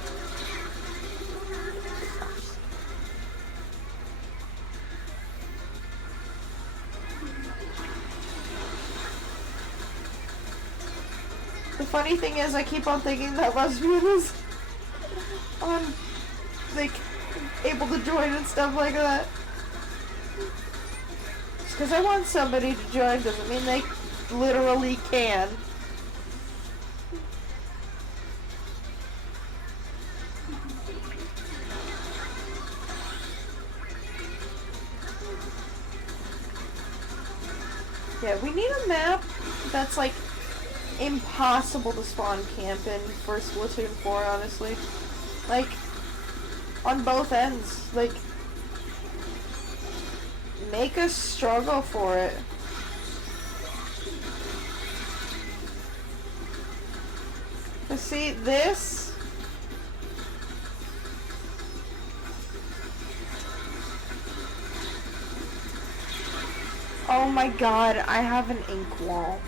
The funny thing is, I keep on thinking that lesbian is on, like, able to join and stuff like that. Just because I want somebody to join doesn't mean they literally can. Yeah, we need a map that's, like, impossible to spawn camp in for Splatoon 4, honestly. Like, on both ends. Like, make us struggle for it. But see, this... Oh my god, I have an ink wall.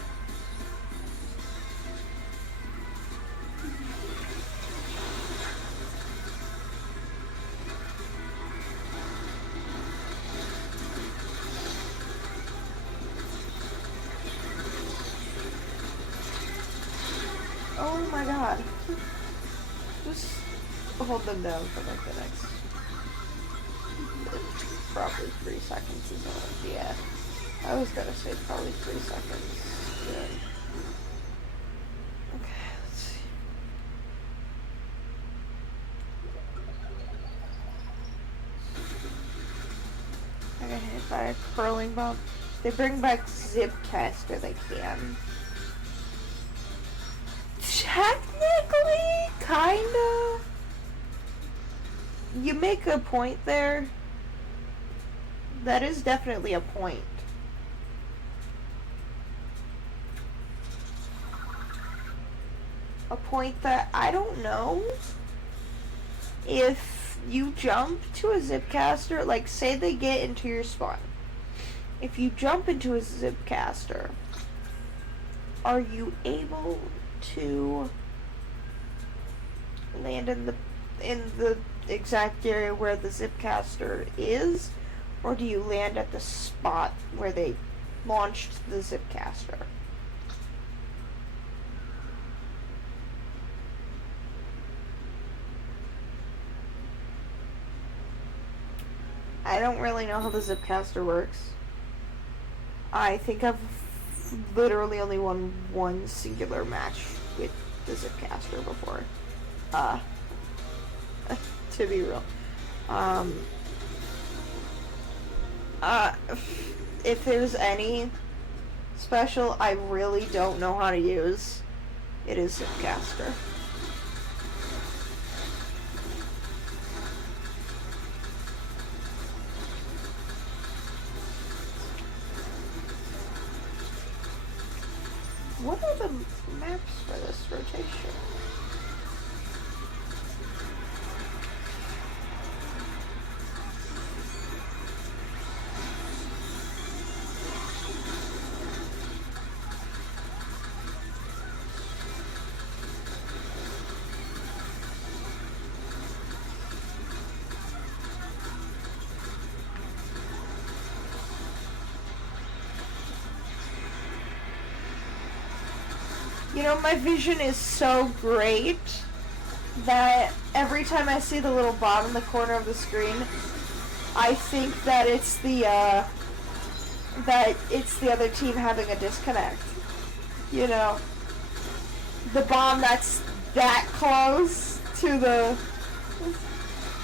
Oh my god. Just hold them down for like the next probably 3 seconds is all. Yeah. I was gonna say probably 3 seconds. Yeah. Okay, let's see. I got hit by a curling bump. They bring back Zipcaster, they can. Technically, kinda. You make a point there. That is definitely a point. A point that I don't know if you jump to a Zipcaster, like say they get into your spawn. If you jump into a Zipcaster, are you able to land in the exact area where the Zipcaster is, Or do you land at the spot where they launched the Zipcaster? I don't really know how the Zipcaster works. I think I've literally only won one singular match with the Zipcaster before. To be real. If there's any special I really don't know how to use, it is Zipcaster. What are the maps for this rotation? You know, my vision is so great that every time I see the little bottom in the corner of the screen, I think that it's the other team having a disconnect. You know, the bomb that's that close to the,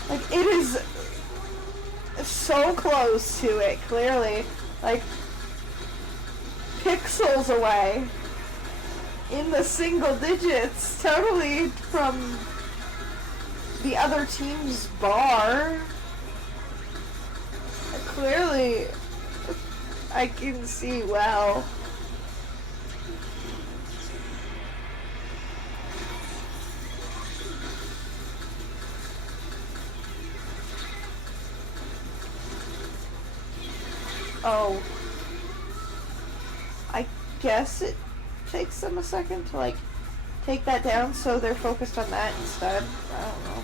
like, it is so close to it, clearly, like pixels away. In the single digits, totally from the other team's bar. Clearly, I can see well. Oh. I guess it takes them a second to, like, take that down, so they're focused on that instead. I don't know.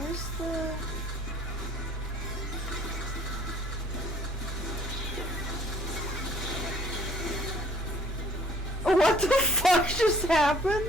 Where's the... What the fuck just happened?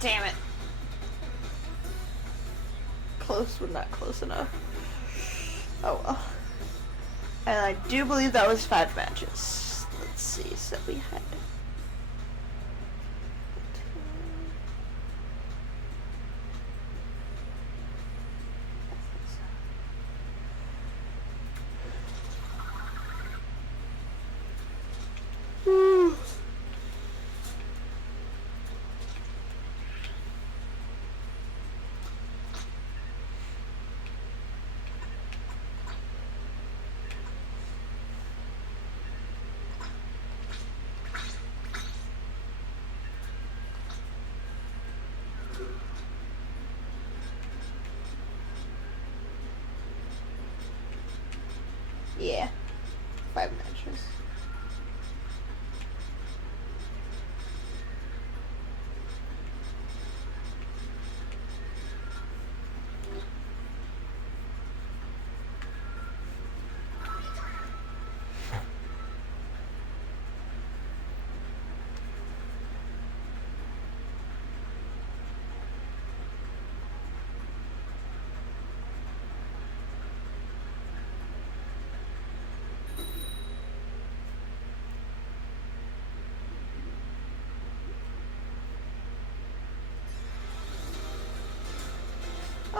Damn it. Close, but not close enough. Oh well. And I do believe that was 5 matches. Let's see, so we had... Yeah, 5 matches.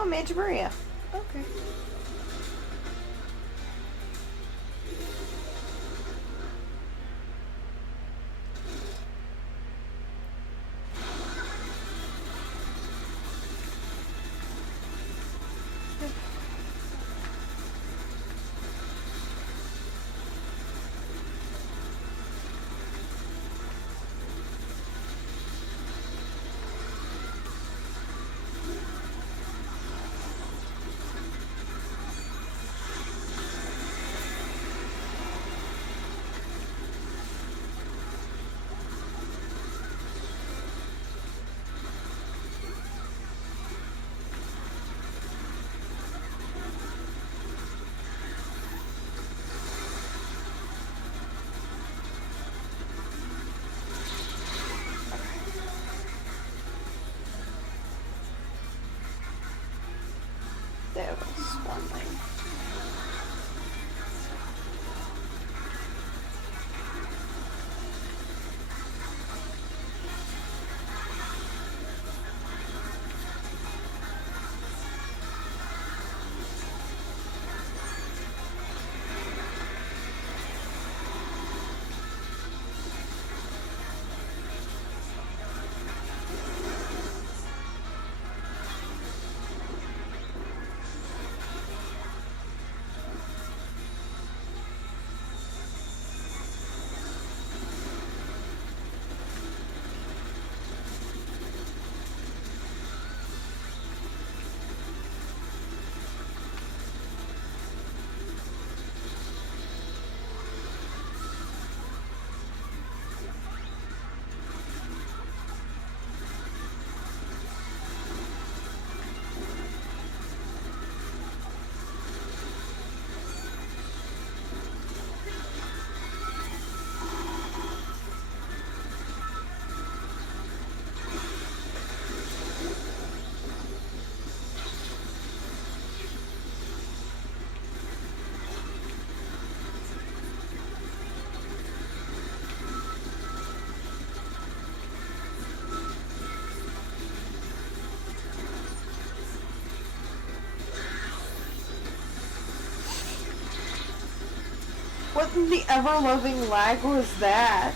Oh, Major Maria. Okay. There was one thing. What in the ever-loving lag was that?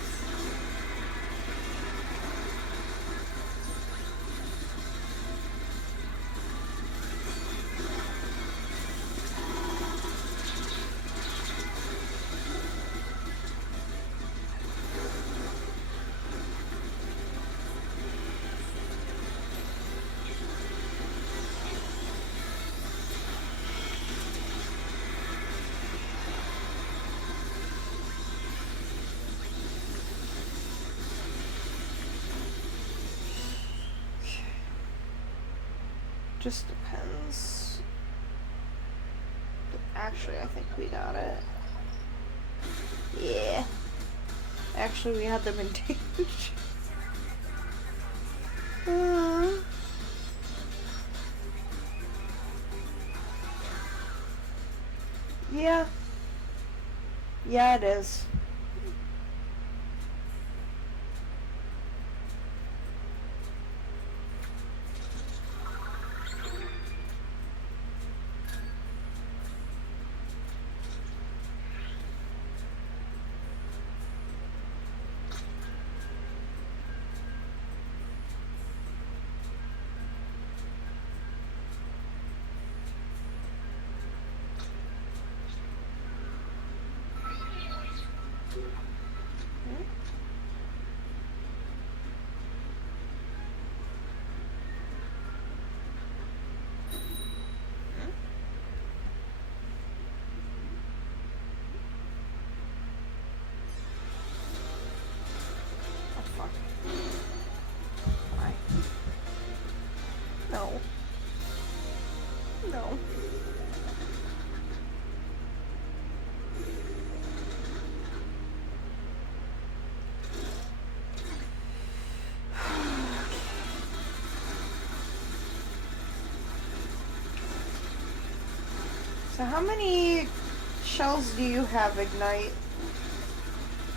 Just depends. Actually, I think we got it. Yeah. Actually, we had them in damage. Yeah. Yeah, it is. No. No. So how many shells do you have, Ignite?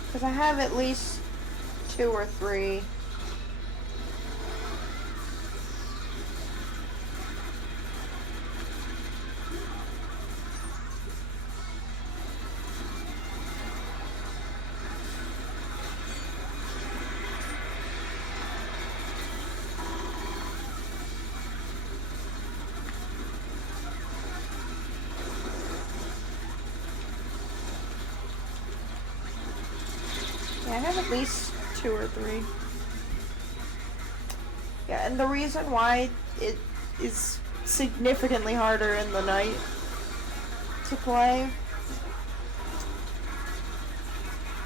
Because I have at least 2 or 3. have at least 2 or 3. Yeah, and the reason why it is significantly harder in the night to play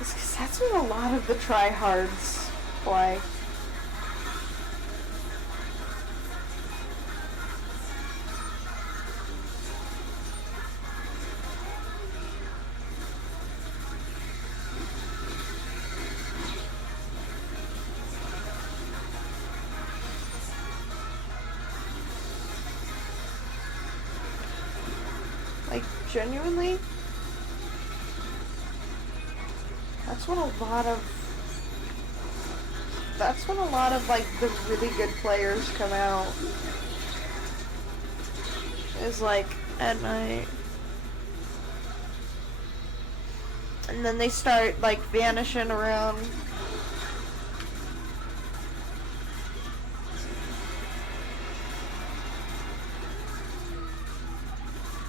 is because that's when a lot of the tryhards play. Like, genuinely, that's when a lot of like the really good players come out. Is like at night. And then they start like vanishing around.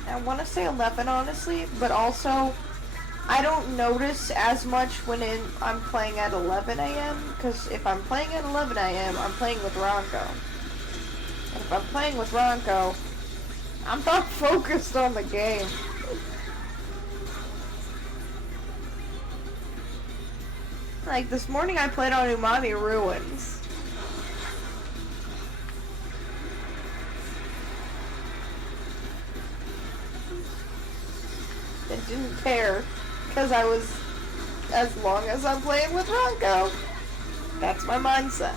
I want to say 11, honestly, but also I don't notice as much when I'm playing at 11 a.m. because if I'm playing at 11 a.m., I'm playing with Ronco. And if I'm playing with Ronco, I'm not focused on the game. Like, this morning I played on Umami Ruins. And didn't care, because I was, as long as I'm playing with Ronco, that's my mindset.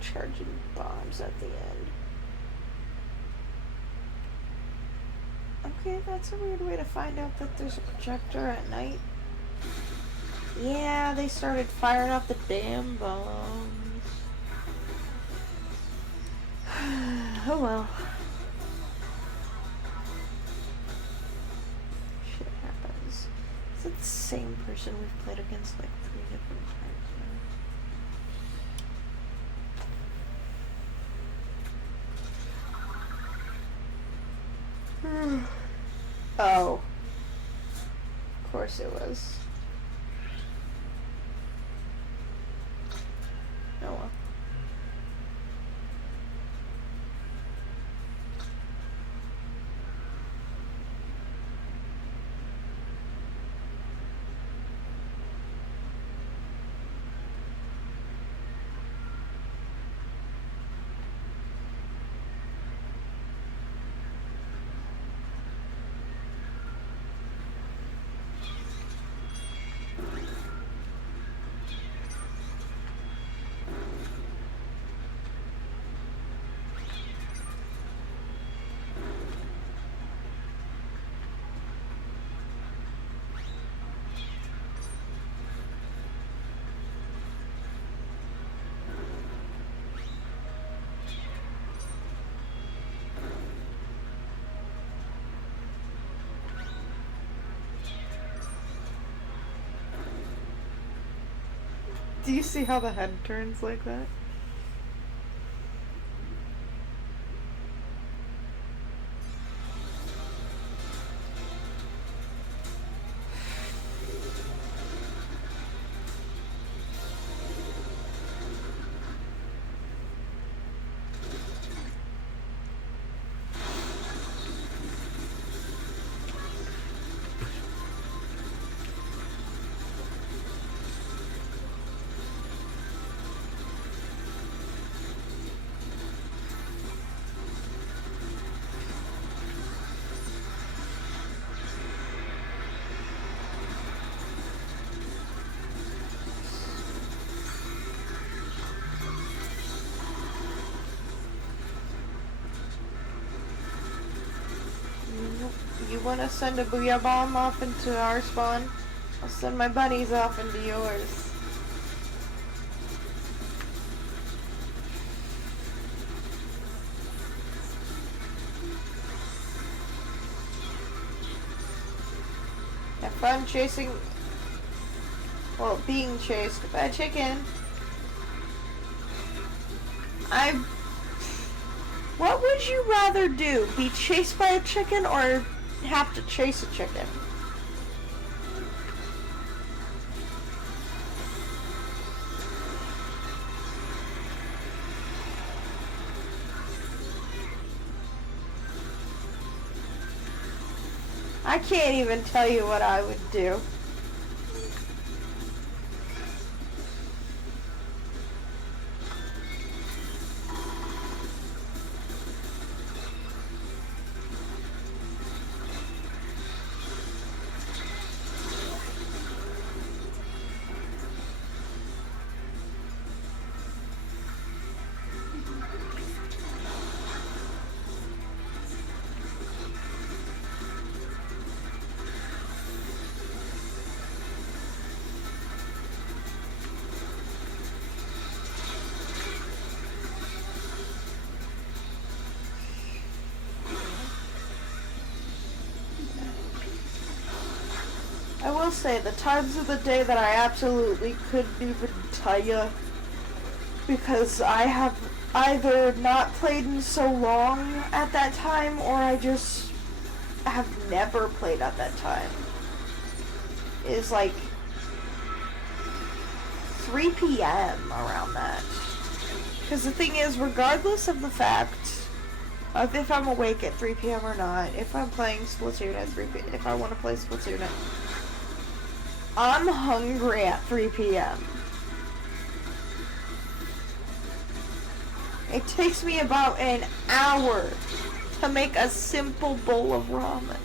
Charging bombs at the end. Okay, that's a weird way to find out that there's a projector at night. Yeah, they started firing off the damn bombs. Oh well. Shit happens. Is it the same person we've played against like 3 different times now? Oh. Of course it was. Oh well. Do you see how the head turns like that? want to send a booyah bomb off into our spawn, I'll send my bunnies off into yours. Have fun chasing, well, being chased by a chicken. What would you rather do? Be chased by a chicken or have to chase a chicken? I can't even tell you what I would do. I will say, the times of the day that I absolutely couldn't even tell you, because I have either not played in so long at that time, or I just have never played at that time, is like 3 p.m. around that. Because the thing is, regardless of the fact of if I'm awake at 3 p.m. or not, if I'm playing Splatoon at 3 p.m., if I want to play Splatoon at, I'm hungry at 3 p.m. It takes me about an hour to make a simple bowl of ramen.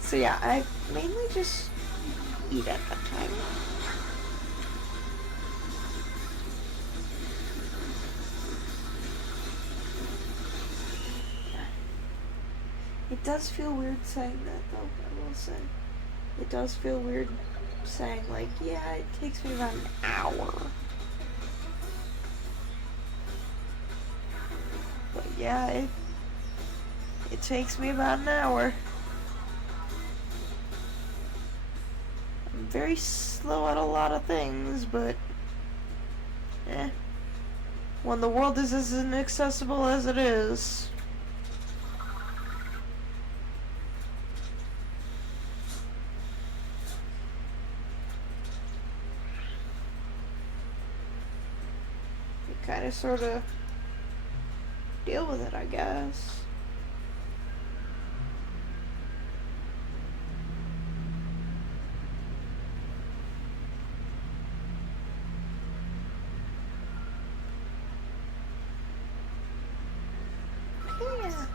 So yeah, I mainly just eat at that time. It does feel weird saying that though, I will say. It does feel weird saying, like, yeah, it takes me about an hour. But yeah, it takes me about an hour. I'm very slow at a lot of things, but when the world is as inaccessible as it is. Kind of sort of deal with it, I guess. Yeah.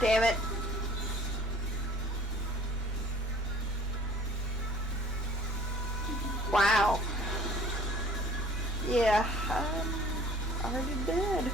Damn it. Wow. Yeah, I'm already dead.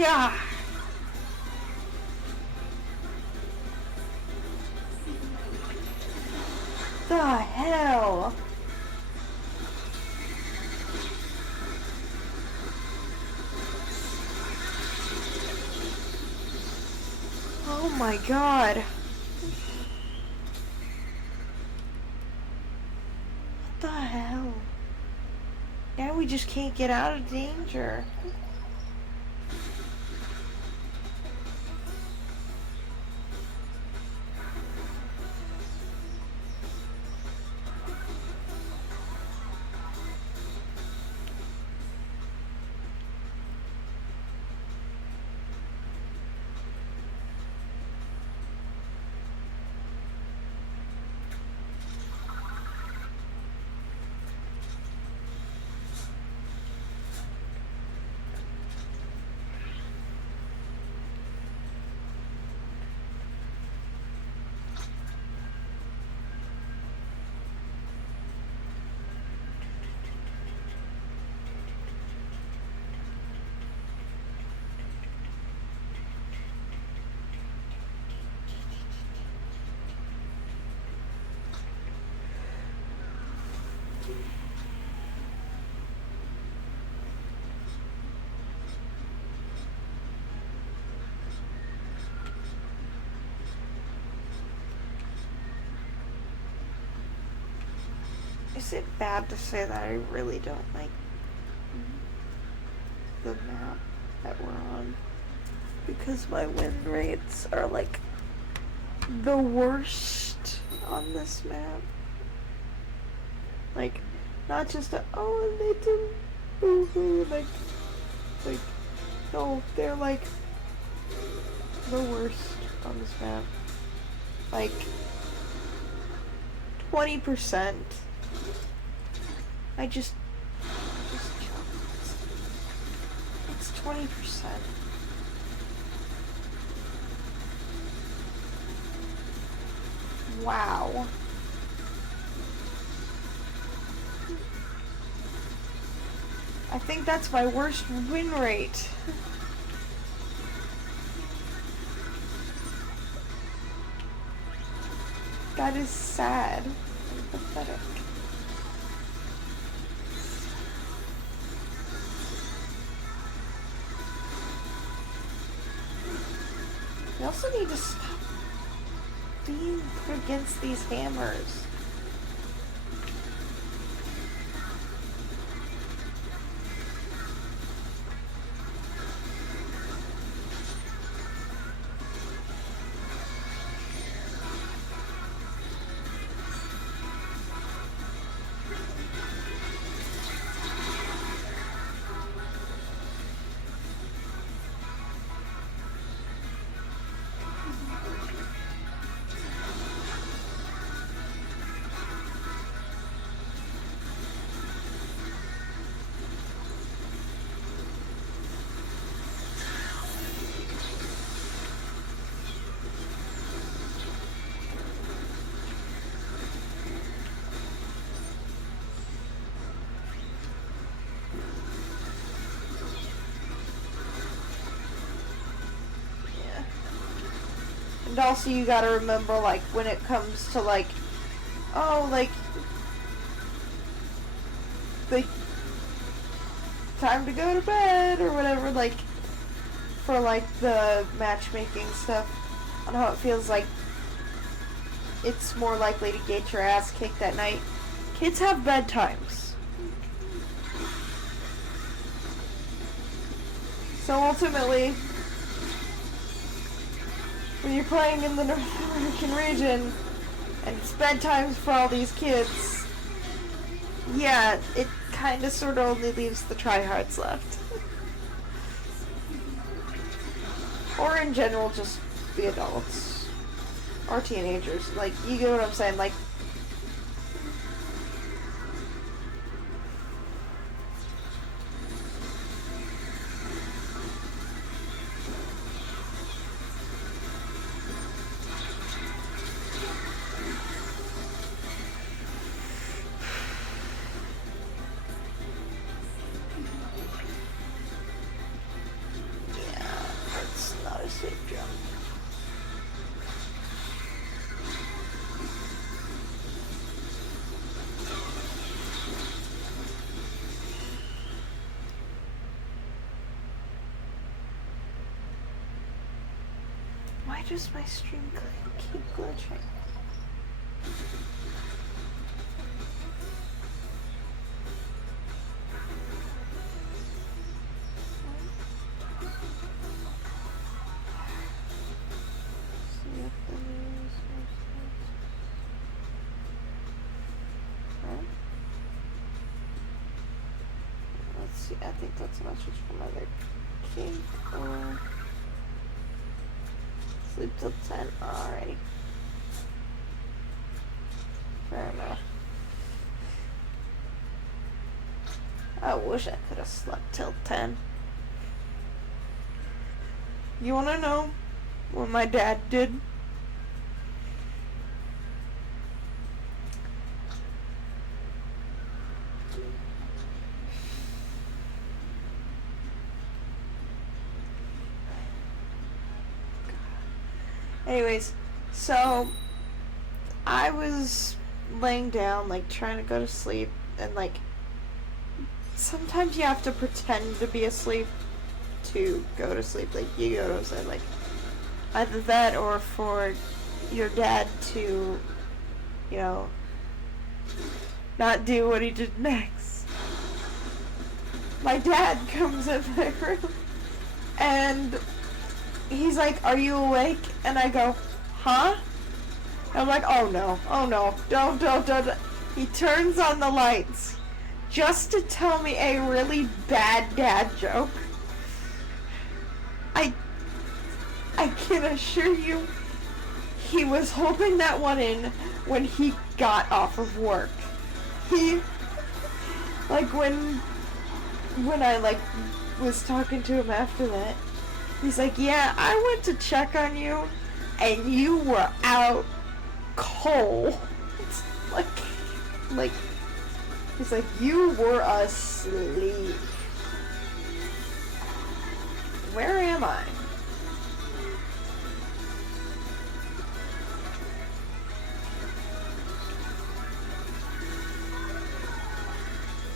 God. The hell? Oh my god. What the hell? Now we just can't get out of danger. Is it bad to say that I really don't like the map that we're on? Because my win rates are like the worst on this map. Like, not just a, oh, and they didn't boo-hoo, like, no, they're like the worst on this map. Like, 20%. It's 20%. Wow. I think that's my worst win rate. That is sad and pathetic. We also need to stop being put against these hammers. And also you gotta remember, like, when it comes to, like, oh, like, time to go to bed, or whatever, like, for, like, the matchmaking stuff, on how it feels like it's more likely to get your ass kicked at night. Kids have bedtimes. So ultimately, when you're playing in the North American region, and it's bedtimes for all these kids, yeah, it kinda sorta only leaves the tryhards left. Or in general, just the adults. Or teenagers. Like, you get what I'm saying? Like, yeah. just my stream keep glitching? See if there is. Huh? Let's see. I think that's a message from either Kink or Sleep Till 10. Alrighty. Fair enough. I wish I could have slept till 10. You wanna know what my dad did? Anyways, so I was laying down, like, trying to go to sleep, and, like, sometimes you have to pretend to be asleep to go to sleep, like Yodo said, like, either that or for your dad to, you know, not do what he did next. My dad comes in my room, and he's like, "Are you awake?" And I go, "Huh?" I'm like, oh no, don't. He turns on the lights just to tell me a really bad dad joke. I can assure you, he was holding that one in when he got off of work. He, like, when I, like, was talking to him after that, he's like, "Yeah, I went to check on you, and you were out cold." like, he's like, "You were asleep." Where am I?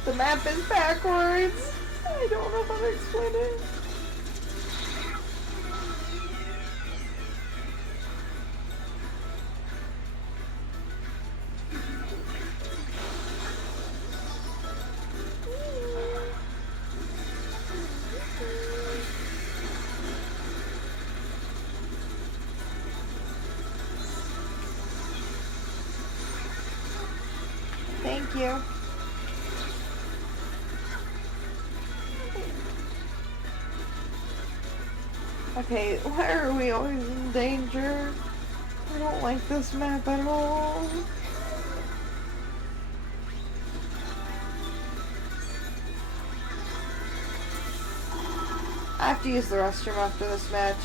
The map is backwards. I don't know how to explain it. Thank you. Okay, why are we always in danger? I don't like this map at all. I have to use the restroom after this match.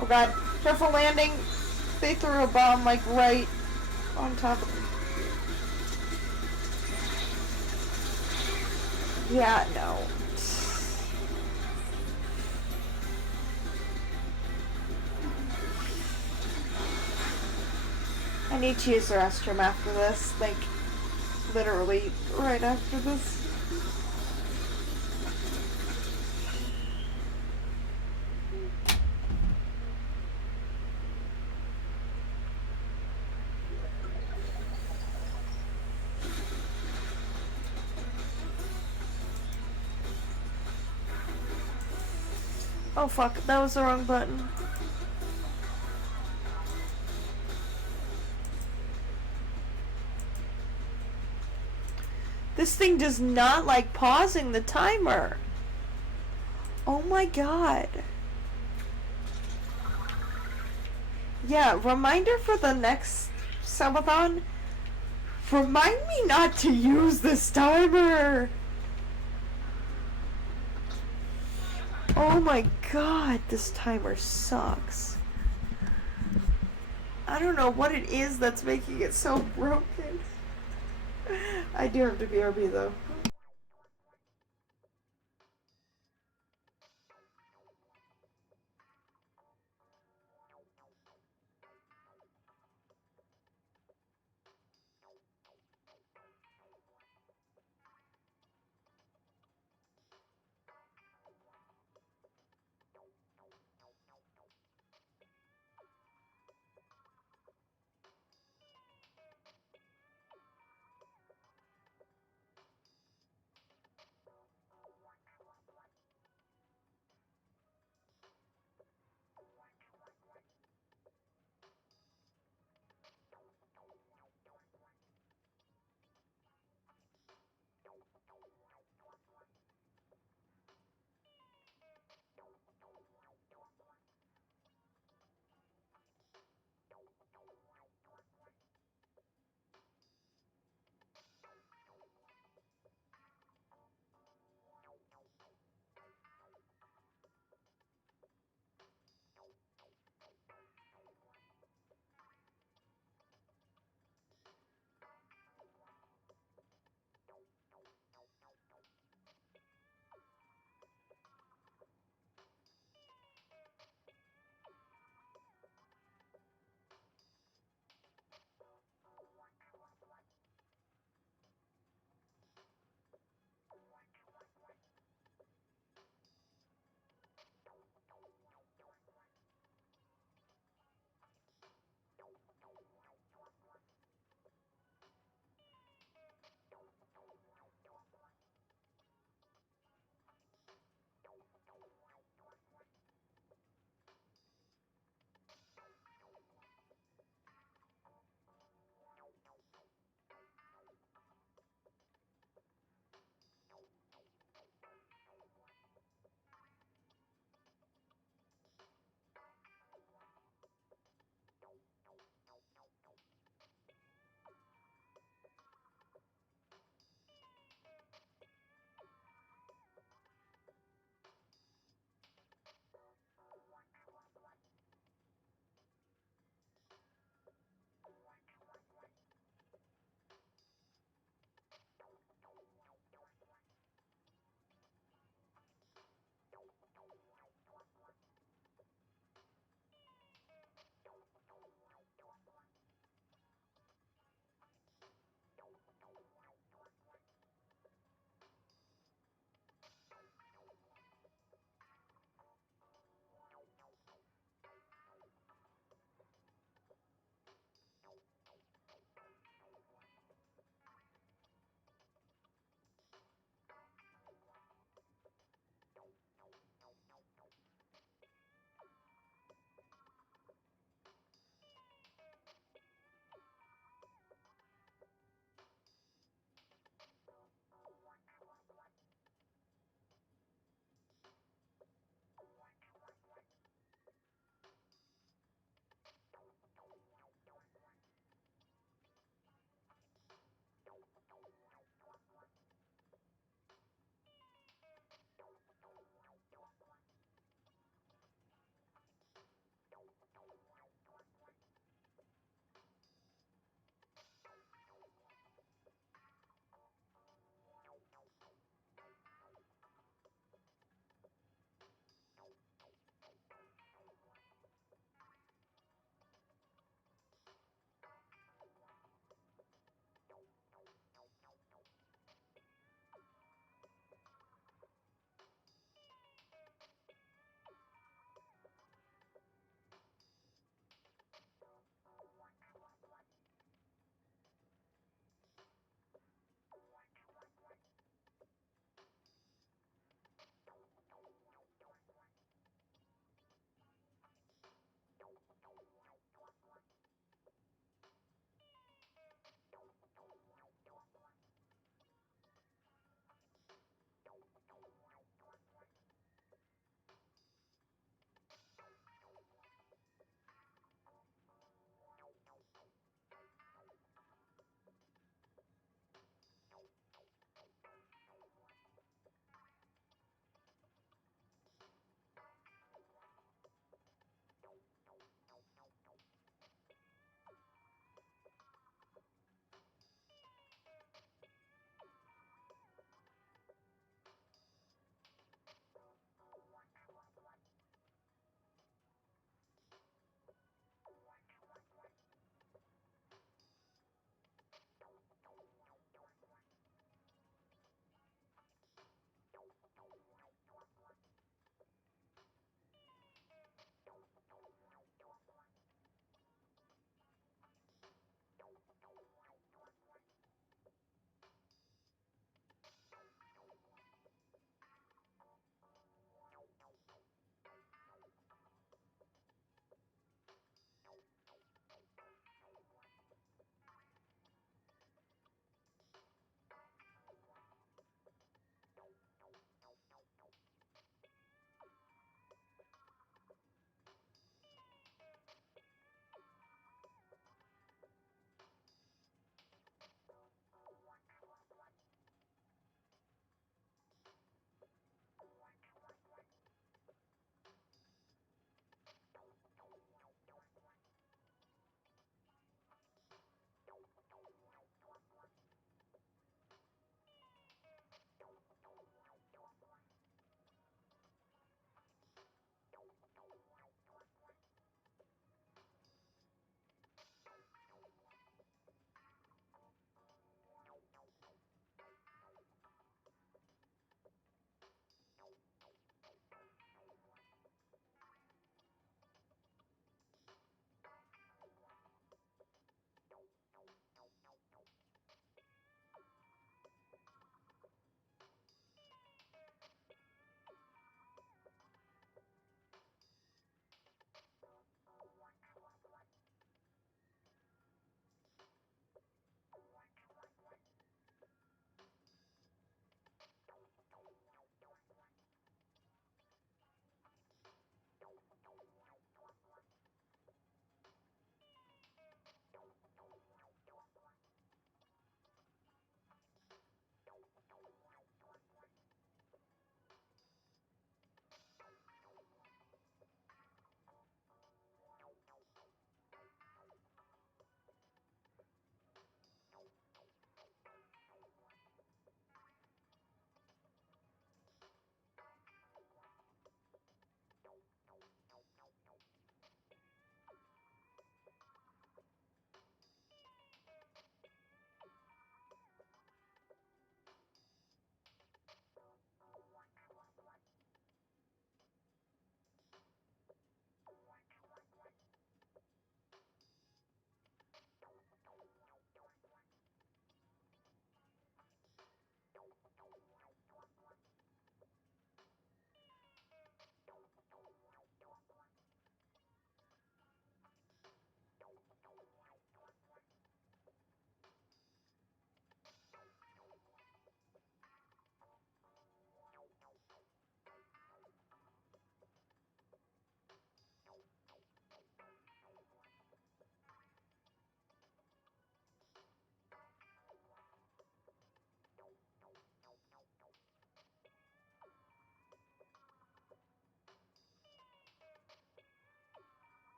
Oh god, careful landing. They threw a bomb like right on top of me. Yeah, no. I need to use the restroom after this, like, literally right after this. Oh fuck, that was the wrong button. This thing does not like pausing the timer. Oh my god. Yeah, reminder for the next Subathon, remind me not to use this timer. Oh my god, this timer sucks. I don't know what it is that's making it so broken. I do have to BRB though.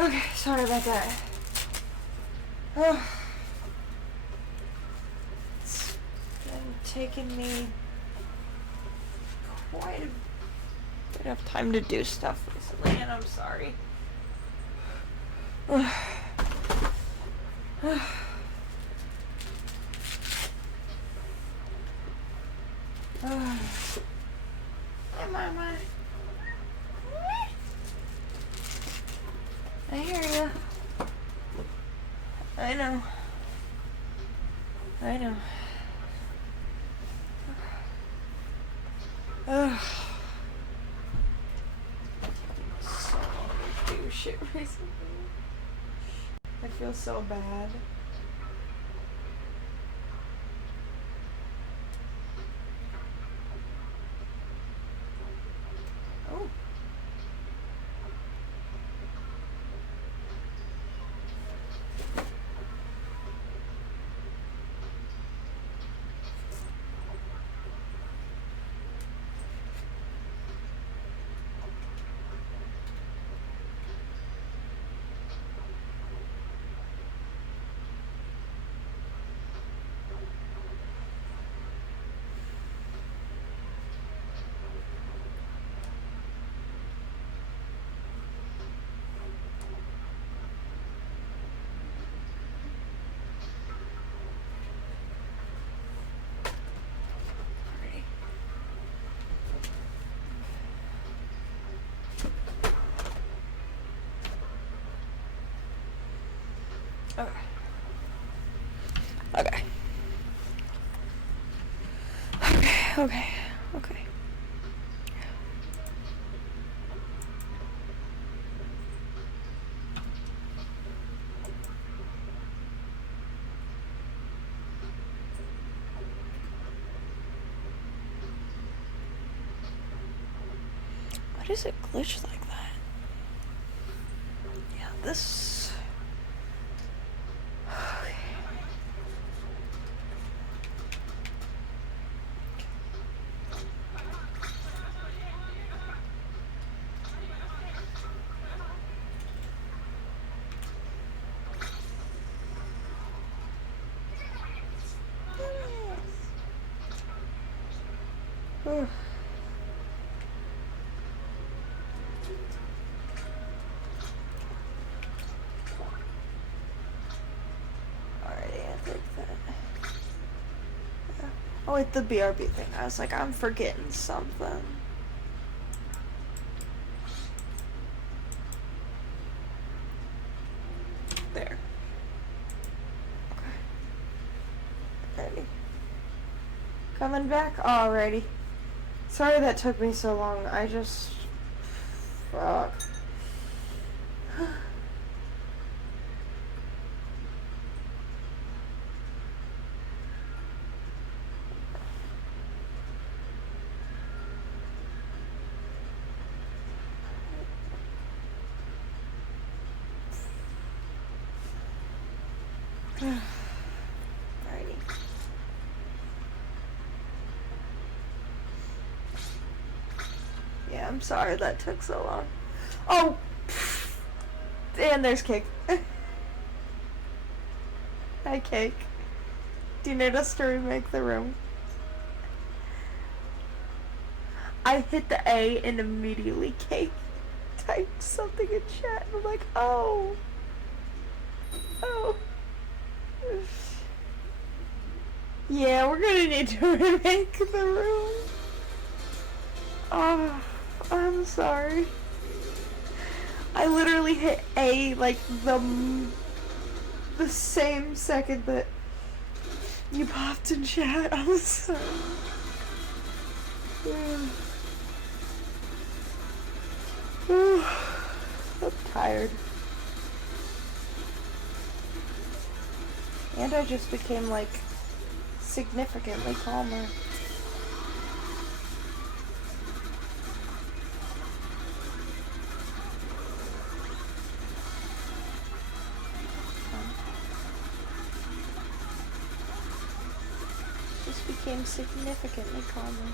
Okay, sorry about that. Oh. It's been taking me quite a bit of time to do stuff recently, and I'm sorry. Hey, Mama. I hear you. I know. I know. So do shit recently. I feel so bad. Oh. Okay. Okay. Okay. Okay. Why does it glitch like that? Yeah, this... Okay. Alrighty, I think that... Yeah. Oh wait, the BRB thing. I was like, I'm forgetting something. There. Okay. Ready. Coming back? Alrighty. Sorry that took me so long. I just... Fuck. Alrighty. Yeah, I'm sorry that took so long. Oh! And there's Cake. Hi, Cake. Do you need us to remake the room? I hit the A and immediately Cake typed something in chat and I'm like, oh. Oh. Yeah, we're gonna need to remake the room. Oh, I'm sorry. I literally hit A like the same second that you popped in chat. I'm sorry. I'm tired. And I just became like significantly calmer. Just became significantly calmer.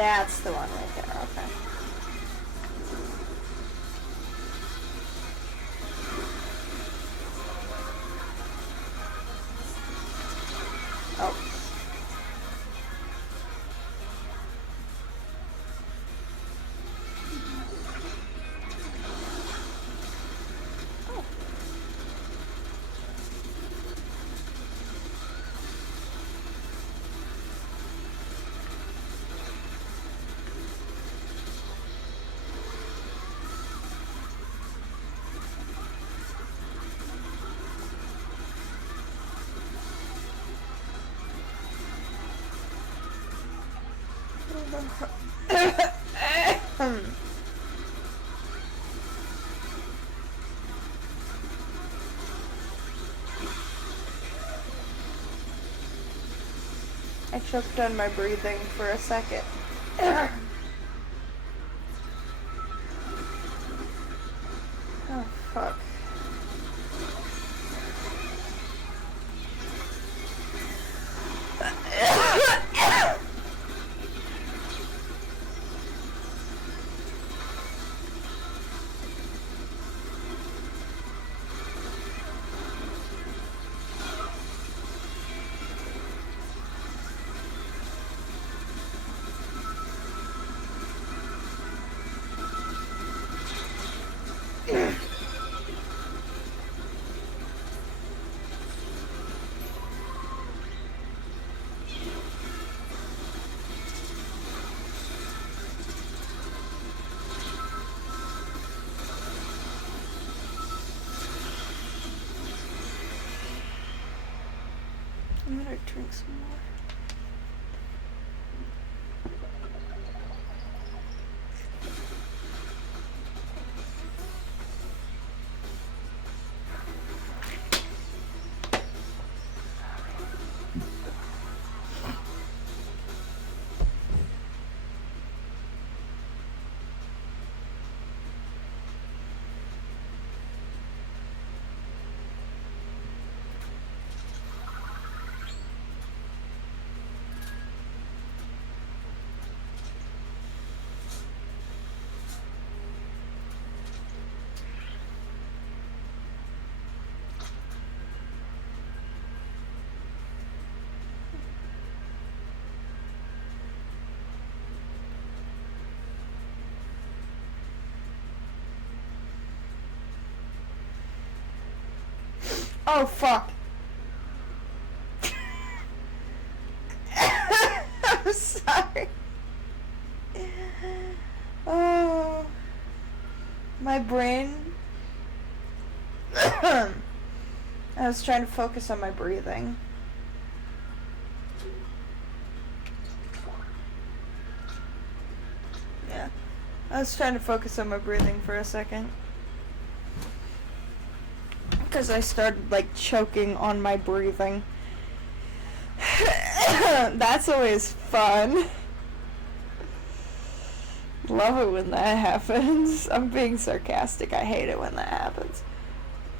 That's the one right there, okay. Oh. I choked on my breathing for a second. Oh, fuck. I'm gonna drink some more. Oh, fuck. I'm sorry. Oh. My brain. I was trying to focus on my breathing. Yeah. I was trying to focus on my breathing for a second. Because I started, like, choking on my breathing. That's always fun. Love it when that happens. I'm being sarcastic. I hate it when that happens.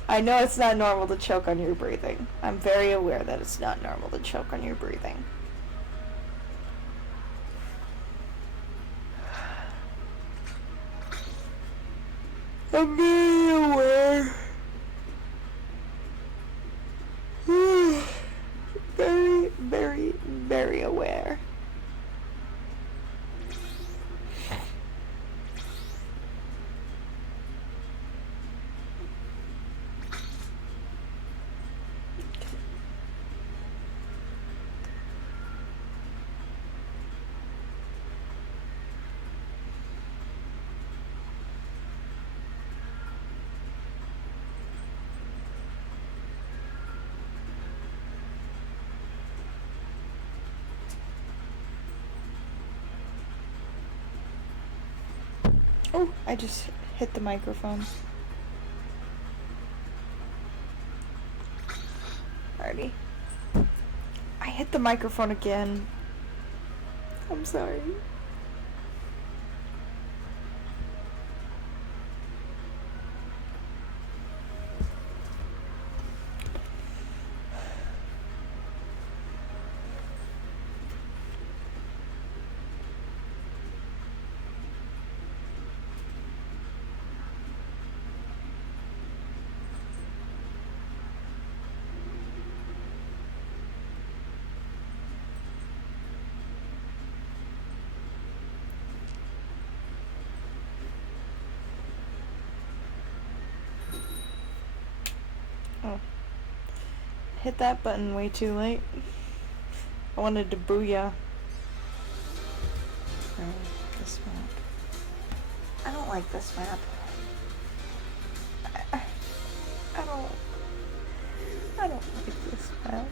I know it's not normal to choke on your breathing. I'm very aware that it's not normal to choke on your breathing. I'm very aware. Very, very, very aware. Oh, I just hit the microphone. Alrighty. I hit the microphone again. I'm sorry. hit that button way too late. I wanted to booyah. This map. I don't like this map. I don't like this map.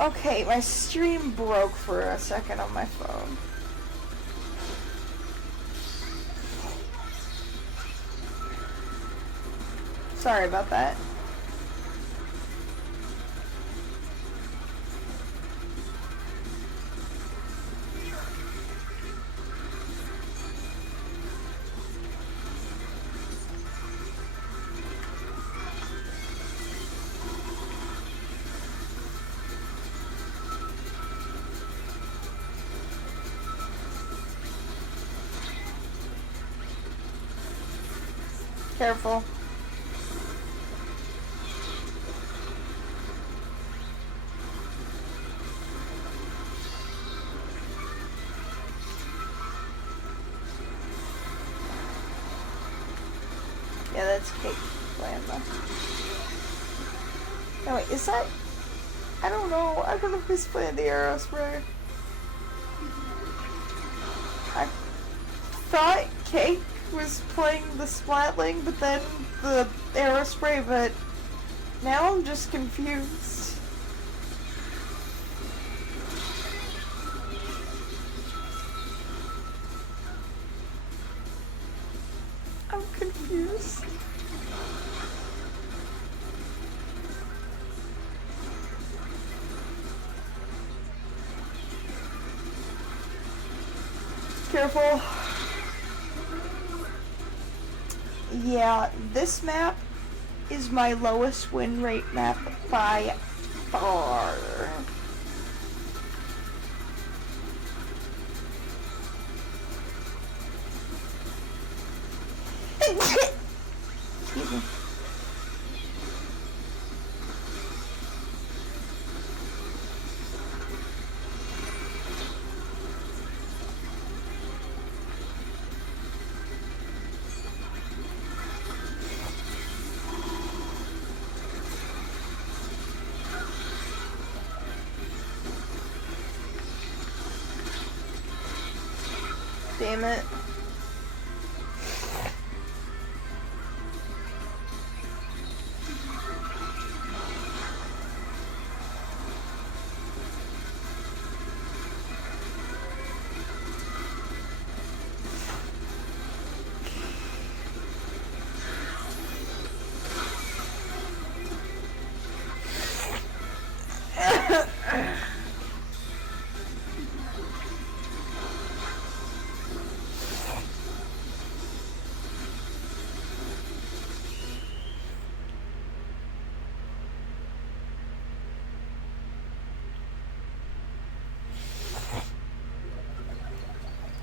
Okay, my stream broke for a second on my phone. Sorry about that. Careful. Yeah, that's cake land though. No, wait, is that... I don't know. I don't know who's playing the arrow spray. I thought Cake was playing the Splatling, but then the arrow spray, but now I'm just confused. I'm confused. Careful. Yeah, this map is my lowest win rate map by far. Excuse me. Damn it.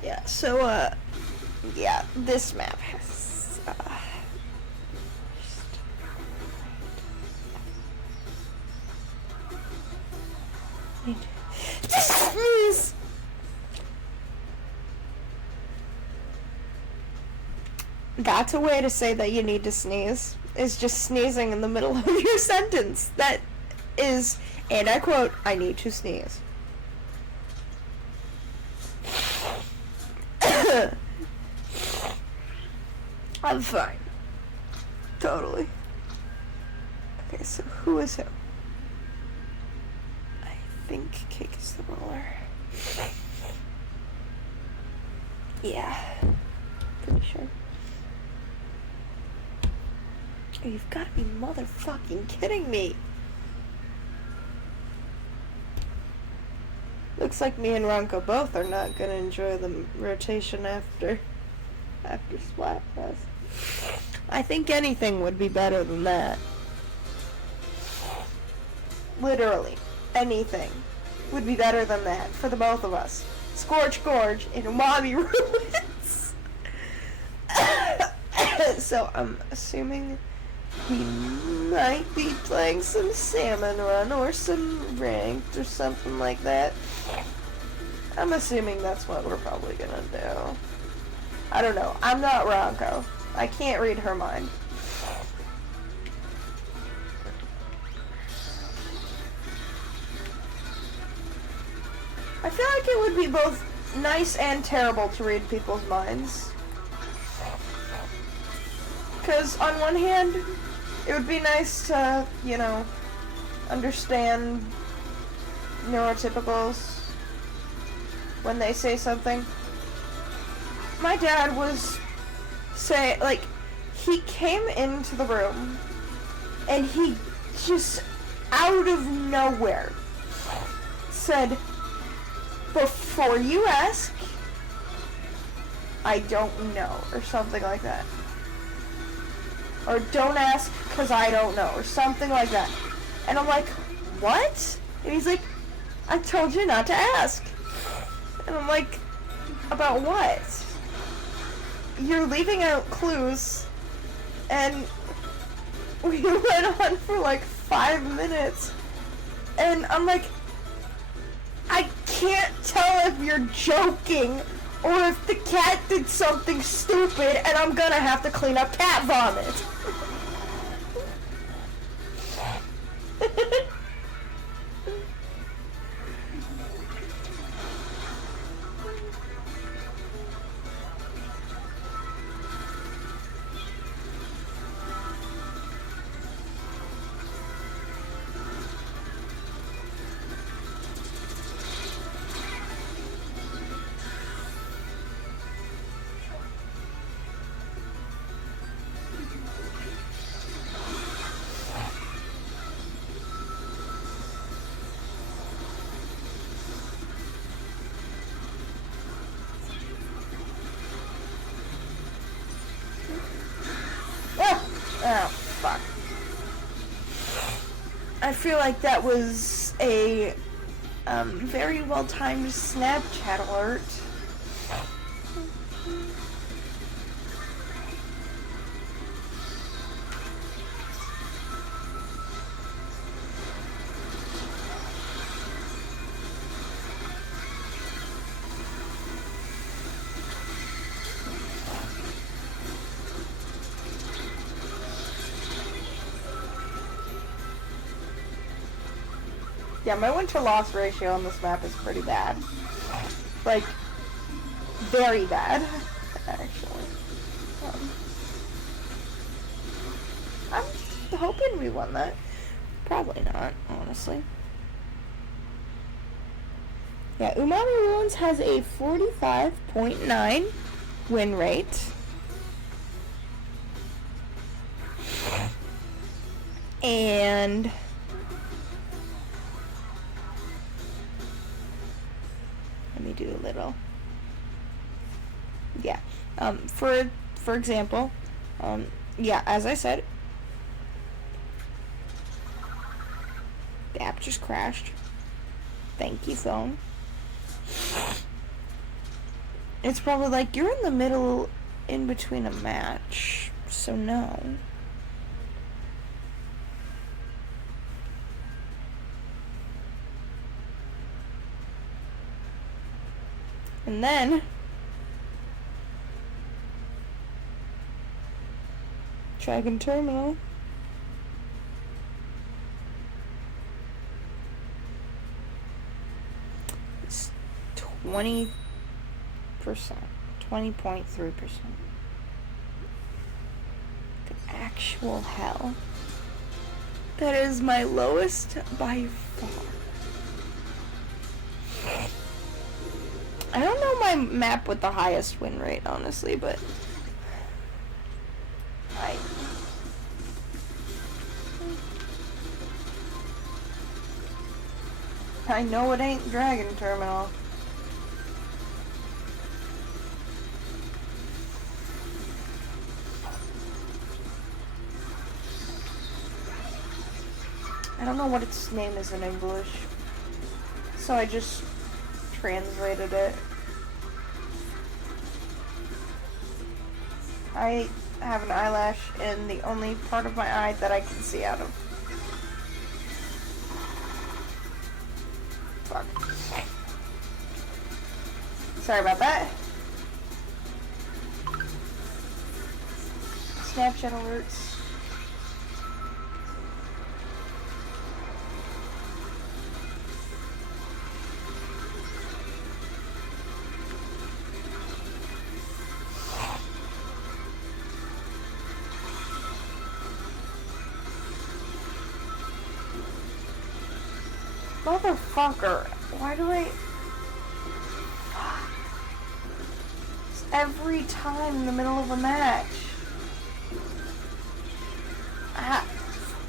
Yeah, so, yeah, this map has, just... That's a way to say that you need to sneeze, is just sneezing in the middle of your sentence. That is, and I quote, I need to sneeze. I'm fine. Totally. Okay, so who is who? I think Cake is the roller. Yeah. Pretty sure. Oh, you've got to be motherfucking kidding me. Looks like me and Ronco both are not gonna enjoy the rotation after Splatfest. I think anything would be better than that. Literally, anything would be better than that for the both of us. Scorch Gorge in Umami Ruins. So I'm assuming he might be playing some Salmon Run or some Ranked or something like that. I'm assuming that's what we're probably gonna do. I don't know. I'm not Ronco. I can't read her mind. I feel like it would be both nice and terrible to read people's minds. Because on one hand, it would be nice to, you know, understand neurotypicals when they say something. My dad was he came into the room and he just out of nowhere said, "Before you ask, I don't know," or something like that. Or "Don't ask because I don't know," or something like that. And I'm like, "What?" And he's like, "I told you not to ask." And I'm like, "About what?" "You're leaving out clues." And we went on for like 5 minutes. And I'm like, I can't tell if you're joking or if the cat did something stupid and I'm gonna have to clean up cat vomit. Oh, fuck. I feel like that was a very well-timed Snapchat alert. Yeah, my win-to-loss ratio on this map is pretty bad. Like, very bad, actually. I'm hoping we won that. Probably not, honestly. Yeah, Umami Ruins has a 45.9 win rate. And let me do a little. Yeah. For example, yeah, as I said, the app just crashed. Thank you, phone. It's probably like, you're in the middle in between a match, so no. And then Dragon Terminal. It's 20%. 20.3%. The actual hell. That is my lowest by far. I don't know my map with the highest win rate, honestly, but I know it ain't Dragon Terminal. I don't know what its name is in English, so I just translated it. have an eyelash in the only part of my eye that I can see out of. Fuck. Sorry about that. Snapchat alerts. Motherfucker. Why do I... Fuck. It's every time in the middle of a match.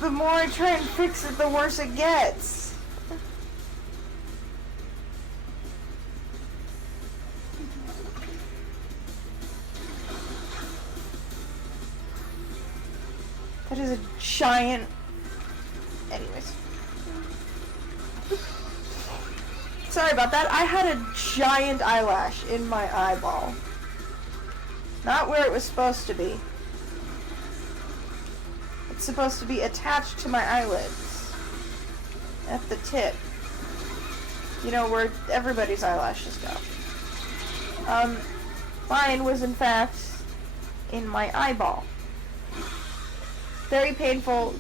The more I try and fix it, the worse it gets. That is a giant... Anyways. Sorry about that. I had a giant eyelash in my eyeball. Not where it was supposed to be. It's supposed to be attached to my eyelids. At the tip. You know, where everybody's eyelashes go. Mine was in fact in my eyeball. Very painful.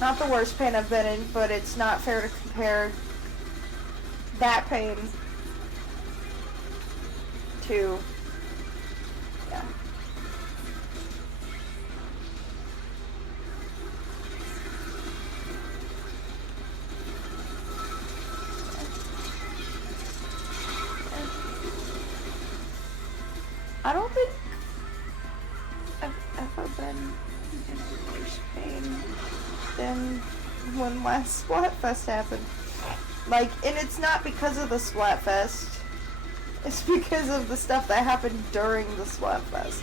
Not the worst pain I've been in, but it's not fair to compare that pain to, yeah. I don't think I've ever been in worse pain than when last Splatfest happened. Like, and it's not because of the Splatfest. It's because of the stuff that happened during the Splatfest.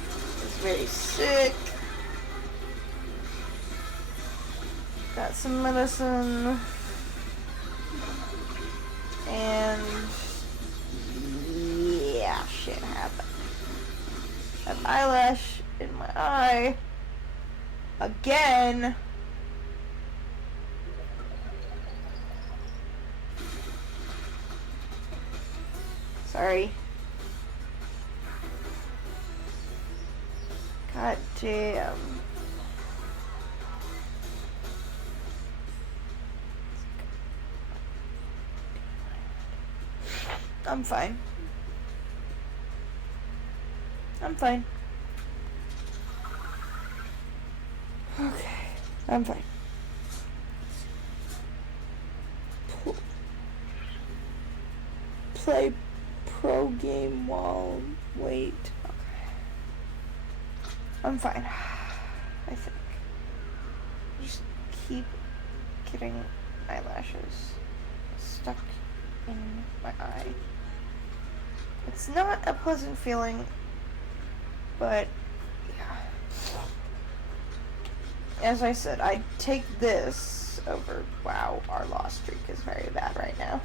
I was very sick. Got some medicine. And... yeah, shit happened. An eyelash in my eye. Again. Sorry. God damn. I'm fine. I'm fine. Okay. I'm fine. Play pro game while wait. Okay. I'm fine. I think. Just keep getting eyelashes stuck in my eye. It's not a pleasant feeling, but yeah. As I said, I'd take this over. Wow, our loss streak is very bad right now.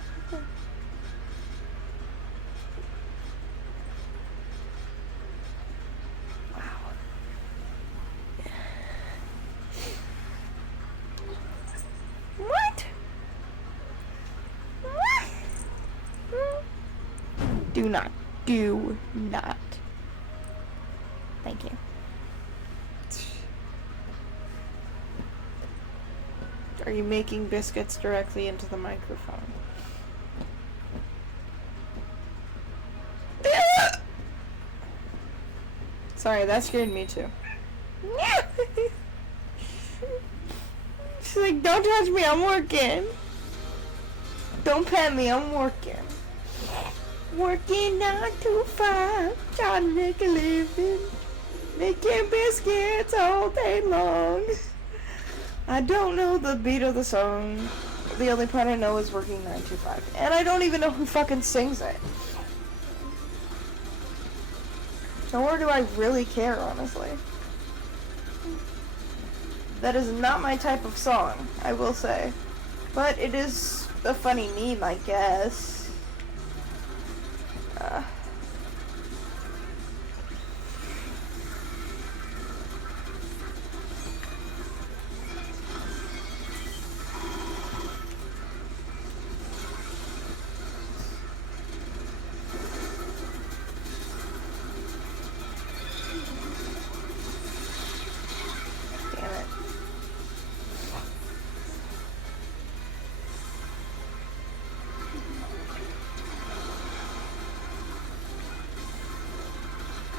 Do not. Thank you. Are you making biscuits directly into the microphone? Sorry, that scared me too. She's like, don't touch me, I'm working. Don't pet me, I'm working. Working 9 to 5, trying to make a living, making biscuits all day long. I don't know the beat of the song. The only part I know is working 9 to 5. And I don't even know who fucking sings it. Nor do I really care, honestly. That is not my type of song, I will say. But it is a funny meme, I guess.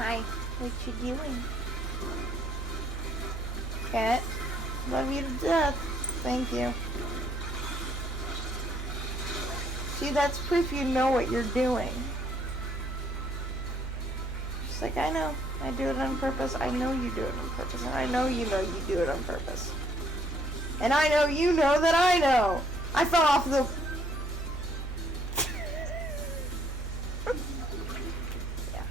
Hi. What you doing? Cat. Love you to death. Thank you. See, that's proof you know what you're doing. She's like, I know. I do it on purpose. I know you do it on purpose. And I know you do it on purpose. And I know you know that I know. I fell off the... Yeah.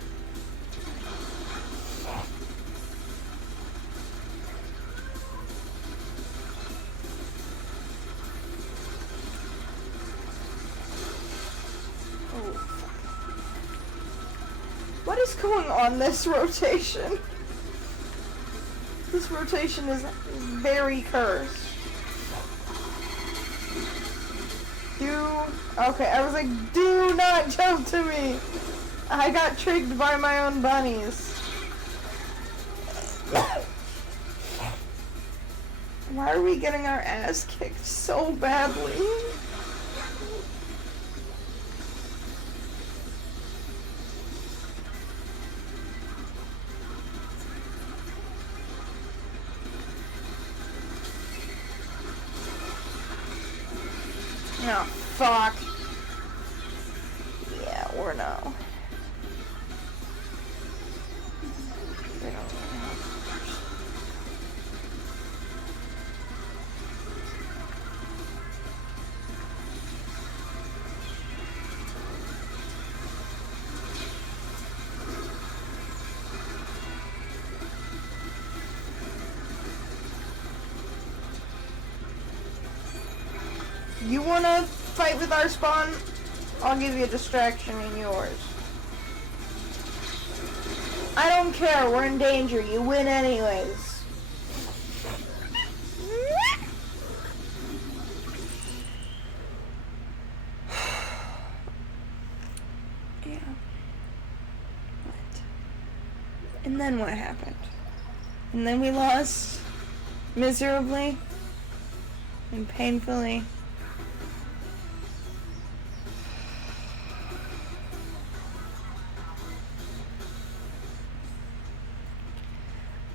Oh. What is going on this rotation? This rotation is very cursed. Okay, I was like, do not jump to me. I got tricked by my own bunnies. Why are we getting our ass kicked so badly? Oh, fuck. Yeah, or no. They don't really have You wanna fight with our spawn? I'll give you a distraction in yours. I don't care, we're in danger. You win anyways. Yeah. What? And then what happened? And then we lost miserably and painfully.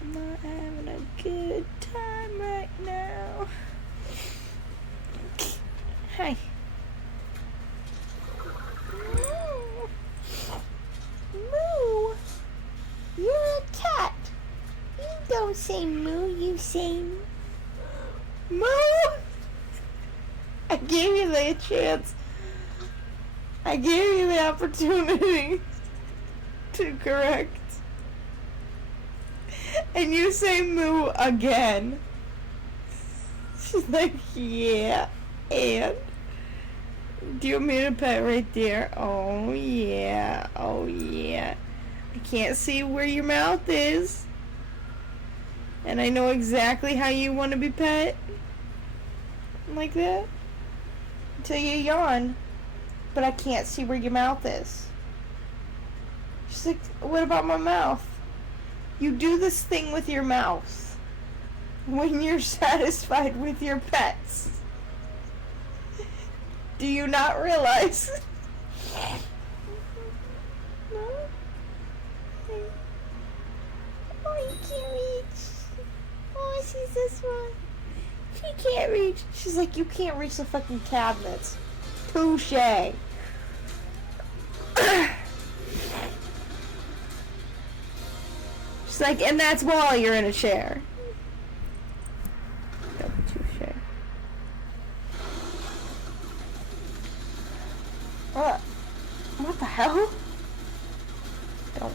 I'm not having a good time right now. Hi. Moo. Moo. You're a cat. You don't say moo, you say moo. I gave you the chance. I gave you the opportunity to correct. And you say moo again. She's like, yeah, and? Do you want me to pet right there? Oh, yeah, oh, yeah. I can't see where your mouth is. And I know exactly how you want to be pet. Like that. Until you yawn. But I can't see where your mouth is. She's like, what about my mouth? You do this thing with your mouth when you're satisfied with your pets. Do you not realize? No? Oh, you can't reach. Oh, she's this one. She can't reach. She's like, you can't reach the fucking cabinets. Touche. She's like, and that's while you're in a chair. Touche. What the hell? Don't.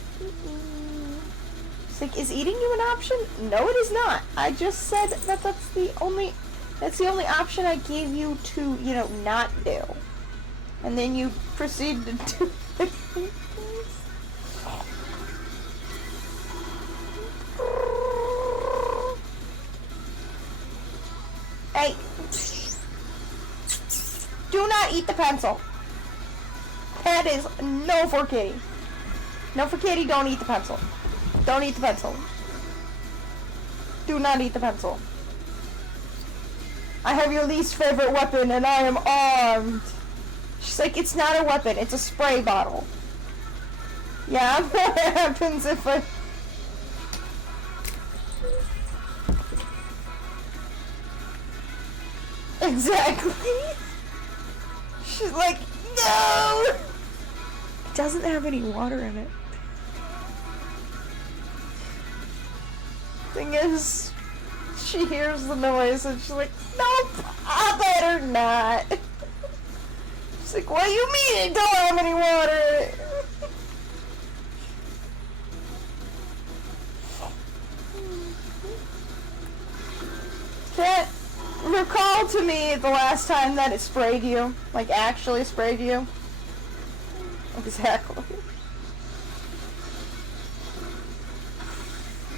It's like, is eating you an option? No, it is not. I just said that that's the only option I gave you to, you know, not do. And then you proceed to do it. Hey. Do not eat the pencil. That is no for kitty. No for kitty, don't eat the pencil. Don't eat the pencil. Do not eat the pencil. I have your least favorite weapon and I am armed. She's like, it's not a weapon, it's a spray bottle. Yeah, what happens if I... Exactly. She's like, no! It doesn't have any water in it. Thing is, she hears the noise and she's like, nope, I better not. She's like, what do you mean it don't have any water in it? Can't recall to me the last time that it sprayed you. Like, actually sprayed you. Exactly.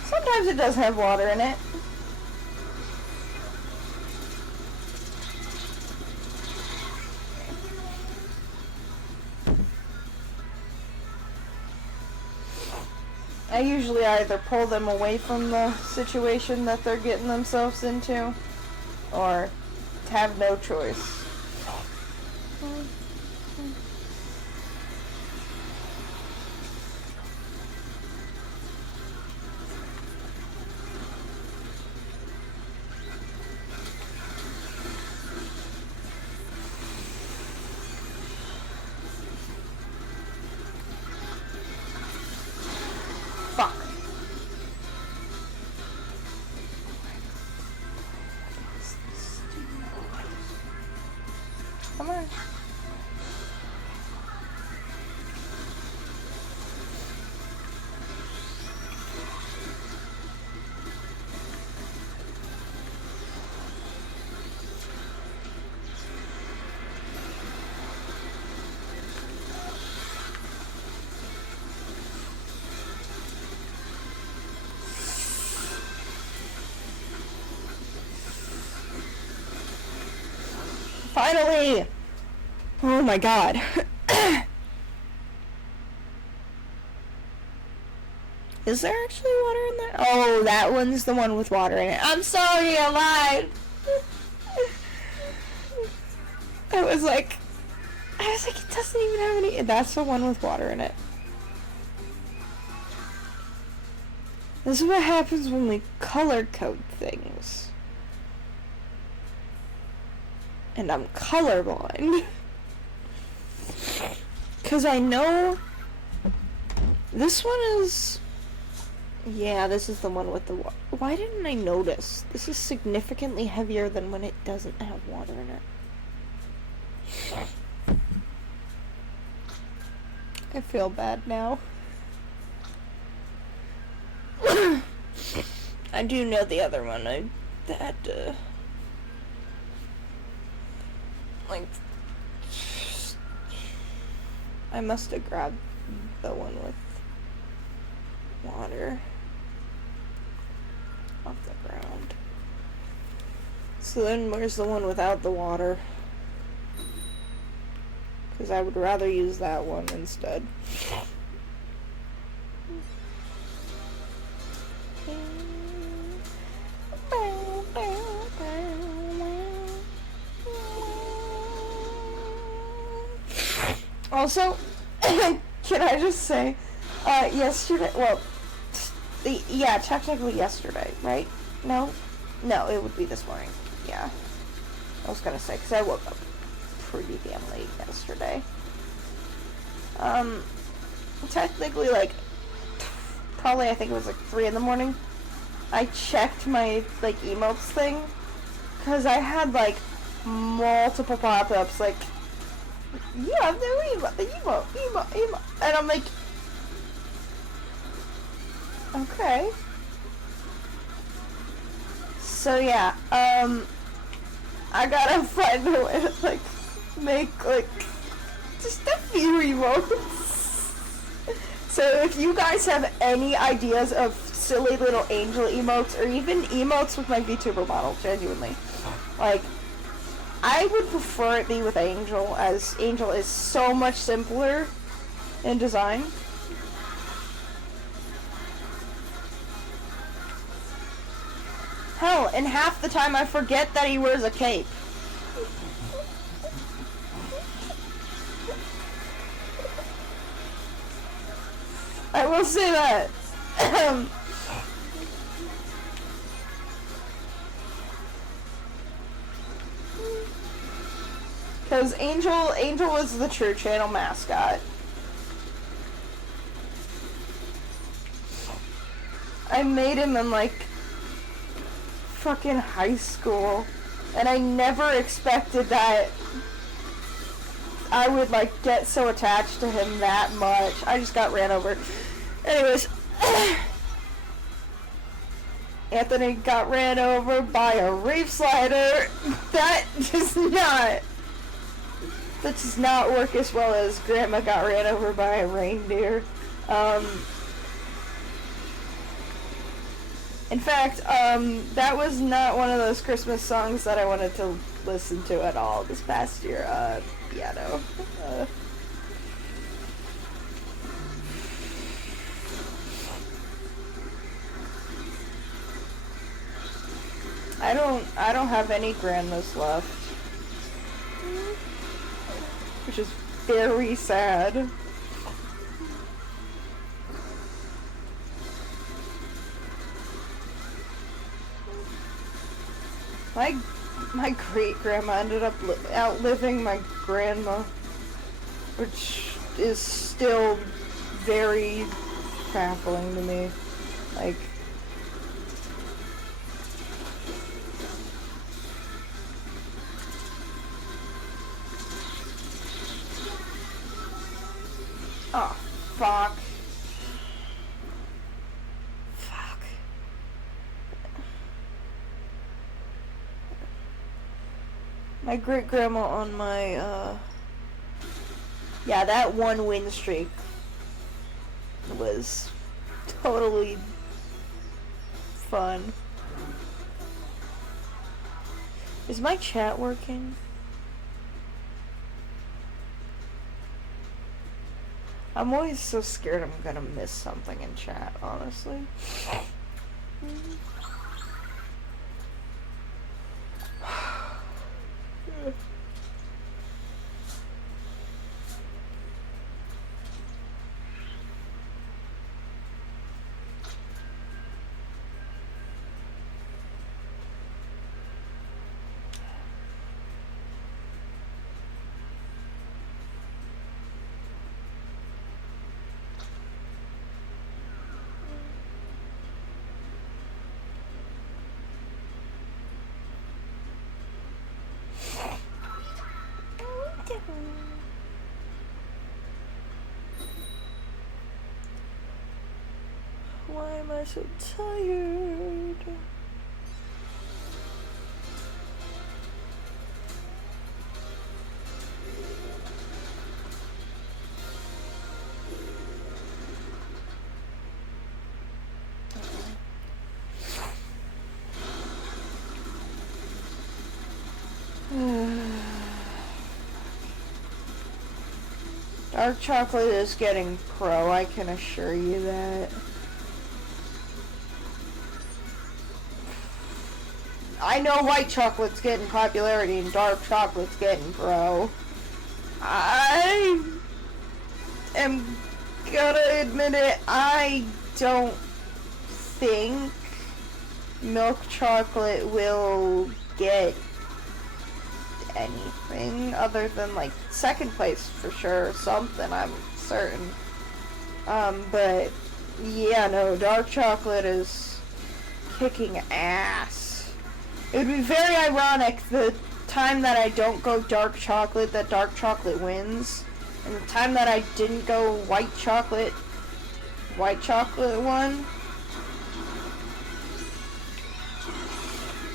Sometimes it does have water in it. I usually either pull them away from the situation that they're getting themselves into, or have no choice. Fuck. Come on. Finally! Oh my god. Is there actually water in there? Oh, that one's the one with water in it. I'm sorry, I lied. I was like, it doesn't even have any. That's the one with water in it. This is what happens when we color code things. And I'm colorblind. Because I know this one is... Yeah, this is the one with the water. Why didn't I notice? This is significantly heavier than when it doesn't have water in it. I feel bad now. I do know the other one. I had to... Like... I must have grabbed the one with water off the ground. So then where's the one without the water? Because I would rather use that one instead. Also, can I just say, yesterday, well, yeah, technically yesterday, right? No, it would be this morning, yeah. I was gonna say, because I woke up pretty damn late yesterday. Technically, like, probably I think it was like 3 in the morning. I checked my, like, emotes thing, because I had, like, multiple pop-ups, like, yeah, the emote, and I'm like, okay. So yeah, I gotta find a way to, like, make, like, just a few emotes. So if you guys have any ideas of silly little angel emotes, or even emotes with my VTuber model, genuinely, like, I would prefer it be with Angel, as Angel is so much simpler in design. Hell, and half the time I forget that he wears a cape. I will say that. Because Angel was the True Channel mascot. I made him in like fucking high school, and I never expected that I would like get so attached to him that much. I just got ran over. Anyways, Anthony got ran over by a reef slider. That does not work as well as Grandma got ran over by a reindeer. In fact, that was not one of those Christmas songs that I wanted to listen to at all this past year. Piano. I don't have any grandmas left, which is very sad. My great-grandma ended up outliving my grandma, which is still very baffling to me. Like, oh, fuck. My great-grandma on my, yeah, that one win streak was totally fun. Is my chat working? I'm always so scared I'm gonna miss something in chat, honestly. Why am I so tired? Dark chocolate is getting pro, I can assure you that. I know white chocolate's getting popularity and dark chocolate's getting pro. I am gonna admit it, I don't think milk chocolate will get anything other than like second place for sure, something, I'm certain. But yeah, no, dark chocolate is kicking ass. It would be very ironic the time that I don't go dark chocolate that dark chocolate wins, and the time that I didn't go white chocolate won.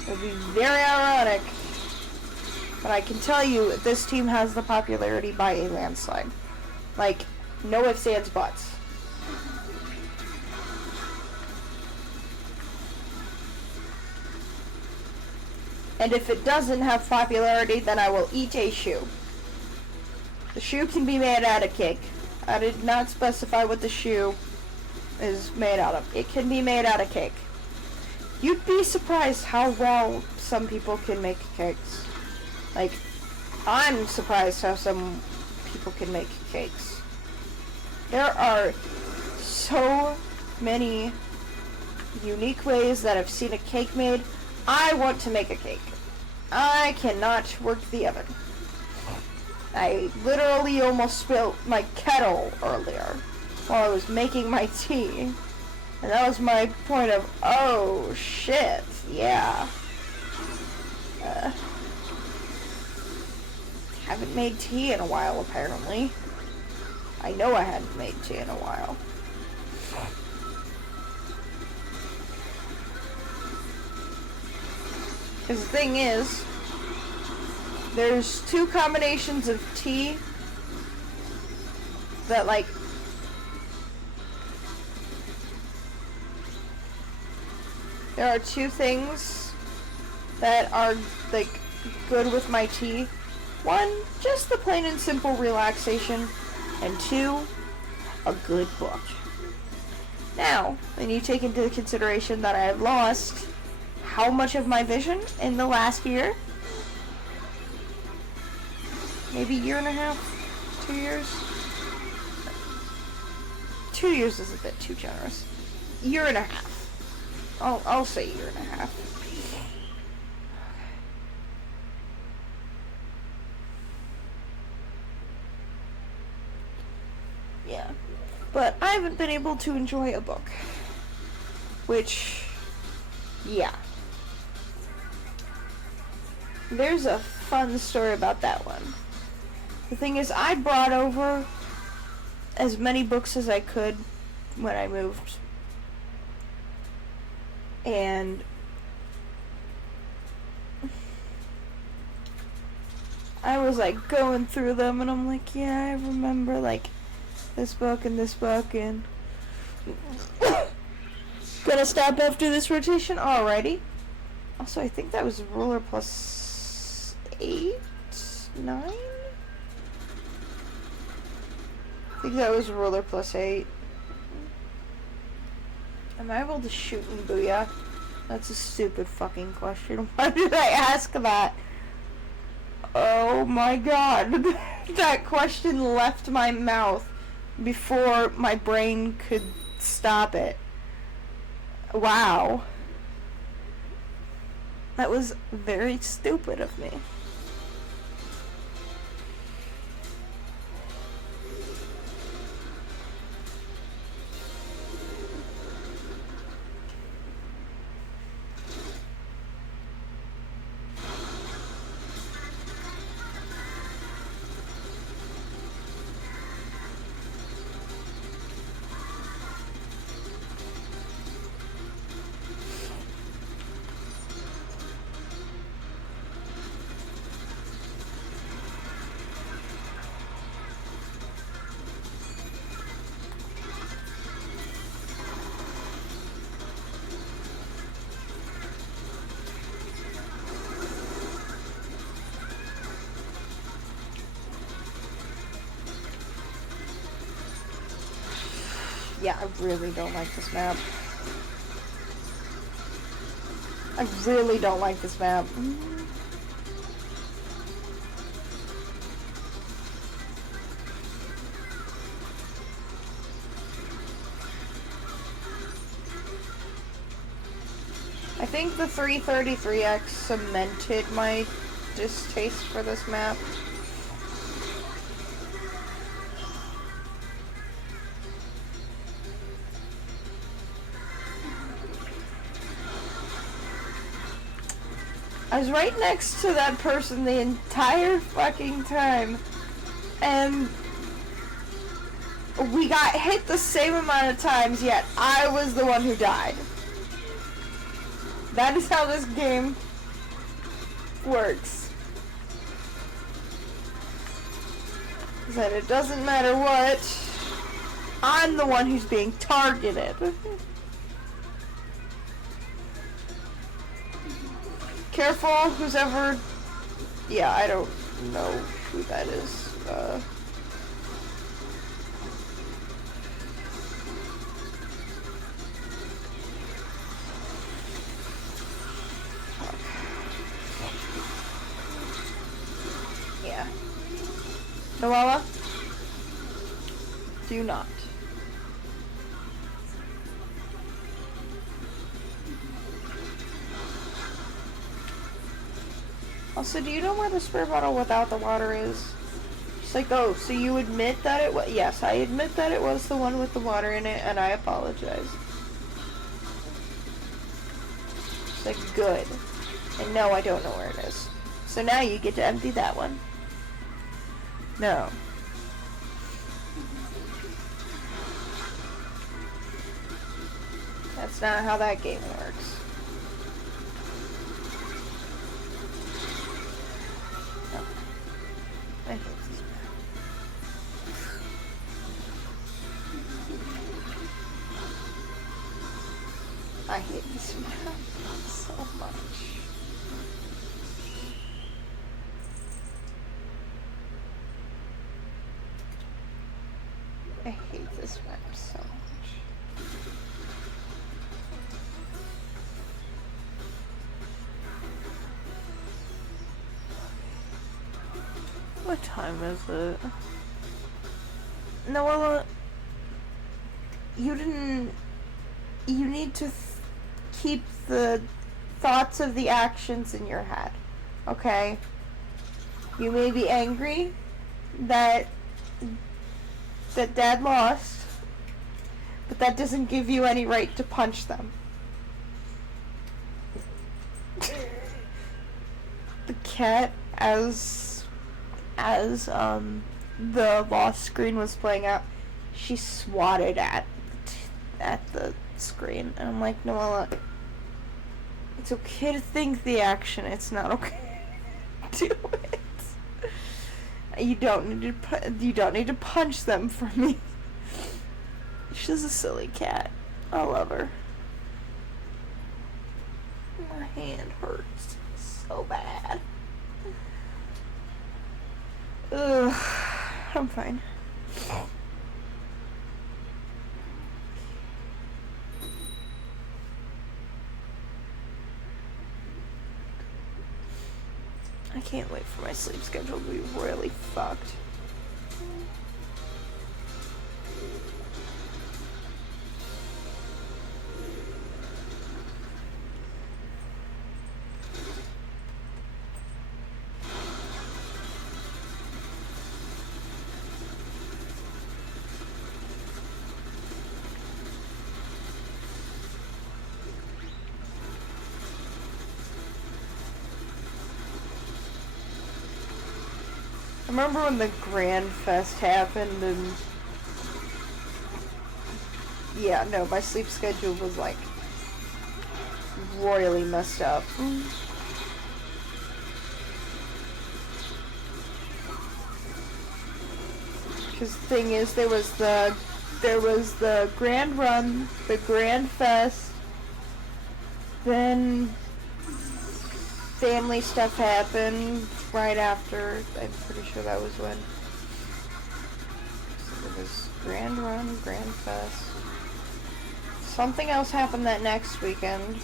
It would be very ironic. But I can tell you, this team has the popularity by a landslide. Like, no ifs, ands, buts. And if it doesn't have popularity, then I will eat a shoe. The shoe can be made out of cake. I did not specify what the shoe is made out of. It can be made out of cake. You'd be surprised how well some people can make cakes. Like, I'm surprised how some people can make cakes. There are so many unique ways that I've seen a cake made. I want to make a cake. I cannot work the oven. I literally almost spilled my kettle earlier while I was making my tea. And that was my point of, oh shit, yeah. Haven't made tea in a while, apparently. I know I hadn't made tea in a while. Because the thing is, there's two combinations of tea that, like, there are two things that are, like, good with my tea. One, just the plain and simple relaxation. And two, a good book. Now, when you take into consideration that I have lost how much of my vision in the last year? Maybe year and a half? 2 years? 2 years is a bit too generous. Year and a half. I'll say year and a half. Yeah. But I haven't been able to enjoy a book. Which, yeah. There's a fun story about that one. The thing is, I brought over as many books as I could when I moved. And I was like going through them and I'm like, yeah, I remember like this book and gonna stop after this rotation? Alrighty. Also, I think that was ruler plus 8? 9? I think that was ruler plus 8. Am I able to shoot in Booyah? That's a stupid fucking question. Why did I ask that? Oh my god. That question left my mouth before my brain could stop it. Wow. That was very stupid of me. Yeah, I really don't like this map. I really don't like this map. I think the 333X cemented my distaste for this map. I was right next to that person the entire fucking time, and we got hit the same amount of times, yet I was the one who died. That is how this game works. Is that it doesn't matter what, I'm the one who's being targeted. Careful, who's ever... Yeah, I don't know who that is. Yeah. Noella? Do not. Also, do you know where the spray bottle without the water is? She's like, oh, so you admit that it was... Yes, I admit that it was the one with the water in it, and I apologize. She's like, good. And no, I don't know where it is. So now you get to empty that one. No. That's not how that game works. No. I hate this map. I hate this map so much. I hate this map so much. What time is it? Noella, you need to keep the thoughts of the actions in your head, okay? You may be angry that Dad lost, but that doesn't give you any right to punch them. The cat, as the lost screen was playing out, she swatted at the screen, and I'm like, Noella, it's okay to think the action, it's not okay to do it. You don't need to punch them for me. She's a silly cat. I love her. My hand hurts so bad. Ugh, I'm fine. I can't wait for my sleep schedule to be really fucked. Remember when the Grand Fest happened and... Yeah, no, my sleep schedule was like royally messed up. Because the thing is, there was the Grand Run, the Grand Fest, then family stuff happened right after. I'm pretty sure that was when. So it was Grand Run, Grand Fest. Something else happened that next weekend.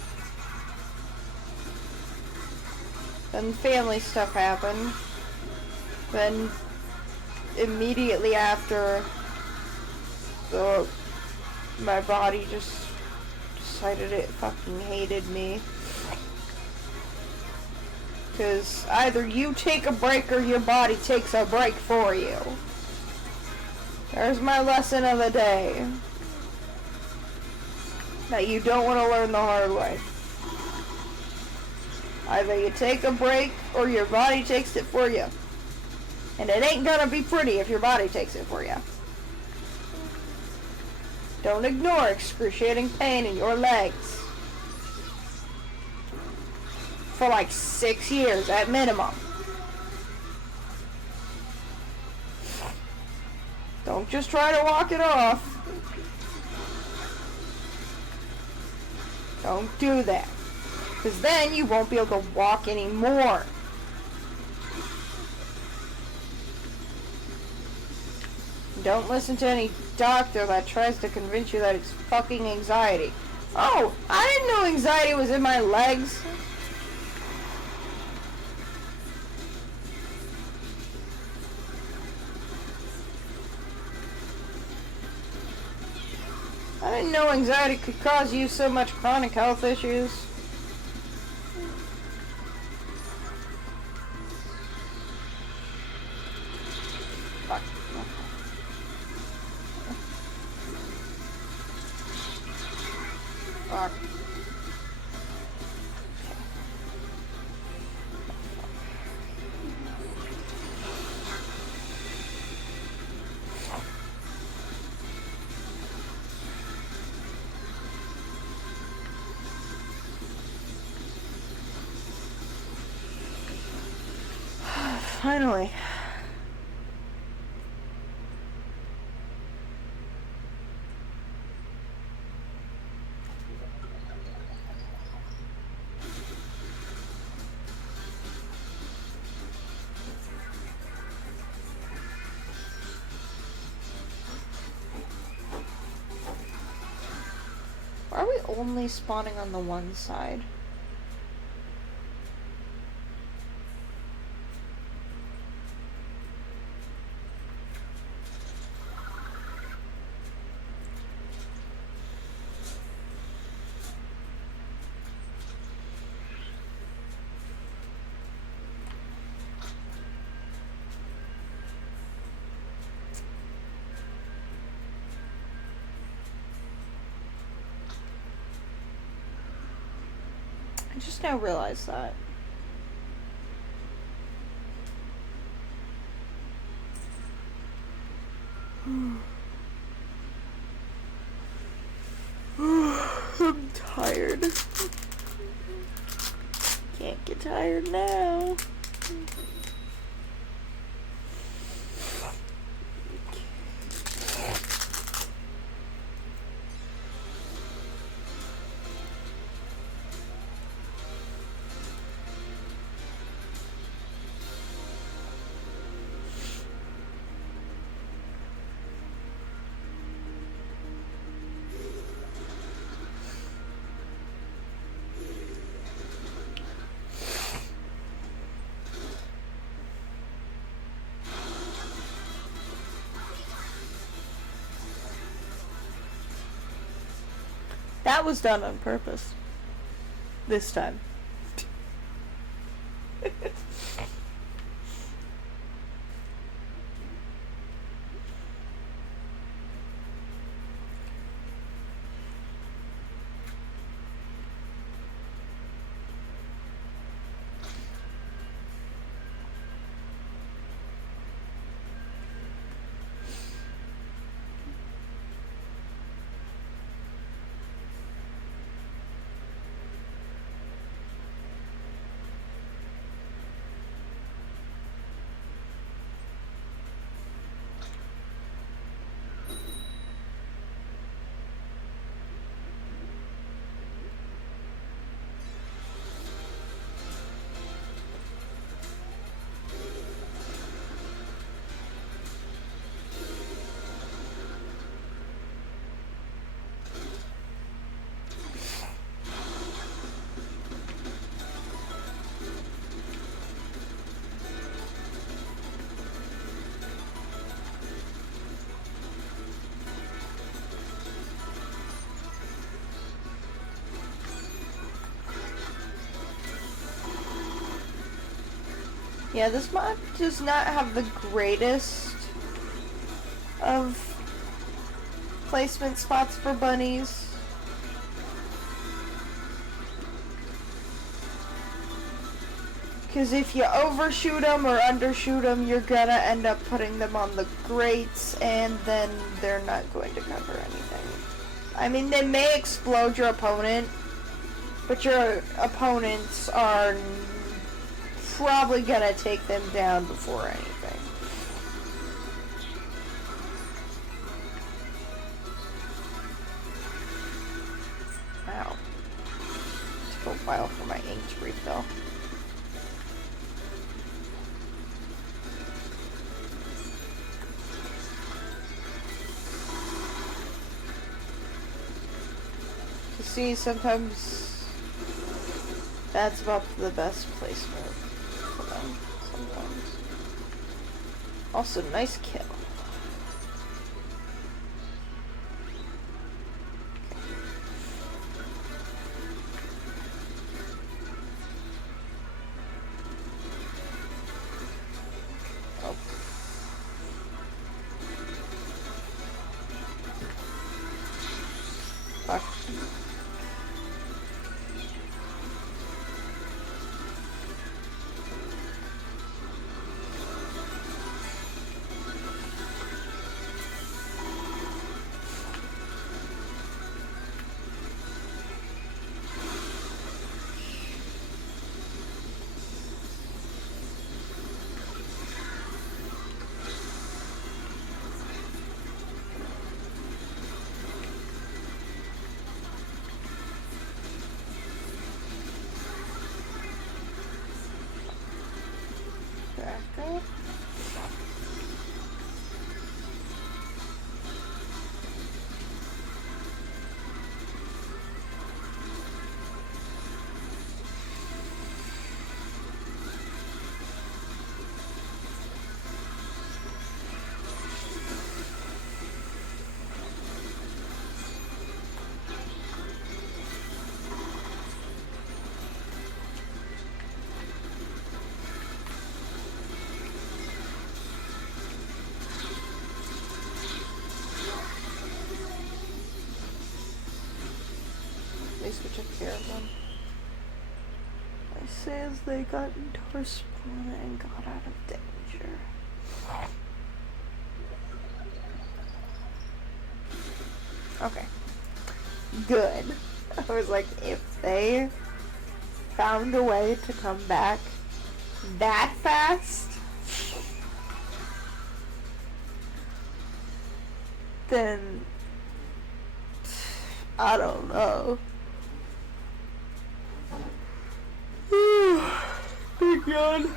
Then family stuff happened. Then immediately after, my body just decided it fucking hated me. Because either you take a break or your body takes a break for you. There's my lesson of the day. That you don't want to learn the hard way. Either you take a break or your body takes it for you. And it ain't gonna be pretty if your body takes it for you. Don't ignore excruciating pain in your legs. For like 6 years at minimum. Don't just try to walk it off. Don't do that. Because then you won't be able to walk anymore. Don't listen to any doctor that tries to convince you that it's fucking anxiety. Oh, I didn't know anxiety was in my legs. I didn't know anxiety could cause you so much chronic health issues. Finally. Are we only spawning on the one side? I just now realized that. I'm tired. Can't get tired now. That was done on purpose. This time. Yeah, this mod does not have the greatest of placement spots for bunnies. Because if you overshoot them or undershoot them, you're gonna end up putting them on the grates, and then they're not going to cover anything. I mean, they may explode your opponent, but your opponents are probably gonna take them down before anything. Wow. Took a while for my ink to refill. You see, sometimes that's about the best placement for them. Sometimes. Also, nice kill. Fuck. least we took care of them. I say as they got into our spawn and got out of danger. Okay. Good. I was like, if they found a way to come back that fast, then I don't know. Big yawn.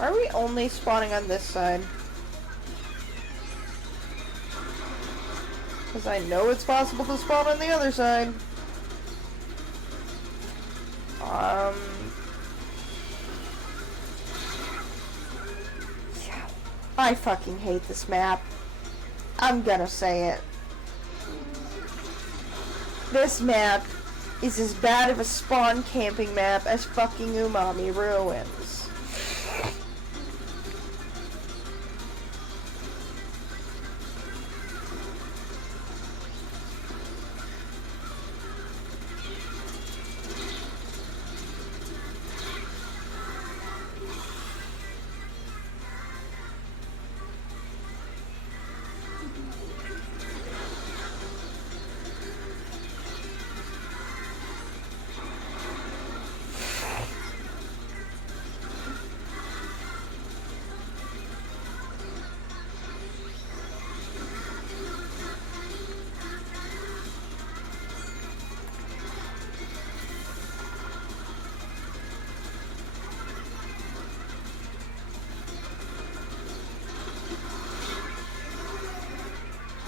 Are we only spawning on this side? Because I know it's possible to spawn on the other side. I fucking hate this map. I'm gonna say it. This map is as bad of a spawn camping map as fucking Umami Ruins.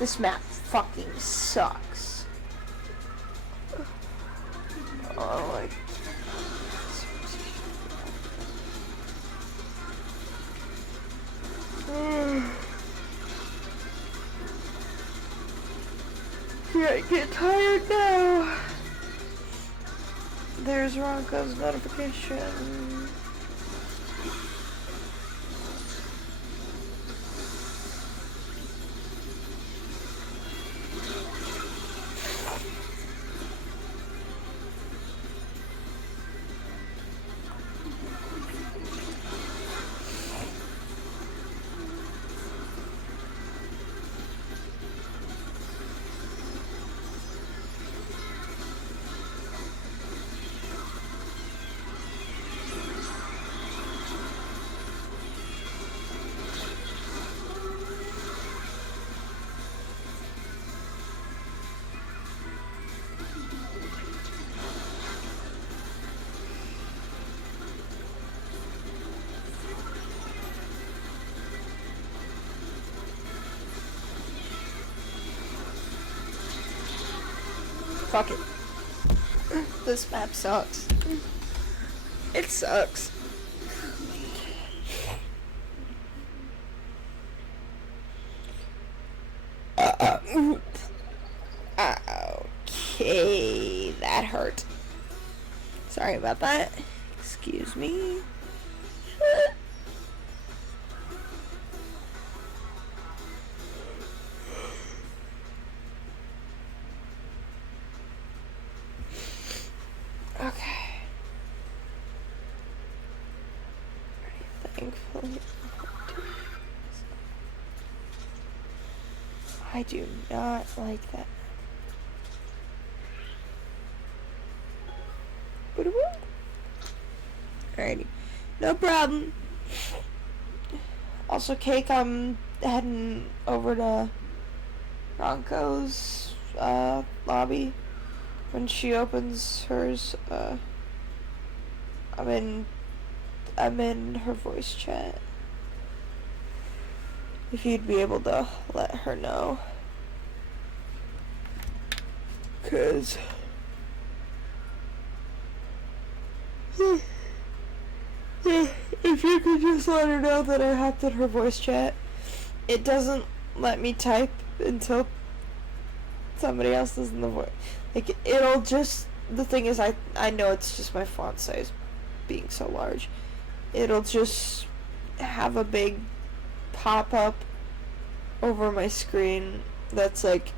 This map fucking sucks. Oh, like... Yeah, get tired now. There's Ronco's notification. Fuck it. This map sucks. It sucks. Okay, that hurt. Sorry about that. Excuse me. Okay. I do not like that. Alrighty. No problem. Also, Cake, I'm heading over to Ronco's lobby when she opens hers. I'm in her voice chat. If you'd be able to let her know. 'Cause if you could just let her know that I hopped in her voice chat. It doesn't let me type until somebody else is in the voice. Like, it'll just, the thing is, I know it's just my font size being so large. It'll just have a big pop-up over my screen that's like,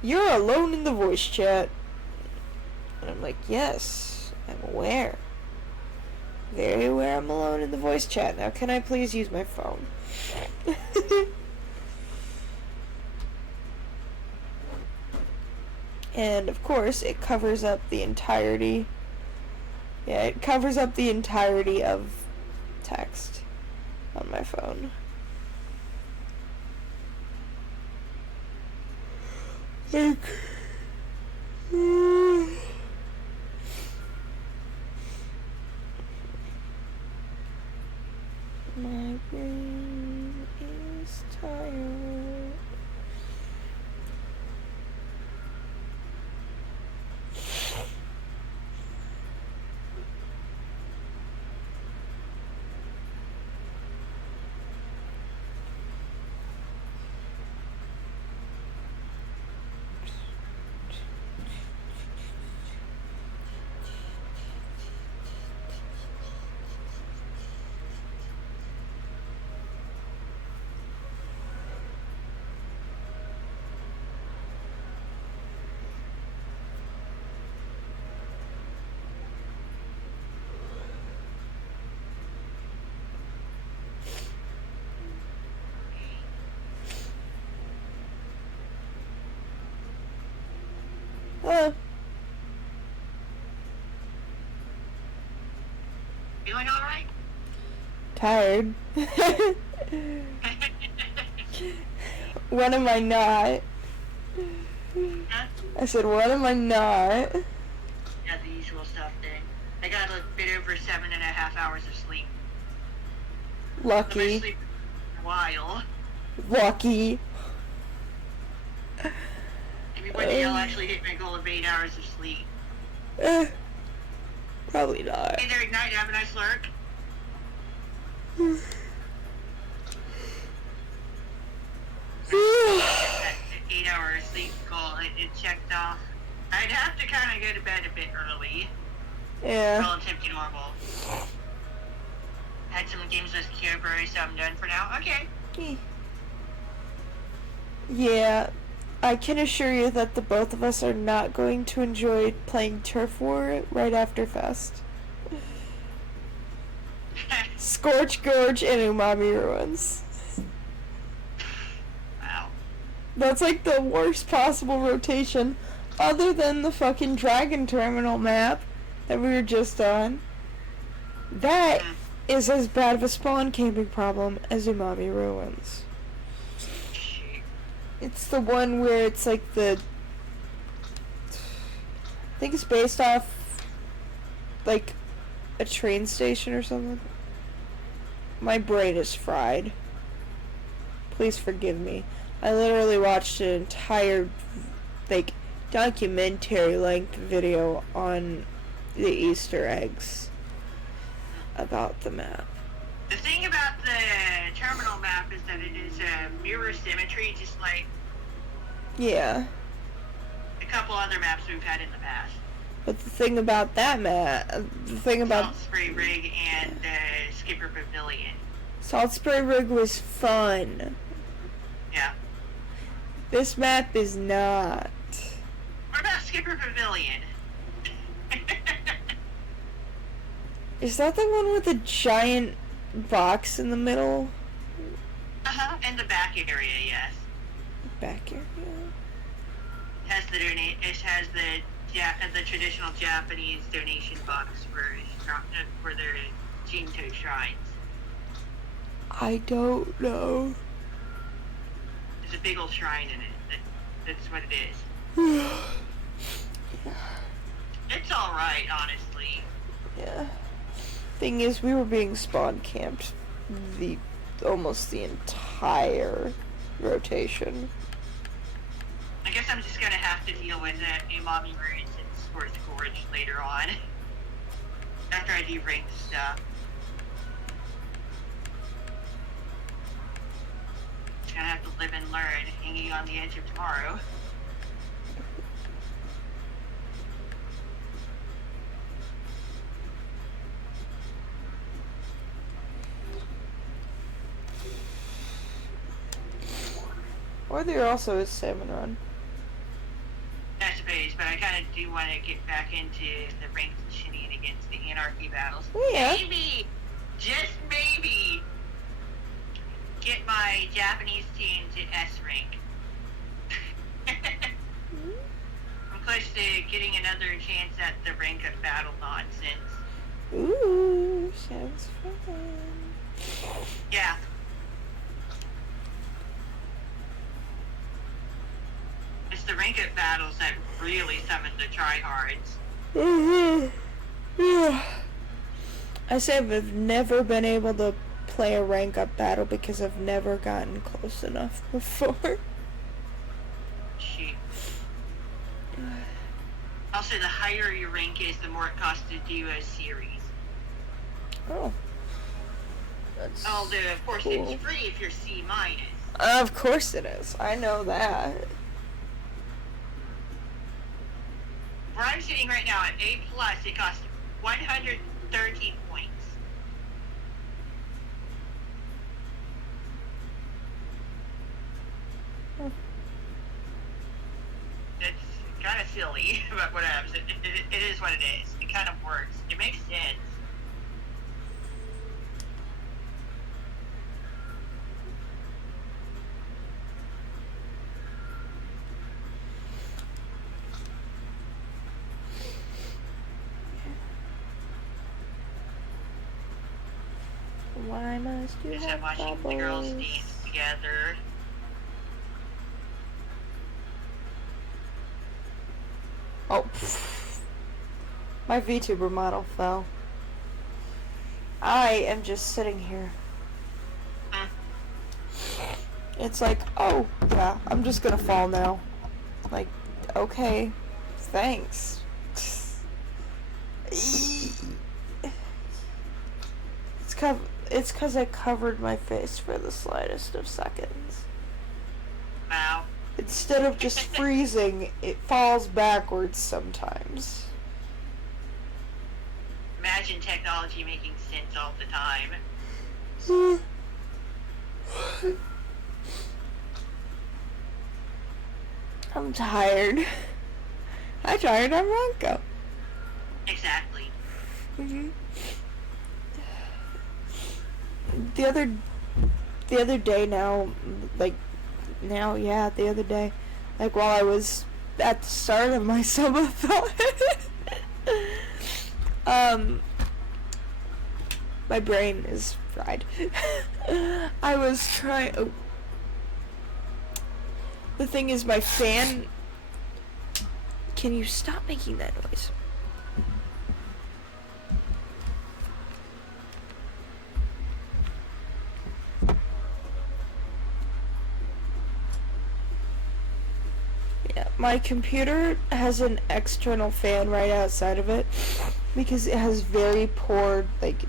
you're alone in the voice chat. And I'm like, yes, I'm aware. Very aware I'm alone in the voice chat. Now can I please use my phone? And of course it covers up the entirety. Yeah, it covers up the entirety of text on my phone. Like, my brain is tired. Feeling alright? Tired. When am I not? Huh? I said, when am I not? Yeah, the usual stuff then. I got a bit over 7.5 hours of sleep. Lucky. So sleep for a while. Lucky. Maybe one day I'll actually hit my goal of 8 hours of sleep. Probably not. Hey there, Ignite, have a nice lurk. 8-hour sleep goal, it checked off. I'd have to kind of go to bed a bit early. Yeah. Relative to normal. Had some games with Kyobro, so I'm done for now. Okay. Yeah. I can assure you that the both of us are not going to enjoy playing Turf War right after Fest. Scorch Gorge and Umami Ruins. Wow. That's like the worst possible rotation, other than the fucking Dragon Terminal map that we were just on. That is as bad of a spawn camping problem as Umami Ruins. It's the one where it's like the... I think it's based off like a train station or something. My brain is fried. Please forgive me. I literally watched an entire like documentary length video on the Easter eggs about the map. The thing about the terminal map is that it is mirror symmetry, just like Yeah. a couple other maps we've had in the past. But the thing about that map, the thing about Salt Spray Rig and Skipper Pavilion. Salt Spray Rig was fun. Yeah. This map is not. What about Skipper Pavilion? Is that the one with the giant box in the middle? In the back area, yes. Back area? It has the traditional Japanese donation box for their Shinto shrines. I don't know. There's a big old shrine in it. That's what it is. It's alright, honestly. Yeah. Thing is, we were being spawn camped almost the entire rotation. I guess I'm just gonna have to deal with Umami Roots and Sports Gorge later on. After I do ranked stuff. Just gonna have to live and learn, hanging on the edge of tomorrow. Or there also is Salmon Run. I suppose, but I kind of do want to get back into the ranked shenanigans, the anarchy battles. Yeah. Maybe, just maybe, get my Japanese team to S rank. I'm close to getting another chance at the rank of battle nonsense. Ooh, sounds fun. Yeah. It's the rank of battles that really summon the tryhards. Yeah. I say I've never been able to play a rank up battle because I've never gotten close enough before. Shoot. Also, the higher your rank is, the more it costs to do a series. Oh. That's Although, of course, cool. It's free if you're C minus. Of course it is. I know that. Where I'm sitting right now at A+, it costs 130 points. It's kind of silly, but whatever. It is what it is. It kind of works. It makes sense. Why must you Just have watching the girls dance together. Oh, my VTuber model fell. I am just sitting here. It's like, oh, yeah, I'm just gonna fall now. Like, okay, thanks. It's 'cause I covered my face for the slightest of seconds. Wow. Instead of just freezing, it falls backwards sometimes. Imagine technology making sense all the time. I'm tired. I'm tired, I'm Ronco. Exactly. The other day now, the other day, like while I was at the start of my subathon, my brain is fried. I was trying. Oh. The thing is, my fan. Can you stop making that noise? Yeah, my computer has an external fan right outside of it because it has very poor, like,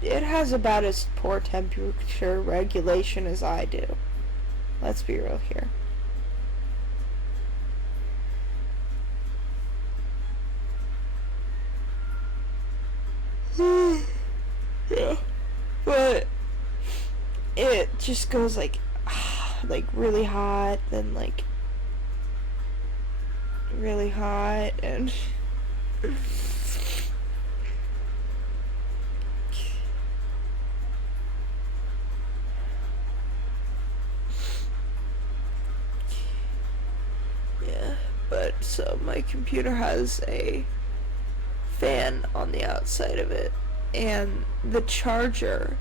it has about as poor temperature regulation as I do. Let's be real here. Yeah. But it just goes like really hot, then like really hot, and but so my computer has a fan on the outside of it, and the charger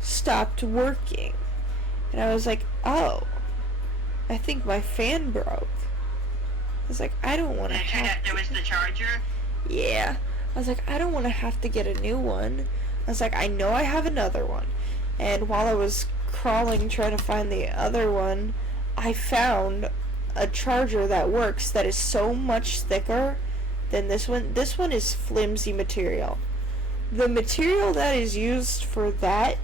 stopped working, and I was like, oh, I think my fan broke. I was like, I don't want to have there was the charger? Yeah. I was like, I don't want to have to get a new one. I was like, I know I have another one. And while I was crawling trying to find the other one, I found a charger that works that is so much thicker than this one. This one is flimsy material. The material that is used for that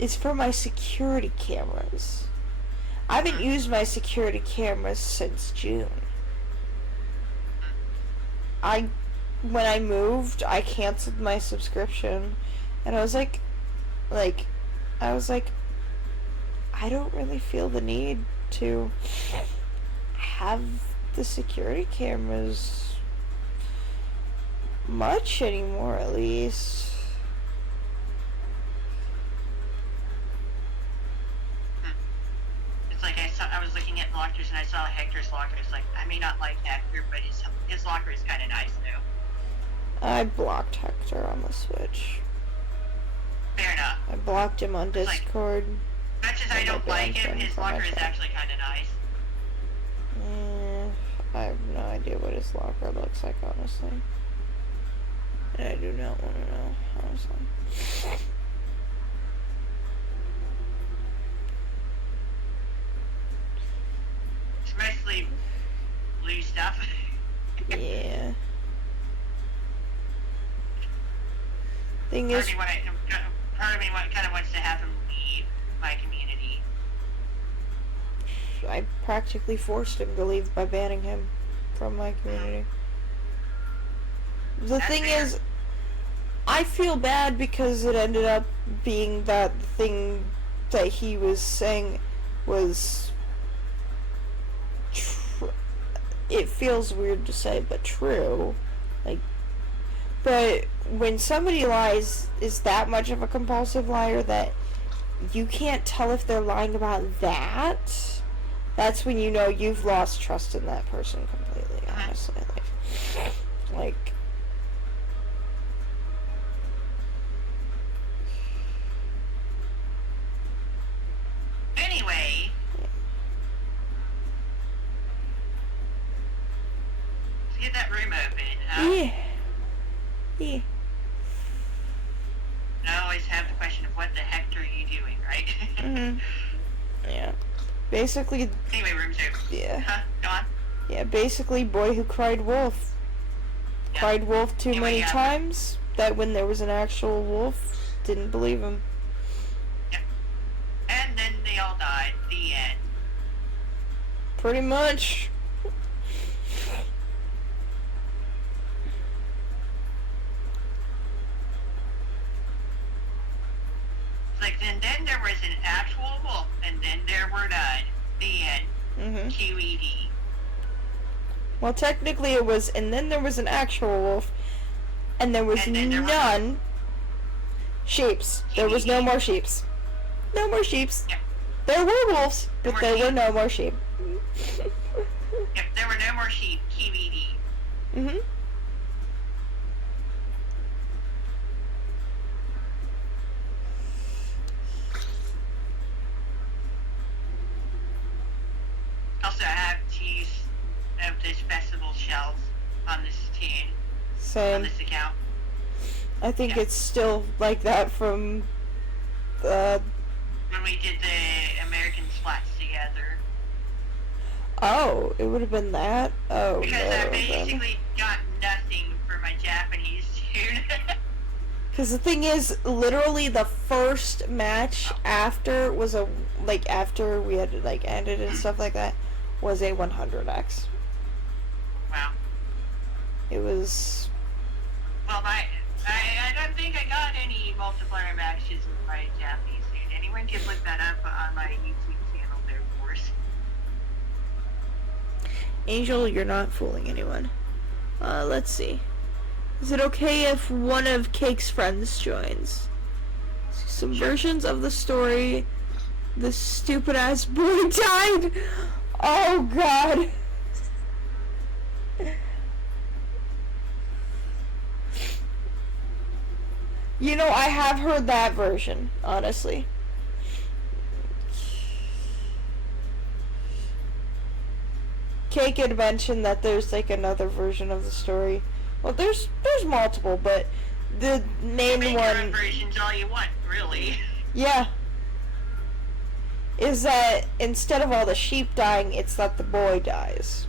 is for my security cameras. I haven't used my security cameras since June. When I moved, I canceled my subscription, and I was like, I don't really feel the need to have the security cameras much anymore, at least. It's like I was looking at lockers and I saw Hector's locker. It's like, I may not like Hector, but his locker is kind of nice, though. I blocked Hector on the Switch. Fair enough. I blocked him on Discord. Much as I don't like him, his locker is actually kind of nice. I have no idea what his locker looks like, honestly. And I do not want to know, honestly. It's mostly blue stuff. Yeah. Thing is, part of me kind of wants to have him leave my community. I practically forced him to leave by banning him from my community. The thing is, I feel bad because it ended up being that thing that he was saying was it feels weird to say, but true. But when somebody lies, is that much of a compulsive liar that you can't tell if they're lying about that? That's when you know you've lost trust in that person completely, honestly. Like anyway. Let's get that room open, huh? Yeah. Yeah. I always have the question of what the heck are you doing, right? Mm-hmm. Yeah. Basically. Anyway, room 2. Yeah. Huh? Go on. Yeah, basically, boy who cried wolf. Yeah. Cried wolf too many times that when there was an actual wolf, didn't believe him. Yep. And then they all died. The end. Pretty much. Like, and then there was an actual wolf, and then there were none. The end. Mm-hmm. QED. Well, technically it was, and then there was an actual wolf, and there was none sheeps. There was no more sheeps. No more sheeps. Yep. There were wolves, but there were no more sheep. Yep, there were no more sheep. QED. Mm-hmm. Also, I have 2 of this festival shells on this tune. Same. On this account. I think it's still like that from when we did the American Splats together. Oh, it would have been that? Oh, because no. I basically got nothing for my Japanese tune. Because the thing is, literally the first match after was after we had ended and stuff like that, was a 100x. Wow. It was... Well, I don't think I got any multiplayer matches with my Japanese tune. Anyone can look that up on my YouTube channel there, of course. Angel, you're not fooling anyone. Let's see. Is it okay if one of Cake's friends joins? Some versions of the story. The stupid ass boy died. Oh god. You know, I have heard that version, honestly. Kate had mentioned that there's like another version of the story. Well, there's multiple, but the main Make one. your own versions all you want, really. Yeah. Is that instead of all the sheep dying, it's that the boy dies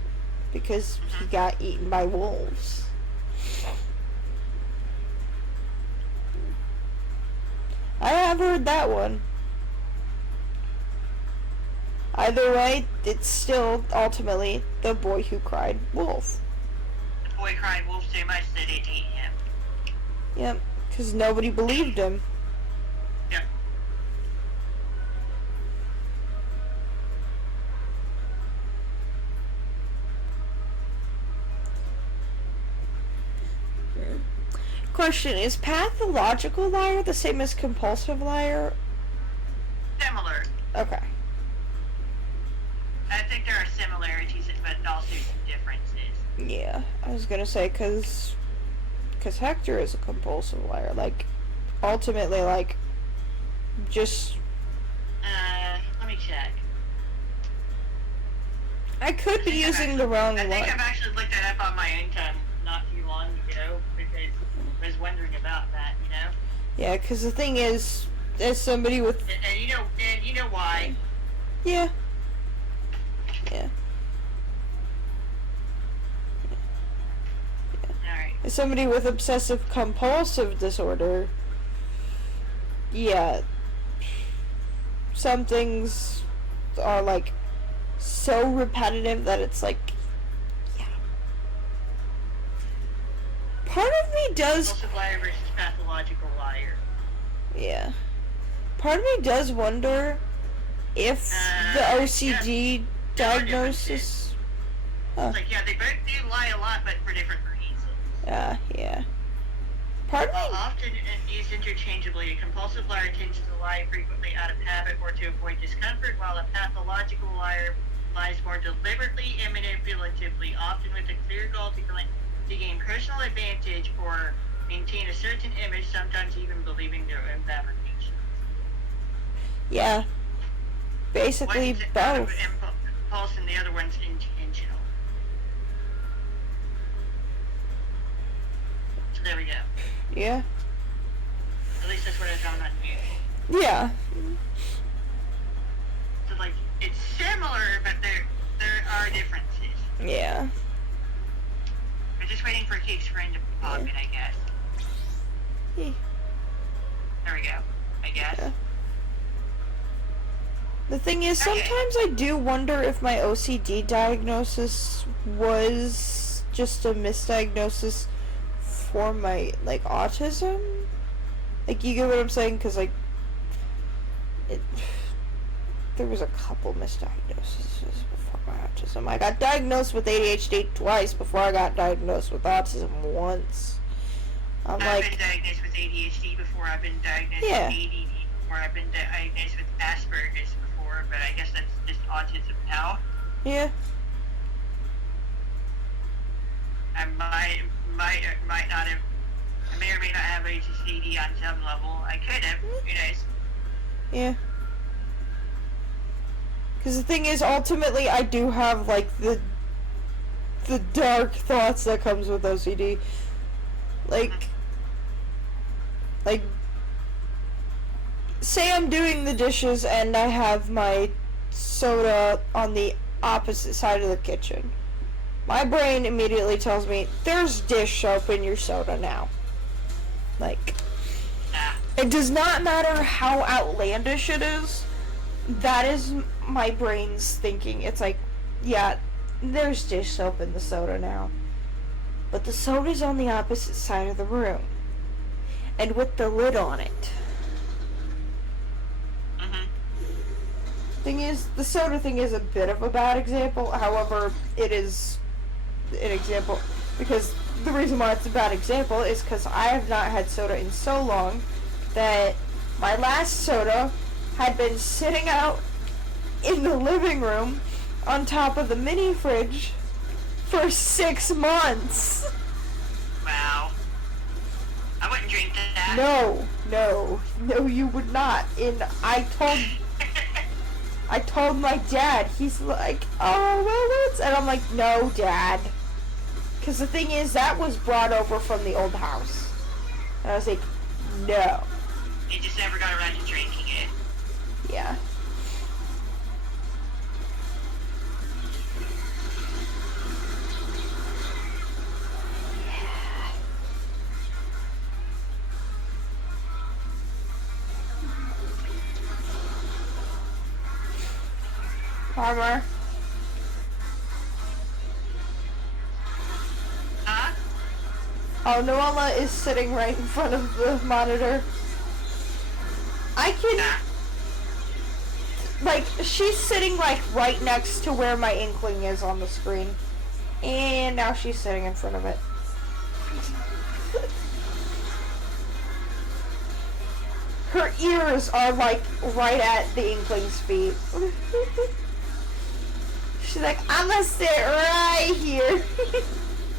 because he got eaten by wolves. I have heard that one. Either way, it's still ultimately the boy who cried wolf. The boy cried wolf so much that it ate him. Yep, because nobody believed him. Yep. Question, is pathological liar the same as compulsive liar? Similar. Okay. I think there are similarities, but also some differences. Yeah, I was gonna say, cause Hector is a compulsive liar. Like, ultimately, like, just... Let me check. I could be using the wrong one. I think I've actually looked that up on my own time not too long ago, because I was wondering about that, you know? Yeah, because the thing is, as somebody with... And you know why. Yeah. Yeah. Alright. As somebody with obsessive compulsive disorder, yeah, some things are like so repetitive that it's like, yeah. Part of me does... Compulsive liar versus pathological liar. Yeah. Part of me does wonder if the OCD diagnosis... It's like, yeah, they both do lie a lot, but for different reasons. Yeah. Part of me... Often used interchangeably, a compulsive liar tends to lie frequently out of habit or to avoid discomfort, while a pathological liar lies more deliberately and manipulatively, often with a clear goal to gain personal advantage or maintain a certain image, sometimes even believing their own fabrications. Yeah. Basically One's both. out of impulse and the other one's intentional. So there we go. Yeah. At least that's what I found on YouTube. Yeah. So like, it's similar, but there are differences. Yeah. We're just waiting for Kate's friend to pop in, I guess. Yeah. There we go. I guess. Yeah. The thing is, sometimes I do wonder if my OCD diagnosis was just a misdiagnosis for my, like, autism. Like, you get what I'm saying? Because, like, there was a couple misdiagnoses before my autism. I got diagnosed with ADHD twice before I got diagnosed with autism once. I've been diagnosed with ADHD before. I've been diagnosed with ADD before. I've been diagnosed with Asperger's before, but I guess that's just autism now. Yeah. I might not have. I may or may not have ADHD on some level. I could have. Who knows? Yeah. Because the thing is, ultimately, I do have, like, the dark thoughts that comes with OCD. Like, say I'm doing the dishes and I have my soda on the opposite side of the kitchen. My brain immediately tells me, there's dish soap in your soda now. Like, it does not matter how outlandish it is. That is my brain's thinking. It's like, yeah, there's dish soap in the soda now. But the soda's on the opposite side of the room. And with the lid on it. Thing is, the soda thing is a bit of a bad example. However, it is an example. Because the reason why it's a bad example is because I have not had soda in so long that my last soda had been sitting out in the living room on top of the mini fridge for 6 months. Wow. I wouldn't drink that. No, you would not. And I told my dad. He's like, oh, well, let's... And I'm like, no, Dad. Because the thing is, that was brought over from the old house. And I was like, no. You just never got around to drinking it. Yeah. Farmer. Huh? Oh, Noella is sitting right in front of the monitor. I can... Like, she's sitting, like, right next to where my Inkling is on the screen. And now she's sitting in front of it. Her ears are, like, right at the Inkling's feet. She's like, I'm gonna sit right here.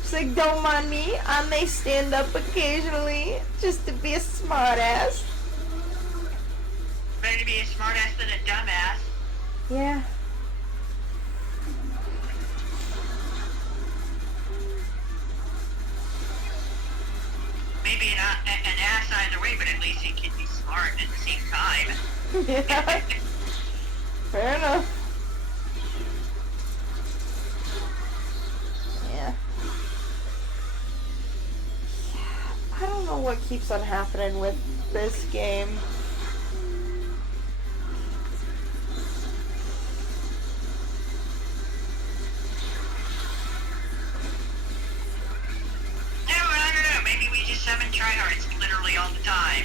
She's like, don't mind me. I may stand up occasionally just to be a smartass. Better to be a smartass than a dumbass. Yeah. Maybe an ass either way, but at least he can be smart at the same time. Yeah. Fair enough. Yeah. I don't know what keeps on happening with this game. No, I don't know. Maybe we just haven't tried tryhards literally all the time.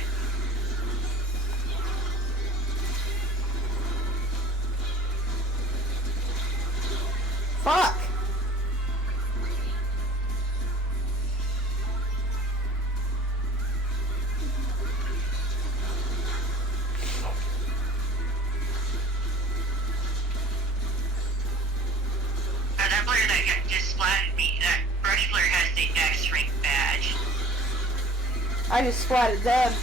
Fuck! That player that just splatted me, that brush player has the X-rank badge. I just splatted them.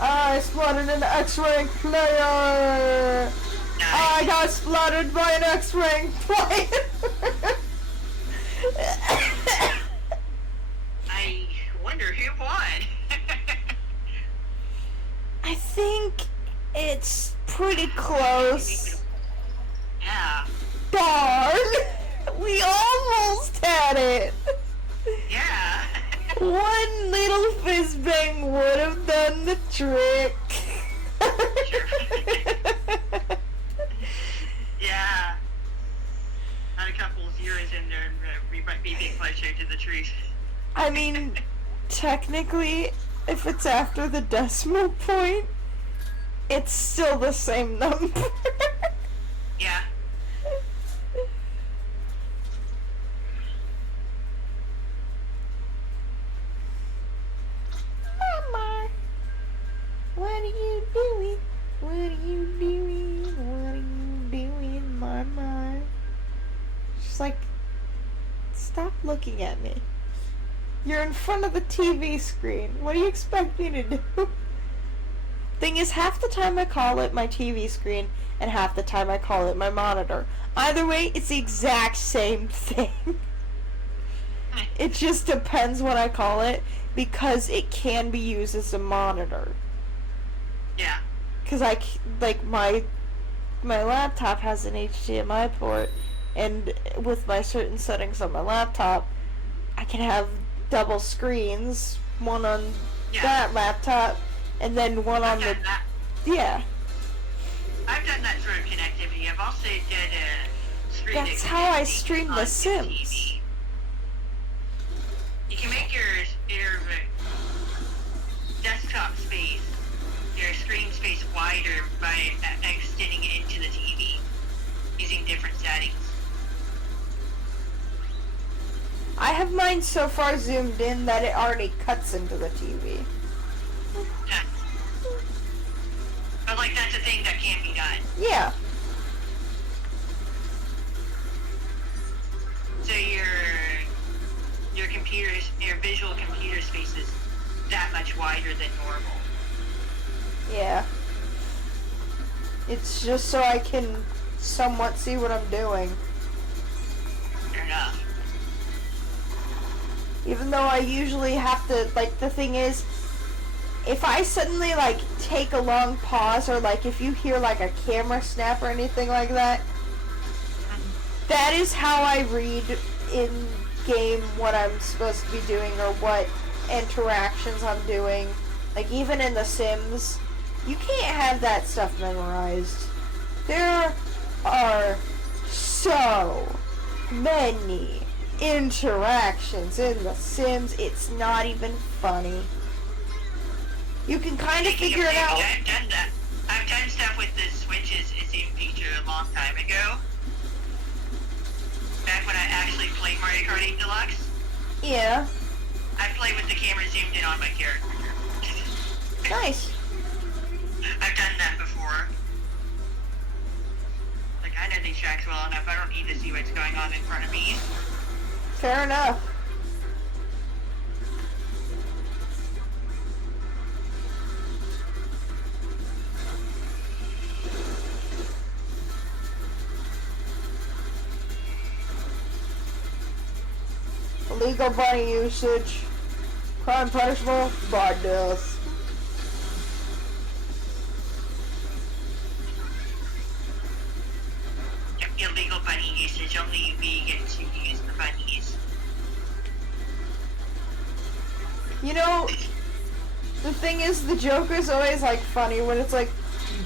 I splatted an X-rank player! Nice. I got splattered by an X-rank player! I wonder who won. I think it's pretty close. Yeah. Darn! We almost had it! Yeah. One little fist bang would have done the trick. Yeah. Had a couple of zeros in there, and we might be being closer to the truth. I mean, technically, if it's after the decimal point, it's still the same number. Yeah. Mama, what are you doing? What are you doing? What are you doing, Mama? She's like, stop looking at me. You're in front of the TV screen. What do you expect me to do? Thing is, half the time I call it my TV screen, and half the time I call it my monitor. Either way, it's the exact same thing. It just depends what I call it, because it can be used as a monitor. Yeah. Because my laptop has an HDMI port, and with my certain settings on my laptop, I can have double screens, one on that laptop, and then one on the... That. Yeah. I've done that sort of connectivity. I've also did a screen. That's how I stream The Sims. TV. You can make your desktop space, your screen space wider by extending it into the TV using different settings. I have mine so far zoomed in that it already cuts into the TV. Yeah. But like that's a thing that can be done. Yeah. So your your visual computer space is that much wider than normal. Yeah. It's just so I can somewhat see what I'm doing. Fair enough. Even though I usually have to, like, the thing is, if I suddenly, like, take a long pause, or, like, if you hear, like, a camera snap or anything like that, that is how I read in-game what I'm supposed to be doing, or what interactions I'm doing. Like, even in The Sims, you can't have that stuff memorized. There are so many interactions in The Sims, it's not even funny. You can kind of figure it out. I've done that. I've done stuff with the Switch's Zoom feature a long time ago. Back when I actually played Mario Kart 8 Deluxe. Yeah. I played with the camera zoomed in on my character. Nice. I've done that before. Like, I know these tracks well enough, I don't need to see what's going on in front of me. Fair enough. Illegal bunny usage. Crime punishable by death. Illegal bunny usage, only you vegans who use the bunnies. You know, the thing is, the joke is always, like, funny when it's like,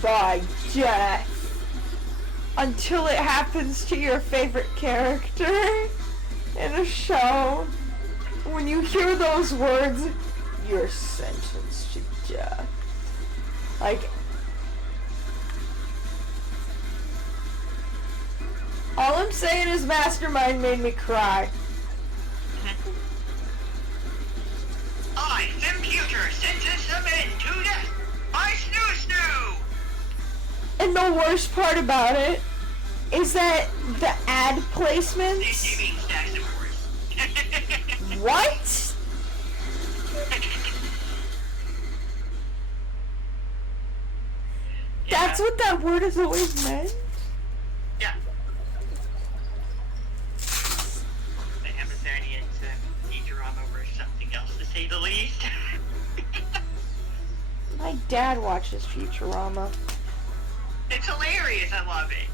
by death. Until it happens to your favorite character in a show. When you hear those words, you're sentenced to death. Like, all I'm saying is Mastermind made me cry. I, computer, sentence the men to death. I snoo. And the worst part about it is that the ad placements. Being stacks of words. What? That's what that word has always meant? Yeah. The Amazonians and Futurama were something else, to say the least. My dad watches Futurama. It's hilarious, I love it.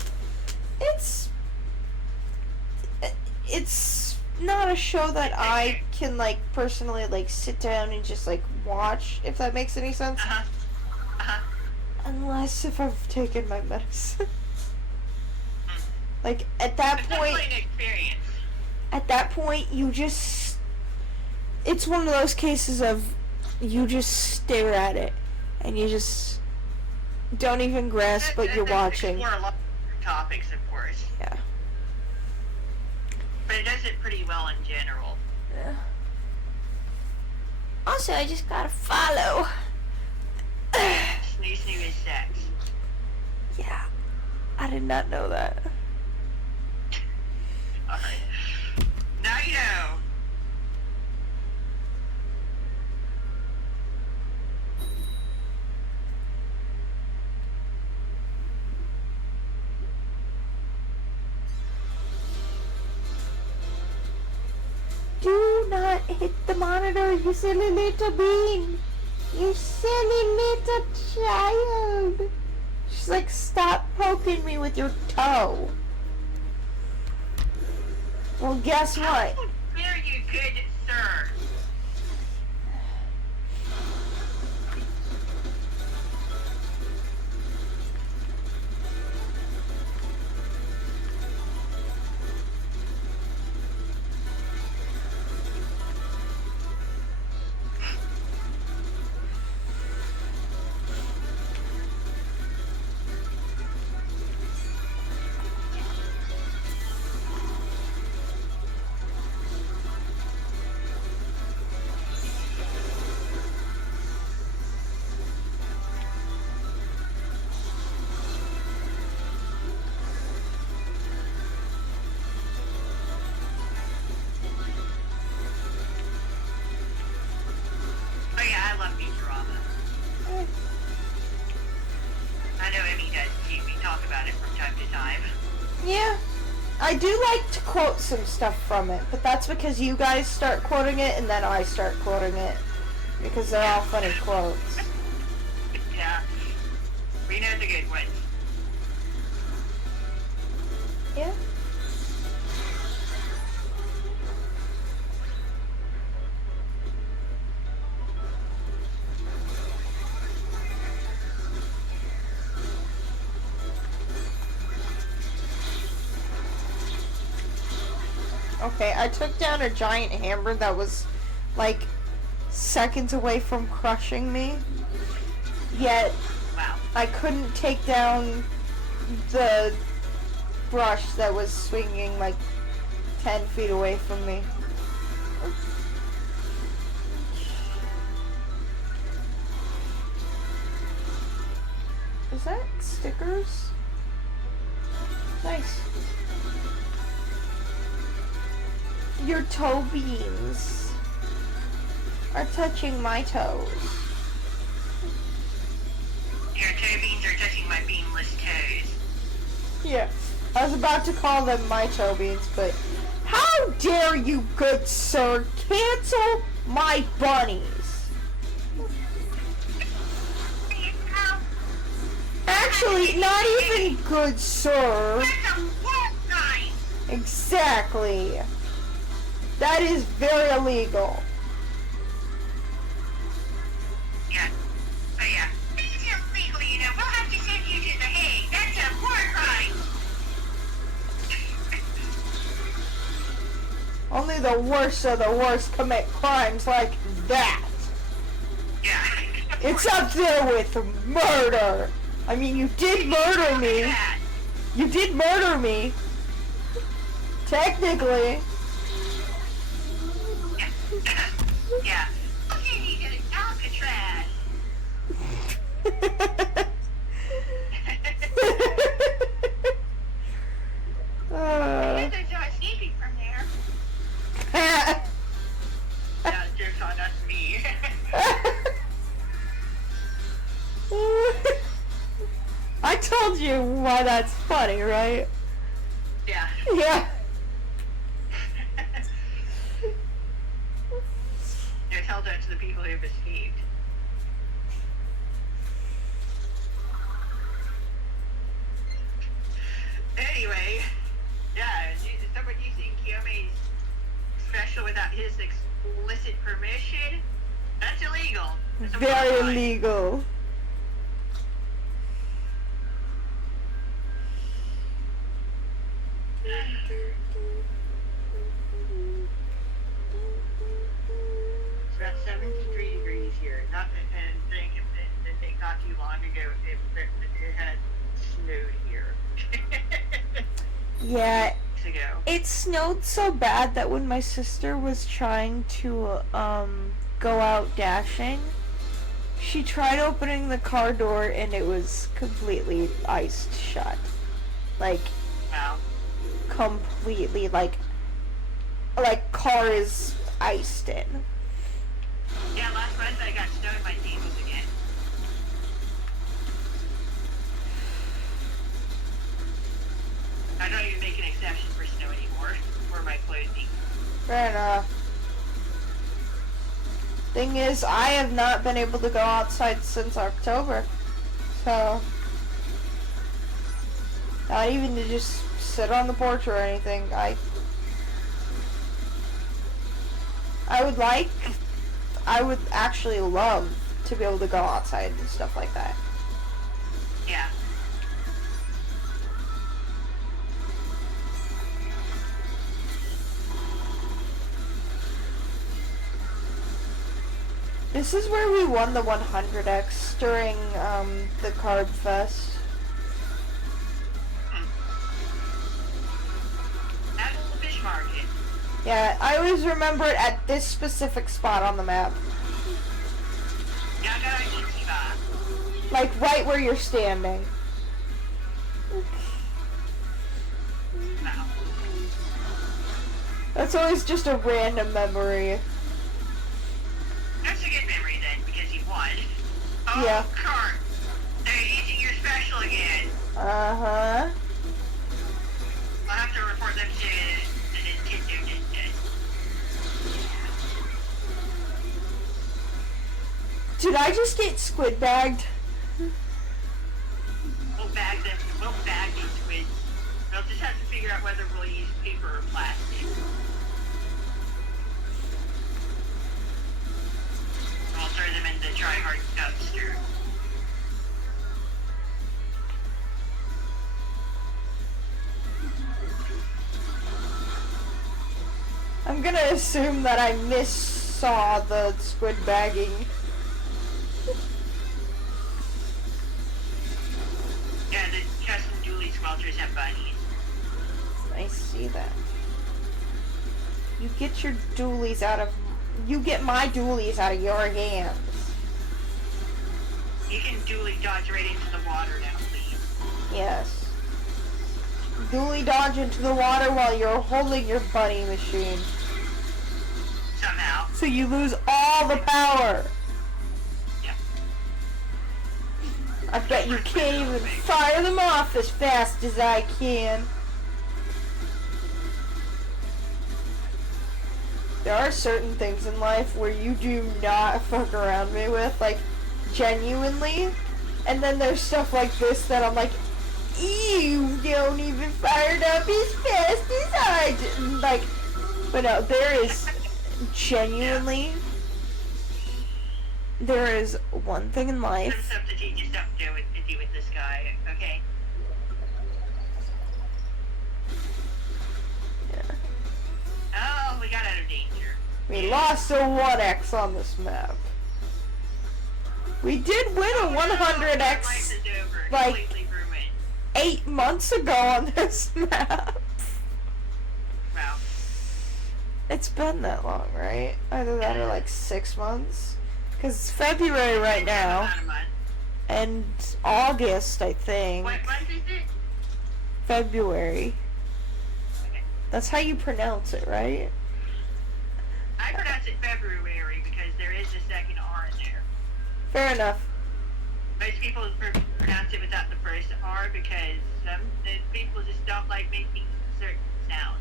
It's not a show that I can, like, personally, like, sit down and just, like, watch, if that makes any sense. Unless if I've taken my medicine. Like, at that It's point, definitely an experience. at that point, you just, it's one of those cases of, you just stare at it, and you just don't even grasp what you're watching. Explore a lot of topics, of course. Yeah. But it does it pretty well in general. Yeah. Also, I just gotta follow. Snoo is sex. Yeah. I did not know that. Alright. Now you know. Do not hit the monitor, you silly little bean. You silly little child. She's like, stop poking me with your toe. Well, guess what? How dare you, good sir? on Futurama. I know Emmy does too. We talk about it from time to time. Yeah. I do like to quote some stuff from it, but that's because you guys start quoting it and then I start quoting it. Because they're all funny quotes. Yeah. We know the good ones. Yeah. Okay, I took down a giant hammer that was, like, seconds away from crushing me. Yet, Wow. I couldn't take down the brush that was swinging, like, 10 feet away from me. Is that stickers? Nice. Your toe beans are touching my toes. Your toe beans are touching my beanless toes. Yeah, I was about to call them my toe beans, but how dare you, good sir, cancel my bunnies? Actually, not even good sir. That's a wolf sign! Exactly. That is very illegal. Yeah. Oh yeah. This is illegal, you know. We'll have to send you to the Hague. That's a war crime. Only the worst of the worst commit crimes like that. Yeah. It's up there with murder. I mean, you did murder me. You did murder me. Technically. Yeah. I'll send you to Alcatraz. I guess I escaping from there. Yeah, joke's on us, me. I told you why that's funny, right? Yeah. Yeah. Yeah, tell that to the people who have escaped. Anyway, yeah, someone using Kiyomi's special without his explicit permission, that's illegal. That's a Very war crime. illegal. It's about 73 degrees here. And think not too long ago it had snowed here. Yeah, Weeks ago. it snowed so bad that when my sister was trying to go out dashing, she tried opening the car door and it was completely iced shut. Like Wow. completely like car is iced in. Yeah, last month I got snow in my sandals again. I don't even make an exception for snow anymore, for my clothing. Fair enough. Thing is, I have not been able to go outside since October. So, not even to just sit on the porch or anything. I would actually love to be able to go outside and stuff like that. Yeah. This is where we won the 100x during the Card Fest. At the fish market. Yeah, I always remember it at this specific spot on the map. Yaga Ichiba. Like right where you're standing. Wow. That's always just a random memory. That's a good memory then, because you on. Oh, Yeah. Kurt. They're using your special again. Uh-huh. I'll have to report them to the Nintendo Nintendo. Did I just get squid bagged? We'll bag them. We'll bag these squids. We'll just have to figure out whether we'll use paper or plastic. I'll throw them in the try-hard dumpster. I'm gonna assume that I missaw the squid bagging. Yeah, the custom dually squelchers have bunnies. I see that. You get your dualies out of... You get my dualies out of your hands. You can dually dodge right into the water now, please. Yes. Dually dodge into the water while you're holding your bunny machine. Somehow. So you lose all the power. Yeah. I bet you can't even fire them off as fast as I can. There are certain things in life where you do not fuck around me with, like, genuinely. And then there's stuff like this that I'm like, ew, don't even fire it up as fast as I do. Like, but no, there is genuinely, there is one thing in Some life. stuff that you just don't do with this guy, okay? Yeah. Oh, we got out of danger. We lost a 1x on this map. We did win a 100x like Completely ruined. 8 months ago on this map. Wow. It's been that long, right? Either that or like 6 months. Because it's February right now. About a month. And August, I think. What month is it? February. Okay. That's how you pronounce it, right? I pronounce it February because there is a second R in there. Fair enough. Most people pronounce it without the first R because some people just don't like making certain sounds.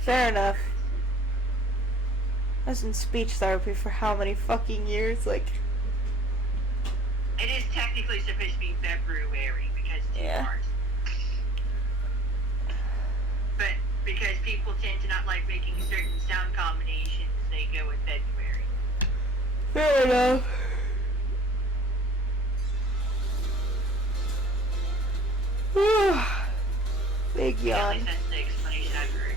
Fair enough. I was in speech therapy for how many fucking years? Like, it is technically supposed to be February because it's Yeah. Mars. But because people tend to not like making certain sound combinations, they go with February. fair enough. Big At yawn. least that's the explanation I've heard.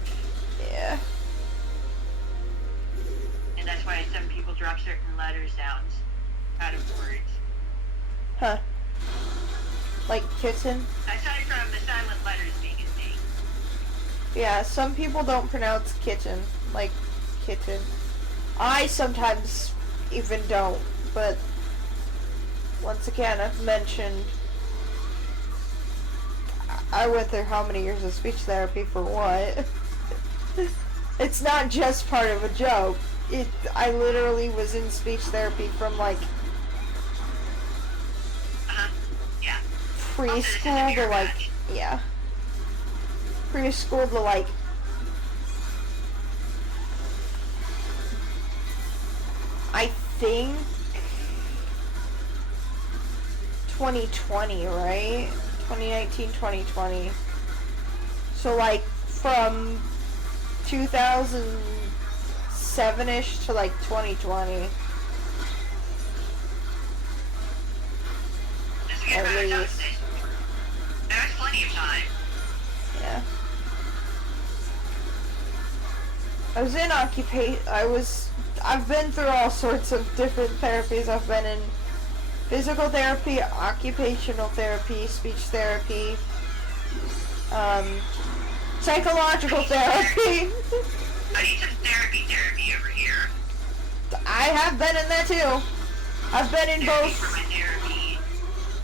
Yeah. And that's why some people drop certain letter sounds out of words. Huh. Like kitten? Aside from the silent letters being a thing. Yeah, some people don't pronounce kitchen like kitten. I sometimes even don't, but once again, I've mentioned I went through how many years of speech therapy for what? It's not just part of a joke. I literally was in speech therapy from like Yeah. preschool to like, yeah. Preschool to like I think 2020, right? 2019, 2020. So like from 2007-ish to like 2020. At least. There's plenty of time. Yeah. I was in I've been through all sorts of different therapies. I've been in physical therapy, occupational therapy, speech therapy, psychological therapy. I need some therapy over here. I have been in that too. I've been in Therapy both. for my therapy.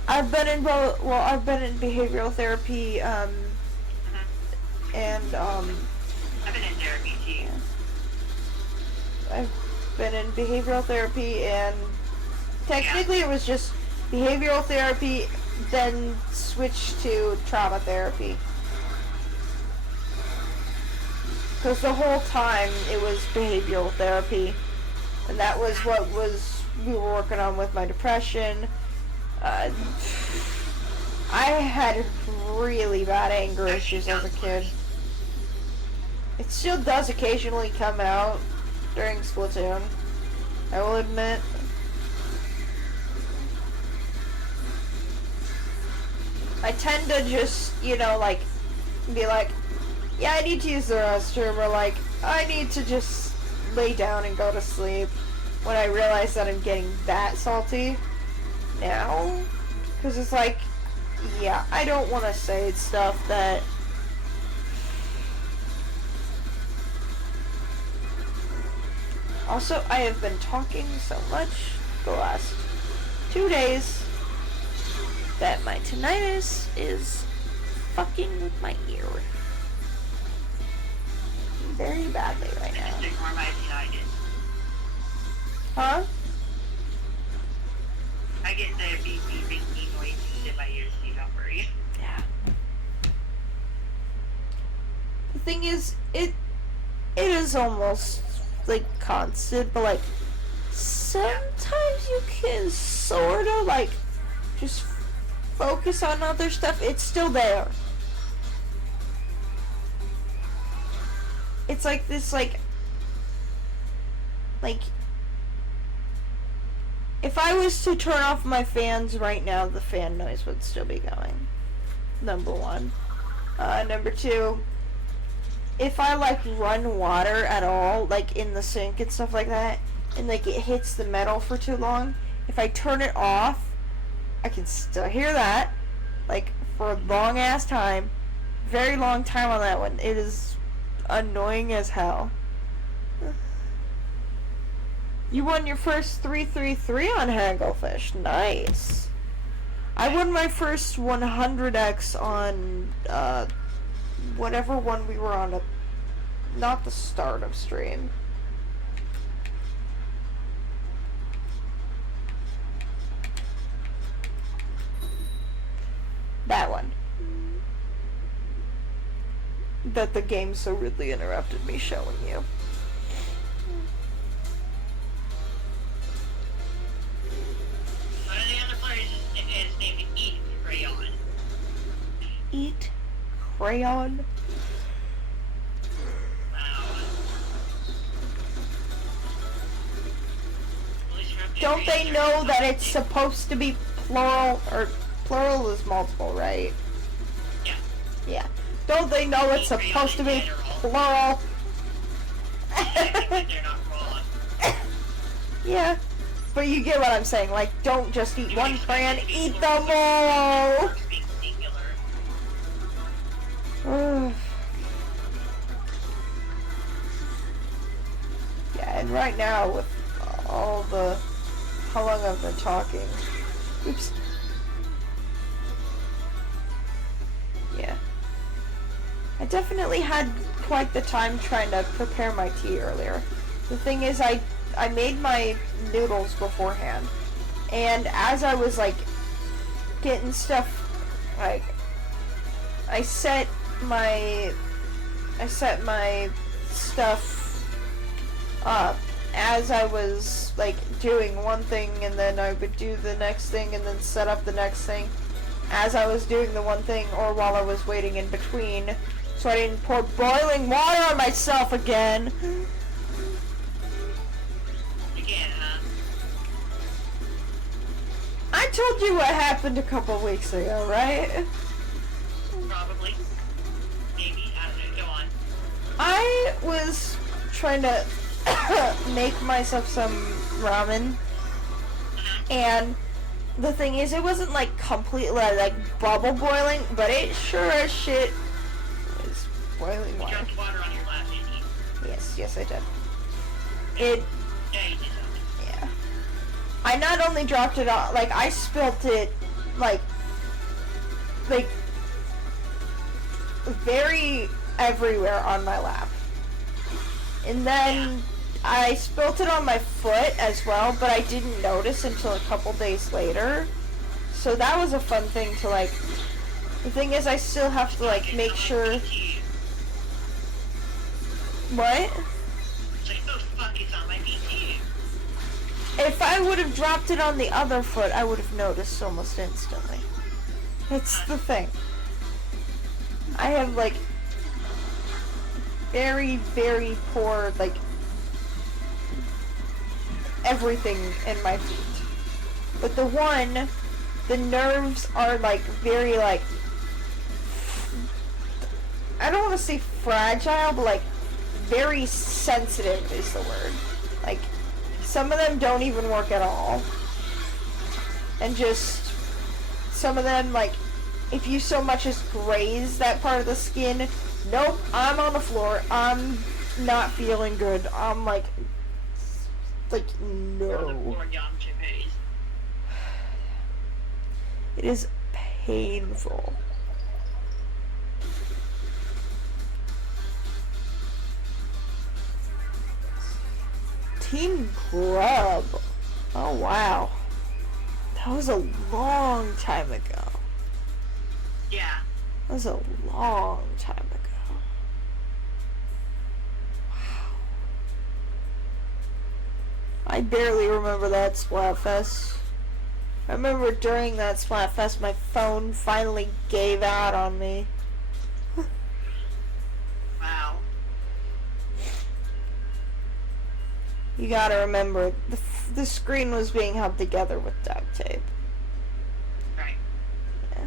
I've been in both. Well, I've been in behavioral therapy, and I've been in therapy too. I've been in behavioral therapy and Technically, it was just behavioral therapy, then switched to trauma therapy. Because the whole time it was behavioral therapy, and that was what we were working on with my depression. I had really bad anger issues as a kid. It still does occasionally come out during Splatoon, I will admit. I tend to just, you know, like, be like, yeah, I need to use the restroom, or like, I need to just lay down and go to sleep, when I realize that I'm getting that salty now. Because it's like, yeah, I don't want to say stuff that... Also, I have been talking so much the last 2 days that my tinnitus is fucking with my ear very badly right now. Just ignore my tinnitus. Huh? I get the beep beeping noises in my ears, so don't worry. Yeah. The thing is, it is almost like constant, but like sometimes you can sort of like just focus on other stuff. It's still there. It's like this, like if I was to turn off my fans right now, the fan noise would still be going. Number one. Number two, if I like run water at all, like in the sink and stuff like that, and like it hits the metal for too long, if I turn it off, I can still hear that, like for a long ass time, very long time on that one. It is annoying as hell. You won your first 333 on Hagglefish. Nice. I won my first 100x on whatever one we were on, not the start of stream. That one. That the game so rudely interrupted me showing you. One of the other players is named Eat Crayon. Eat Crayon? Wow. Don't they know that it's supposed to be plural, or plural is multiple, right? Yeah. Yeah. Don't they know it's supposed to be plural? They're not wrong. Yeah. But you get what I'm saying, like, don't just eat one crayon, eat them all! Yeah, and right now, with all the... how long I've been talking... Oops. Yeah. I definitely had quite the time trying to prepare my tea earlier. The thing is, I made my noodles beforehand, and as I was like getting stuff, like I set my stuff up as I was like doing one thing, and then I would do the next thing and then set up the next thing as I was doing the one thing, or while I was waiting in between, so I didn't pour boiling water on myself again. I told you what happened a couple weeks ago, right? Probably. Maybe. I don't know. Go on. I was trying to make myself some ramen, and the thing is, it wasn't like completely like bubble boiling, but it sure as shit was boiling water. You dropped water on your lap, didn't you? Yes, I did. It. Yeah, you did. Yeah. I not only dropped it on, like I spilt it, like very everywhere on my lap, and then I spilt it on my foot as well, but I didn't notice until a couple days later. So that was a fun thing to like. The thing is, I still have to like make sure. What? It's like, oh fuck, it's on my BT. If I would have dropped it on the other foot, I would have noticed almost instantly. It's the thing. I have like very, very poor like everything in my feet. But the nerves are like very like, I don't want to say fragile, but like very sensitive is the word. Like some of them don't even work at all. And just some of them, like if you so much as graze that part of the skin, nope, I'm on the floor. I'm not feeling good. I'm like no. It is painful. Team Grub. Oh wow. That was a long time ago. Yeah. That was a long time ago. Wow. I barely remember that Splatfest. I remember during that Splatfest my phone finally gave out on me. Wow. You gotta remember, the screen was being held together with duct tape. Right. Yeah.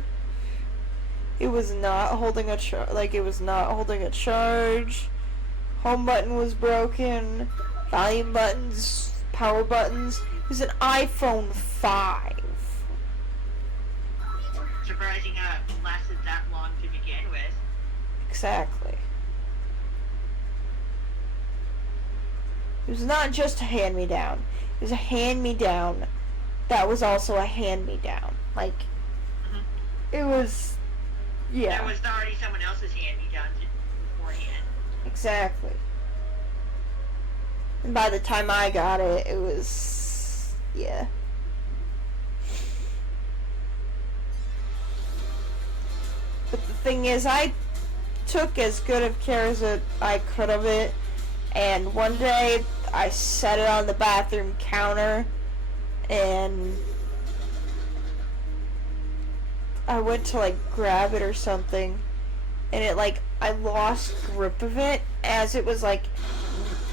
It was not holding a it was not holding a charge. Home button was broken. Volume buttons, power buttons. It was an iPhone 5. Surprising how it lasted that long to begin with. Exactly. It was not just a hand-me-down. It was a hand-me-down that was also a hand-me-down. Like, it was, yeah. There was already someone else's hand-me-down beforehand. Exactly. And by the time I got it, it was, yeah. But the thing is, I took as good of care as I could of it, and one day I set it on the bathroom counter, and I went to like grab it or something, and it like, I lost grip of it as it was like,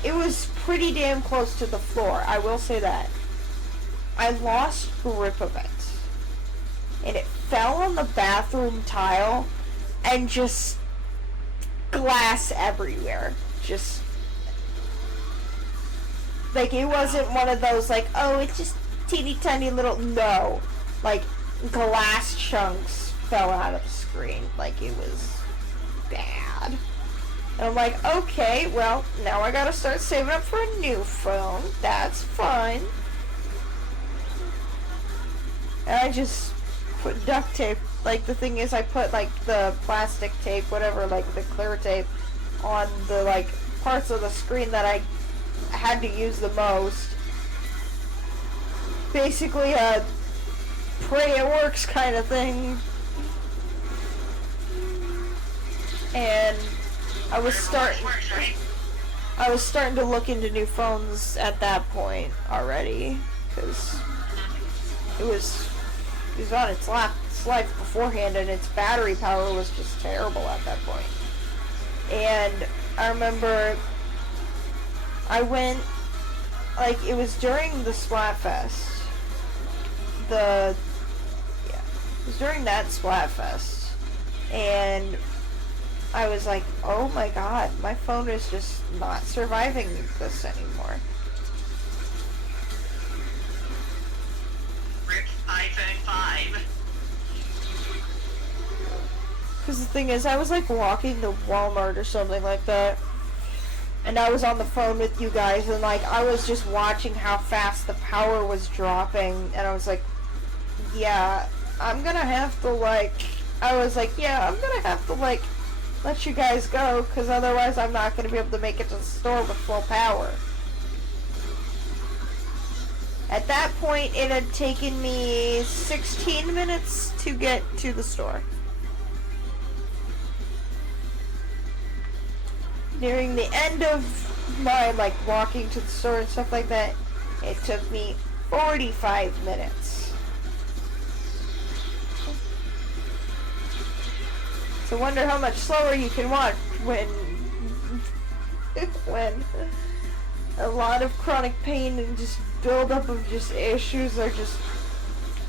it was pretty damn close to the floor, I will say that. I lost grip of it, and it fell on the bathroom tile, and just glass everywhere. Just like, it wasn't one of those like, oh, it's just teeny tiny little, no, like glass chunks fell out of the screen. Like, it was bad. And I'm like, okay, well, now I gotta start saving up for a new phone. That's fine. And I just put duct tape. Like, the thing is, I put like the plastic tape, whatever, like the clear tape, on the like parts of the screen that I had to use the most. Basically a pray it works kind of thing. And I was starting to look into new phones at that point already, because it was on its life beforehand, and its battery power was just terrible at that point. And I remember I went, like, it was during the Splatfest. It was during that Splatfest. And I was like, oh my god, my phone is just not surviving this anymore. RIP iPhone 5. Because the thing is, I was like walking to Walmart or something like that, and I was on the phone with you guys, and like I was just watching how fast the power was dropping, and I was like, yeah, I'm gonna have to like, let you guys go, because otherwise I'm not gonna be able to make it to the store with full power. At that point, it had taken me 16 minutes to get to the store. Nearing the end of my, like, walking to the store and stuff like that, it took me 45 minutes. So wonder how much slower you can walk when a lot of chronic pain and just buildup of just issues are just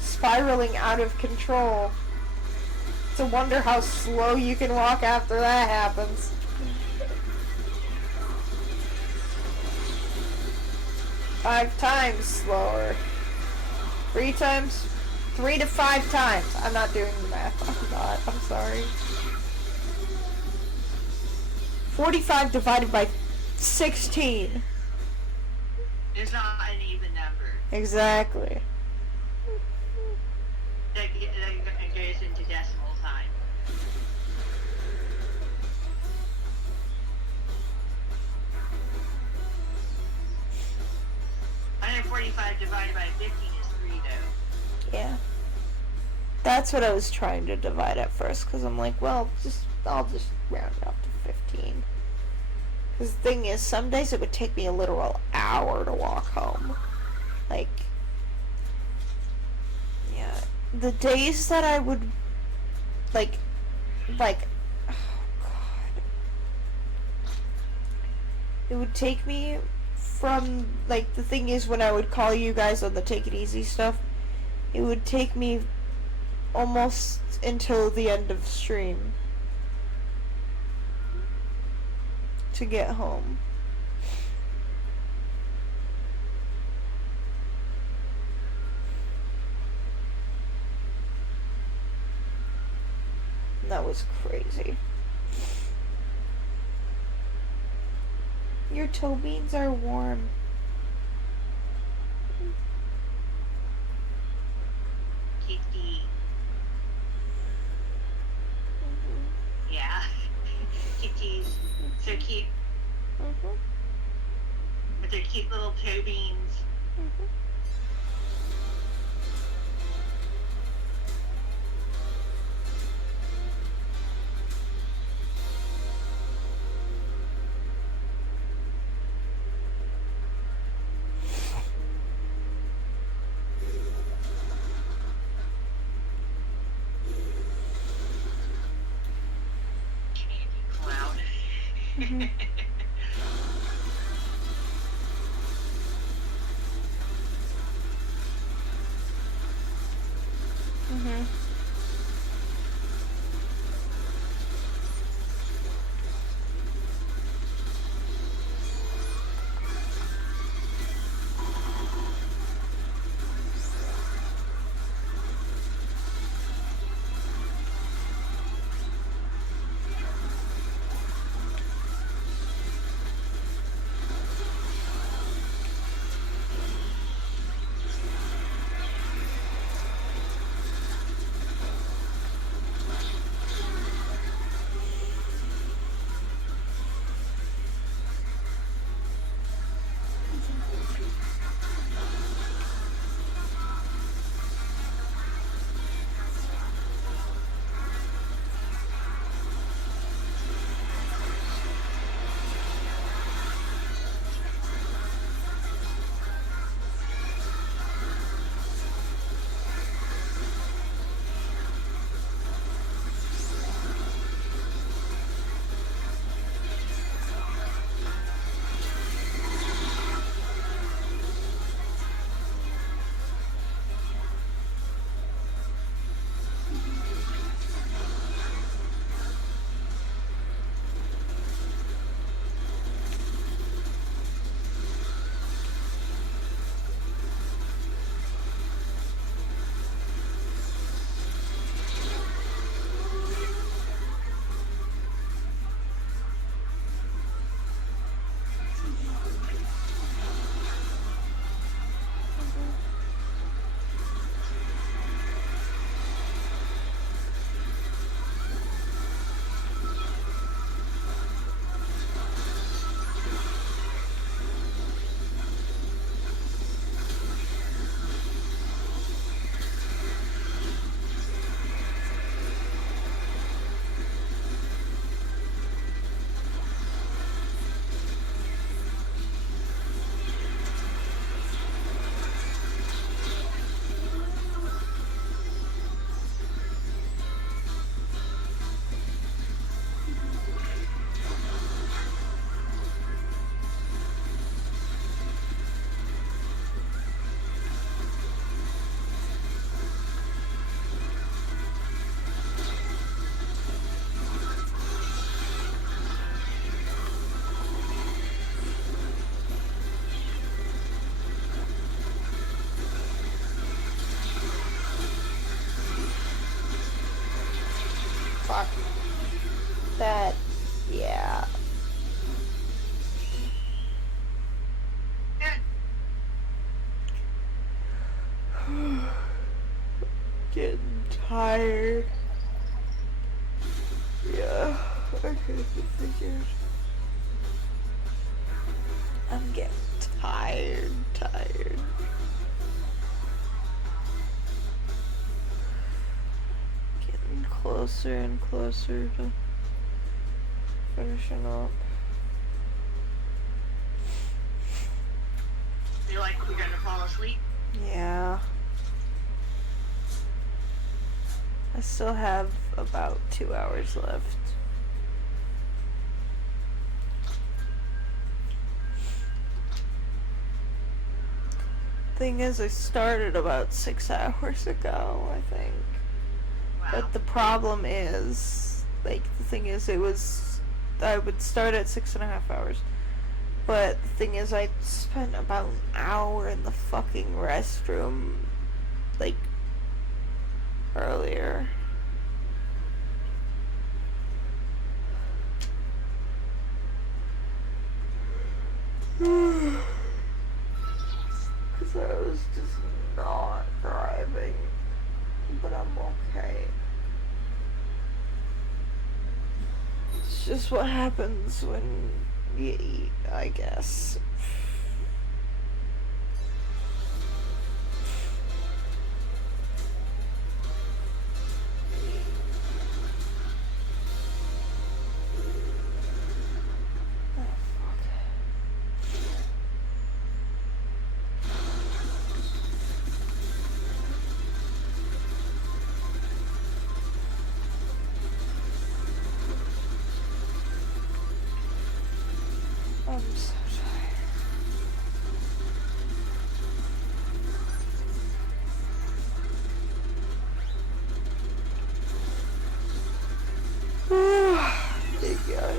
spiraling out of control. It's a wonder how slow you can walk after that happens. Five times slower. 3 to 5 times. I'm not doing the math. I'm not. I'm sorry. 45 divided by 16. It's not an even number. Exactly. That goes into decimal time. 145 divided by 15 is 3, though. Yeah. That's what I was trying to divide at first, because I'm like, well, I'll just round it up to 15. Because the thing is, some days it would take me a literal hour to walk home. Like, yeah. The days that I would, like, oh god. It would take me from, like, the thing is, when I would call you guys on the Take It Easy stuff, it would take me almost until the end of stream to get home. And that was crazy. Your toe beans are warm. Kitty. Yeah. Kitties. So cute. With their cute little toe beans. getting tired. Yeah, I kind of figured. I'm getting tired. Getting closer and closer to finishing up. Feel like we're gonna fall asleep? Yeah. I still have about 2 hours left. Thing is, I started about 6 hours ago, I think. Wow. But the problem is, like, the thing is, I would start at 6.5 hours. But the thing is, I spent about an hour in the fucking restroom, like, earlier. Because I was just not driving. But I'm okay. It's just what happens when you eat, I guess. I'm so tired. Big guy.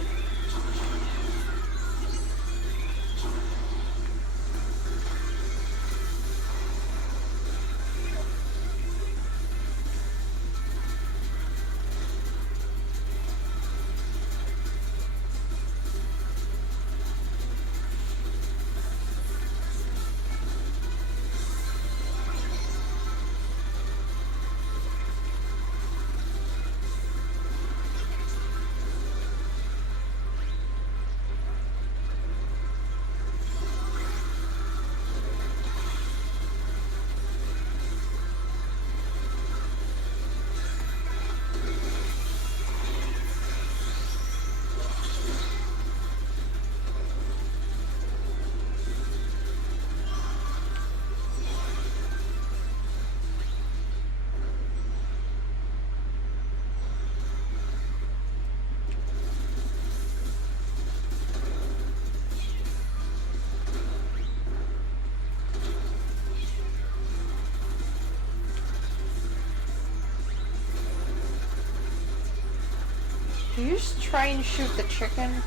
Do you just try and shoot the chicken?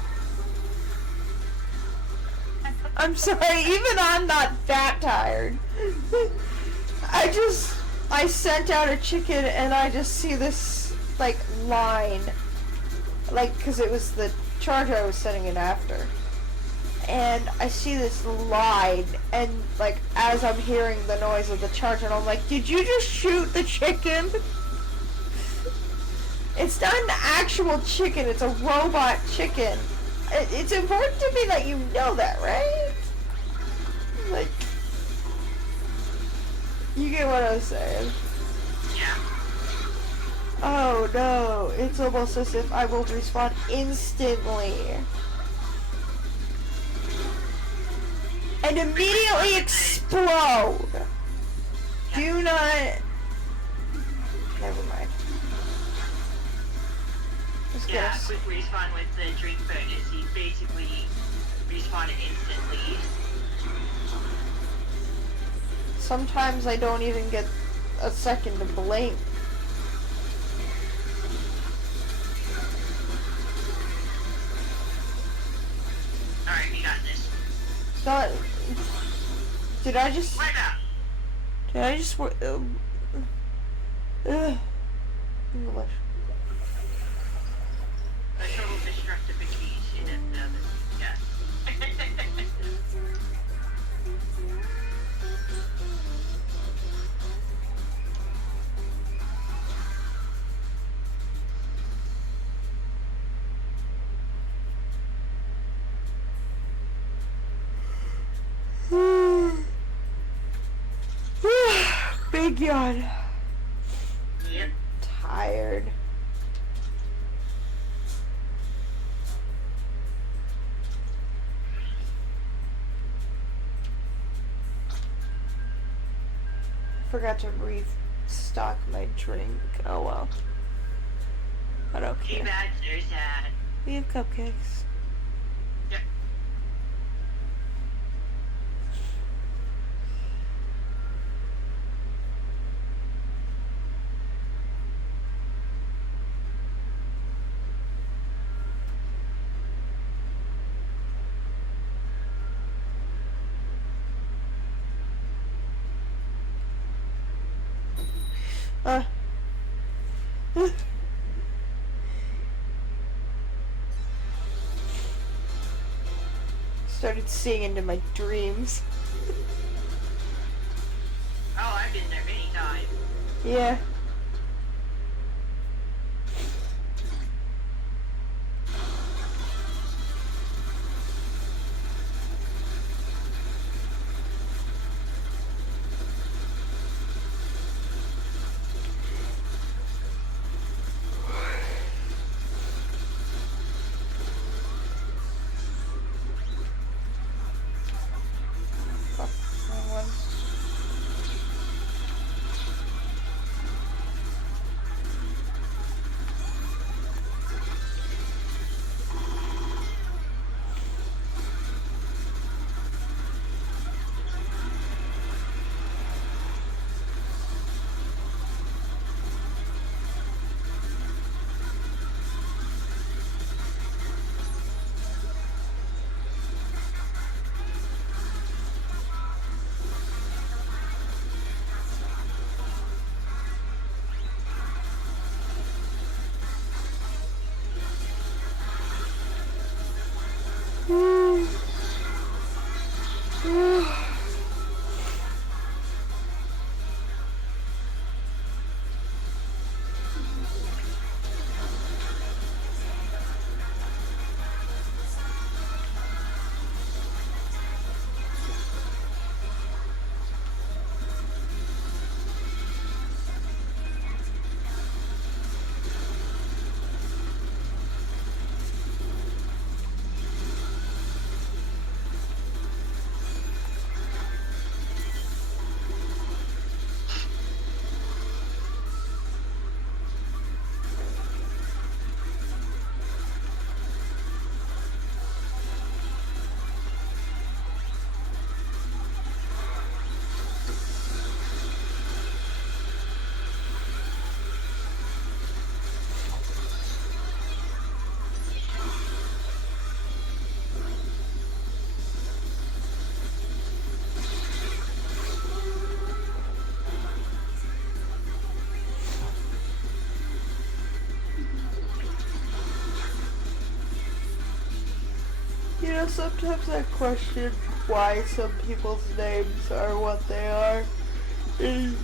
I'm sorry, even I'm not that tired. I sent out a chicken and I just see this, like, line. Like, because it was the charger I was sending it after. And I see this line, and, like, as I'm hearing the noise of the charger, and I'm like, did you just shoot the chicken? It's not an actual chicken, it's a robot chicken. It's important to me that you know that, right? Like, you get what I'm saying? Yeah. Oh no, it's almost as if I will respawn instantly. And immediately explode! Do not... Never mind. Yeah, quick respawn with the drink bonus. He basically respawned instantly. Sometimes I don't even get a second to blink. Alright, we got this. Not... Did I just... Right out. Did I just... English. A total destructification of the other. Yeah. God. Yep. Tired. Forgot to restock my drink. Oh well. I don't Too care. bad, so sad. We have cupcakes. Yep. Started seeing into my dreams. Oh, I've been there many times. Yeah. Fuck, wrong one. You know, sometimes I question why some people's names are what they are. In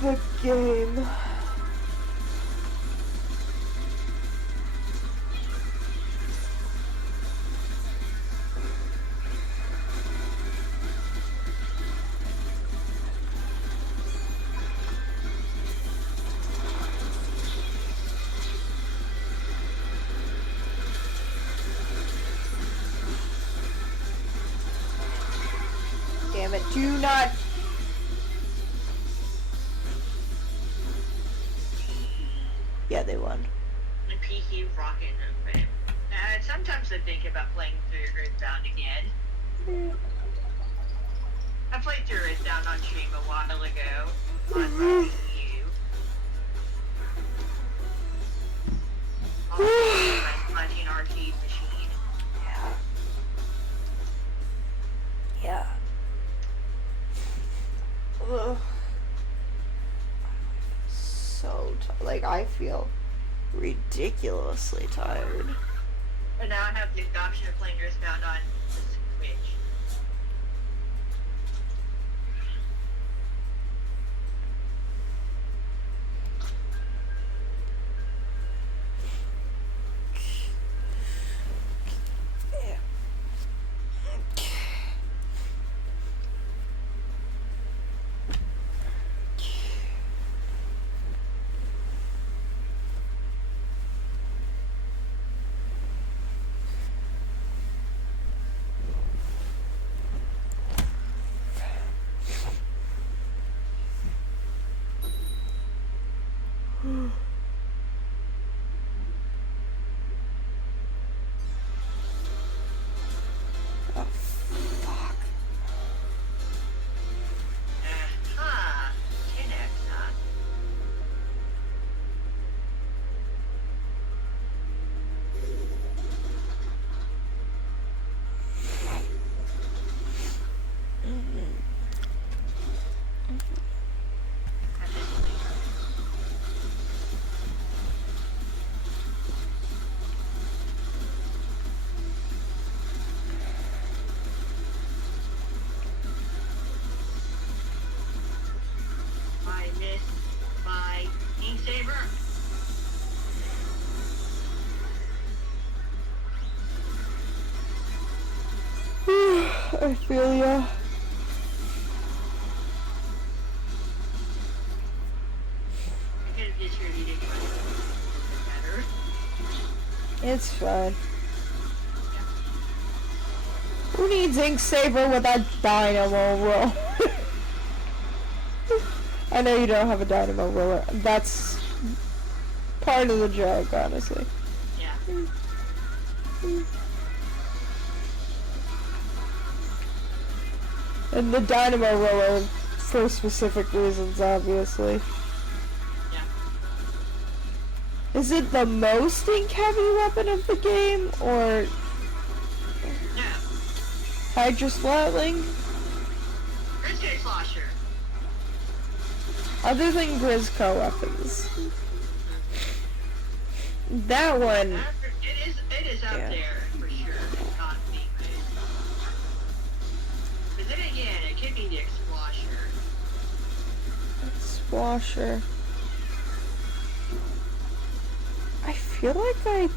the game. Damn it, do not. Yeah, they won. The PC rocking open. Sometimes I think about playing through Earthbound again. I played through Earthbound on stream a while ago on my CPU. On my 19RT machine. Yeah. Ugh. So like I feel ridiculously tired. And now I have the option of playing Earthbound on the Switch. I feel ya. I could have distributed better. It's fine. Who needs ink saver with a dynamo roll? I know you don't have a dynamo roller. That's part of the joke, honestly. Yeah. And the dynamo roller for specific reasons, obviously. Yeah. Is it the most ink heavy weapon of the game, or No. hydrosplatling? Grisco Slosher. Other than Grisco weapons. That one. It is up there for sure. Economy. But then again, it could be the Explosion. Splasher. I feel like I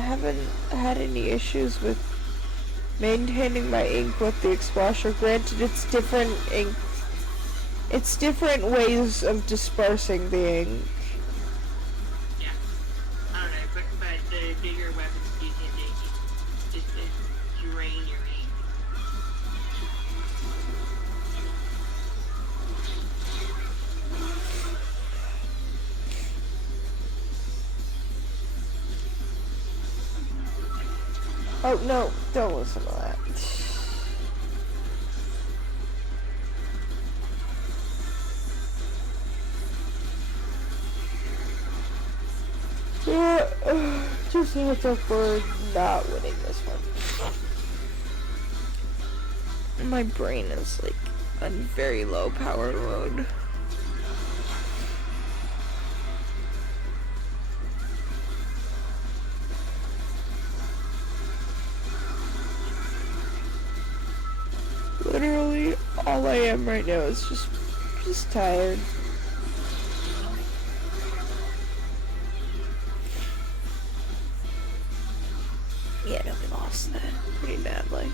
haven't had any issues with maintaining my ink with the Explosion. Granted, it's different ink. It's different ways of dispersing the ink. Yeah. I don't know, but the bigger weapons do tend to just drain your ink. Oh no, don't listen to that. Yeah, just a heads up for not winning this one. My brain is like on very low power mode. Literally, all I am right now is just tired. Yeah, no, we lost that pretty badly.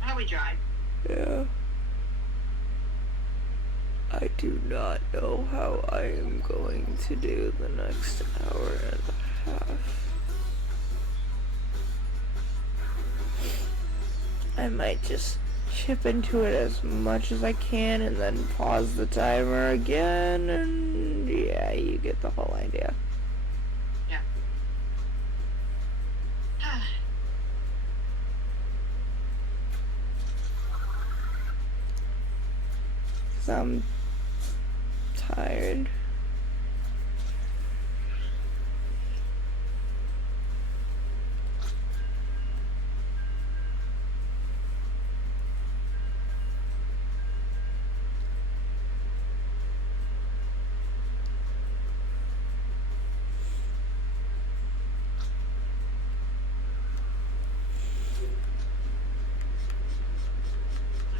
How we drive? Yeah. I do not know how I am going to do the next hour and a half. I might just chip into it as much as I can and then pause the timer again, and yeah, you get the whole idea. Yeah. Cause I'm tired.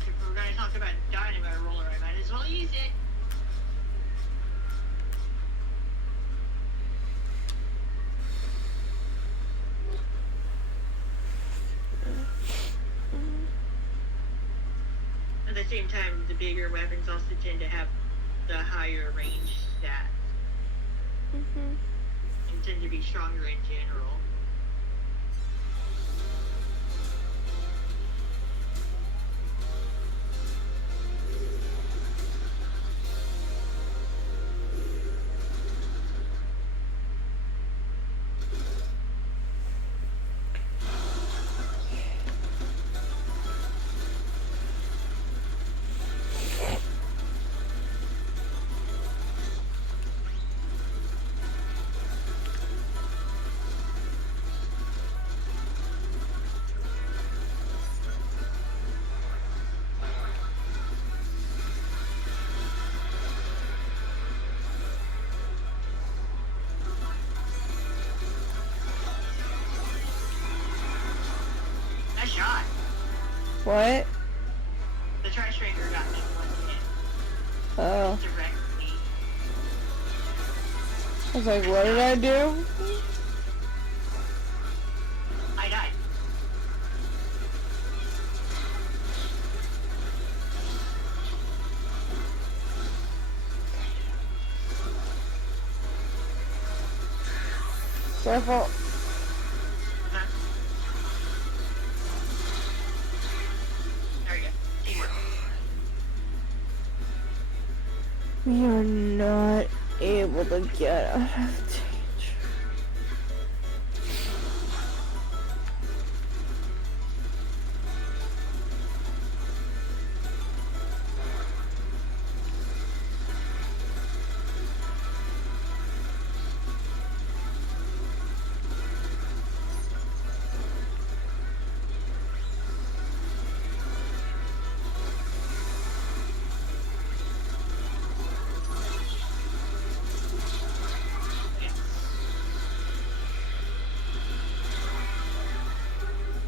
If we're gonna talk about dynamo roller, I might as well use it. At the same time, the bigger weapons also tend to have the higher range stats and tend to be stronger in general. Nice shot. What? The trash stringer got me one hit. Oh. Directly. I was like, what did I do? I died. Careful. Huh? There we go. Teamwork. We are not able to get out of danger.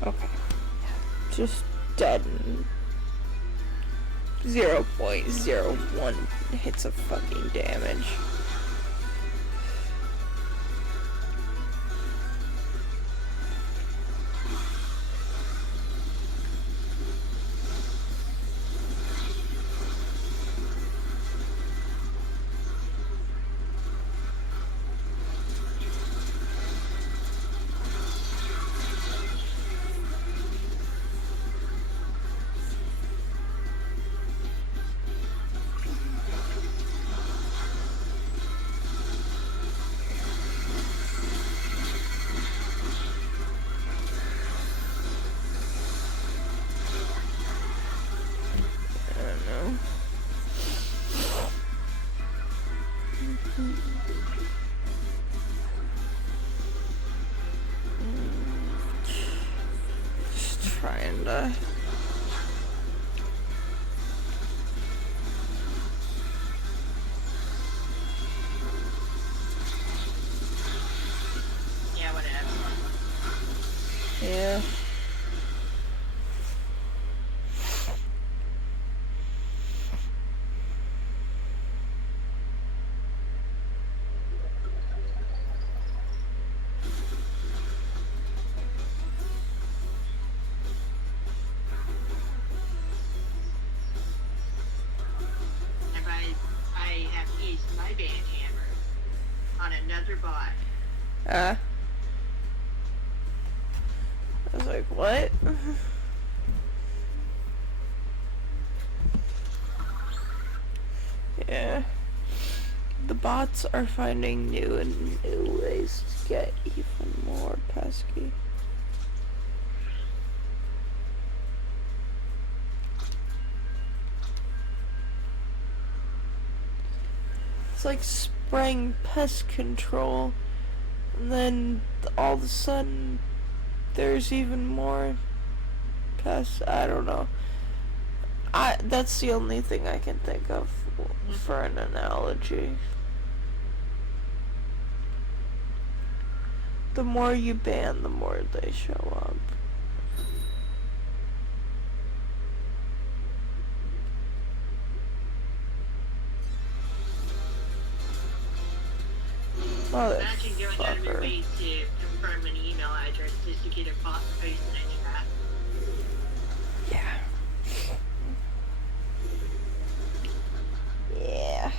Okay. Just dead. 0.01 hits of fucking damage. I don't know. Just trying to. Yeah, whatever. Yeah. And I have used my band hammer on another bot. I was like, what? Yeah. The bots are finding new and new ways to get even more pesky. It's like spraying pest control, and then all of a sudden there's even more pests. I don't know. That's the only thing I can think of for an analogy. The more you ban, the more they show up. Imagine going out of your Motherfucker. way to confirm an email address just to get a bot posted in a chat. Yeah. Yeah.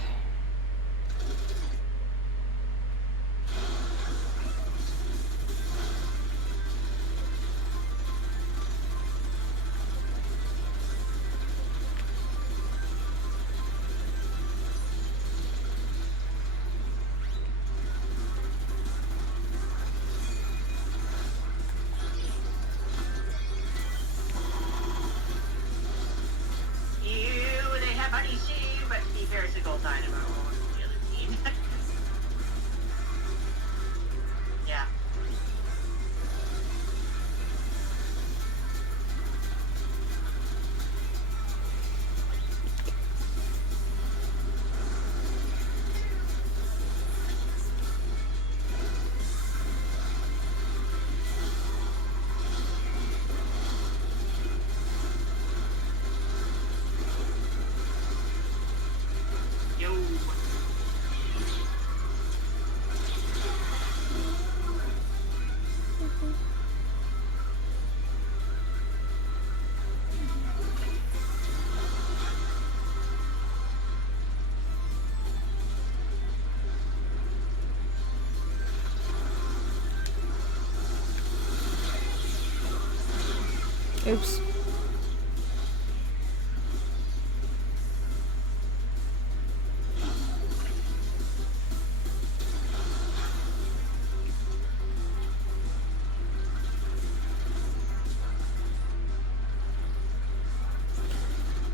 Oops.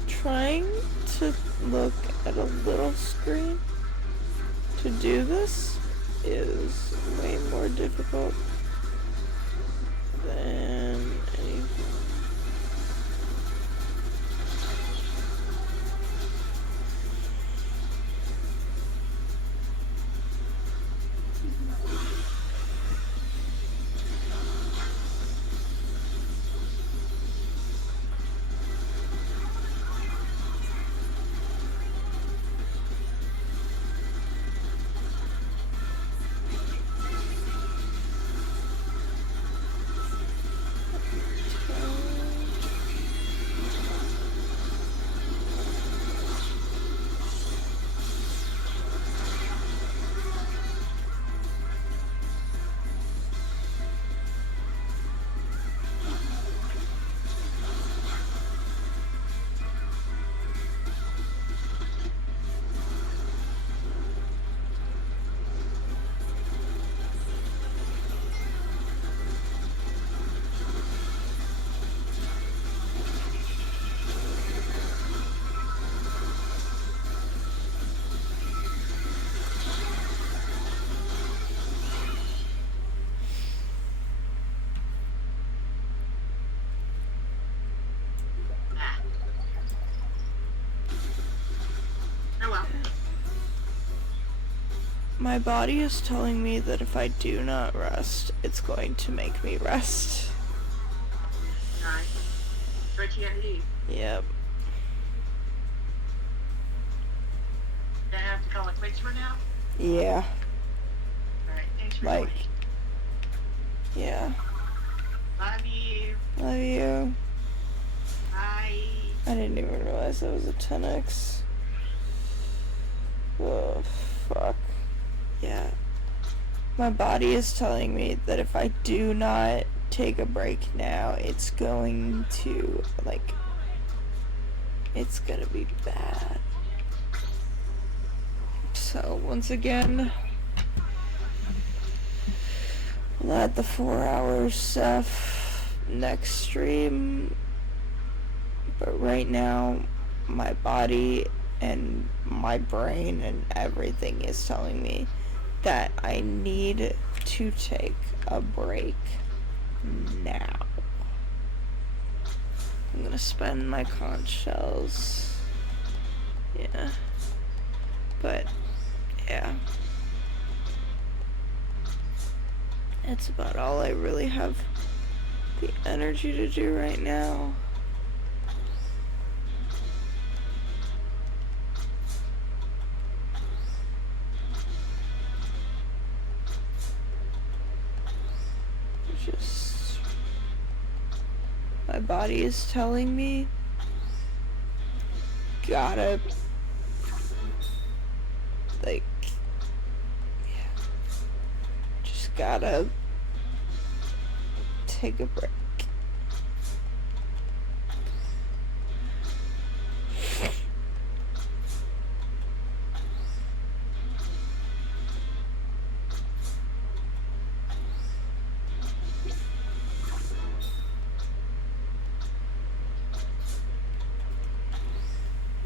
Trying to look at a little screen to do this is way more difficult than any. Oh well. My body is telling me that if I do not rest, it's going to make me rest. Alright. So what you gonna do? Yep. Gonna have to call it quits for now? Yeah. Alright, thanks for Like, joining. yeah. Love you. Love you. Bye. I didn't even realize that was a 10x. Oh, fuck. Yeah. My body is telling me that if I do not take a break now, it's going to, like, it's gonna be bad. So, once again, we'll add the 4-hour stuff next stream. But right now, my body and my brain and everything is telling me that I need to take a break now. I'm gonna spend my conch shells. Yeah. But, yeah. That's about all I really have the energy to do right now. Just, my body is telling me, gotta, like, yeah, just gotta take a break.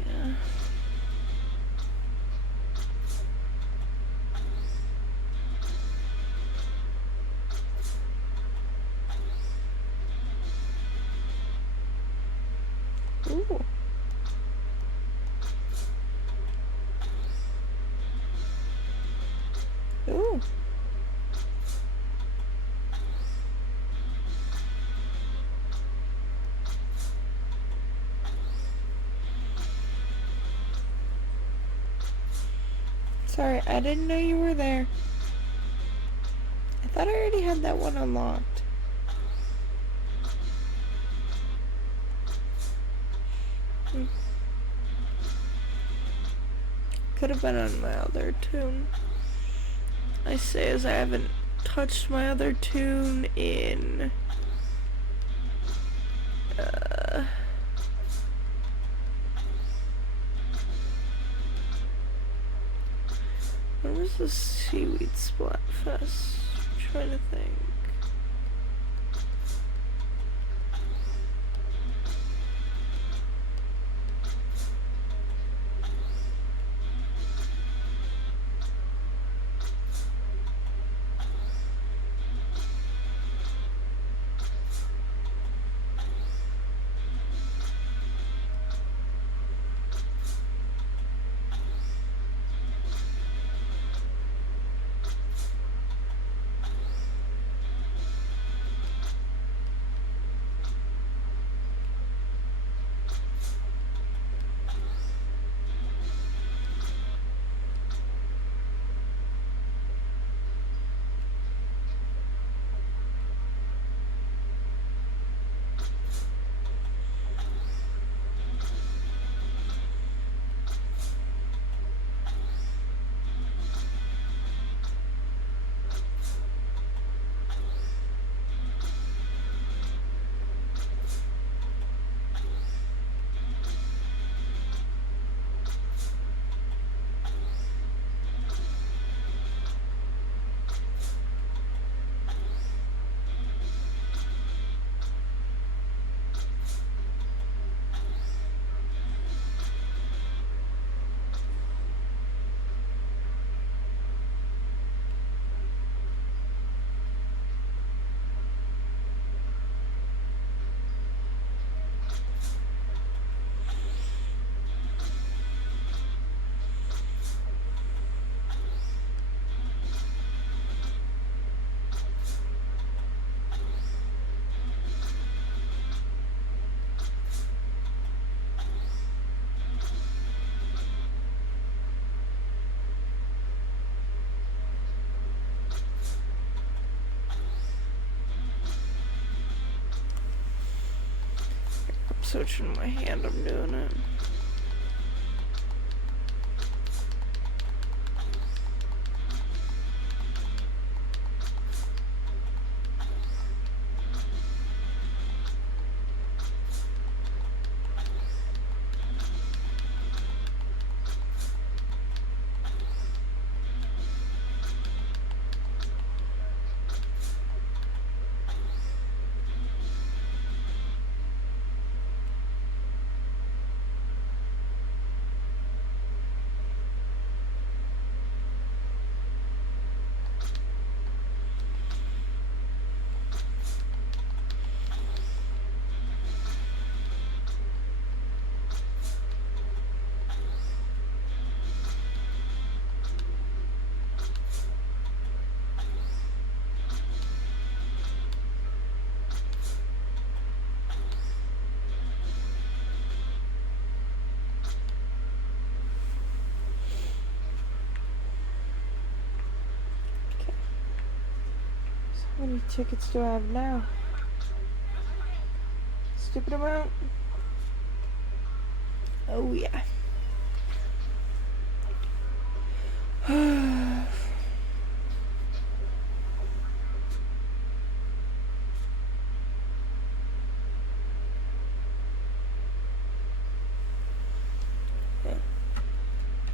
Yeah. Ooh. Ooh. Sorry, I didn't know you were there. I thought I already had that one unlocked. Could have been on my other tune. I say as I haven't touched my other tune in When was the Seaweed Splatfest? I'm trying to think. I'm switching my hand, I'm doing it. How many tickets do I have now? Stupid amount. Oh yeah. Yeah.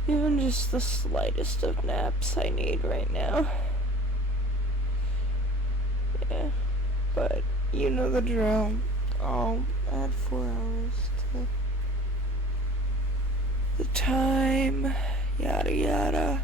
Even just the slightest of naps I need right now. Yeah. But you know the drill. I'll add 4 hours to the time. Yada yada.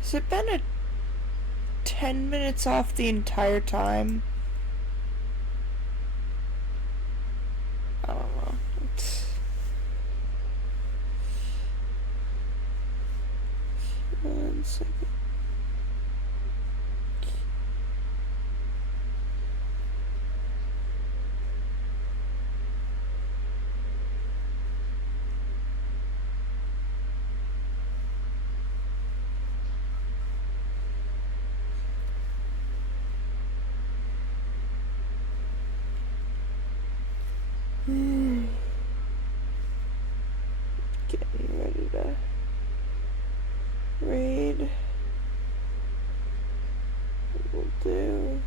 Has it been a 10 minutes off the entire time? I don't know. It's... One second. Getting ready to raid. What we'll do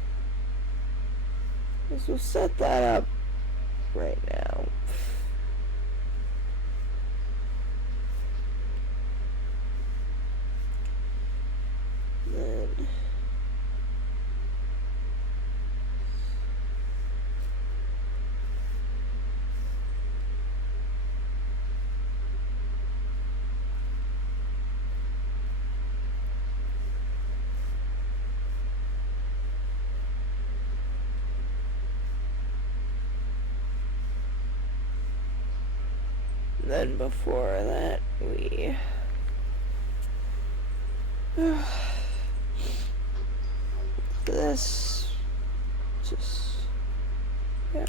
is we'll set that up right now. Then before that, we this just yeah.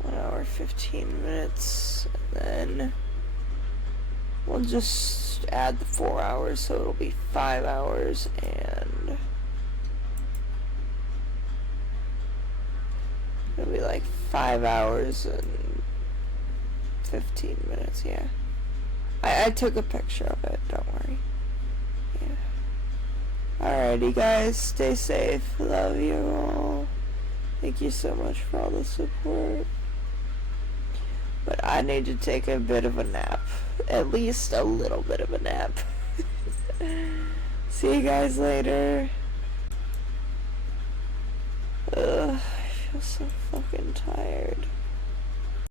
One hour, 15 minutes, and then we'll just add the 4 hours, so it'll be 5 hours, and it'll be like 5 hours and 15 minutes, yeah. I took a picture of it, don't worry. Yeah. Alrighty guys, stay safe, love you all. Thank you so much for all the support. But I need to take a bit of a nap. At least a little bit of a nap. See you guys later. Ugh, I feel so fucking tired.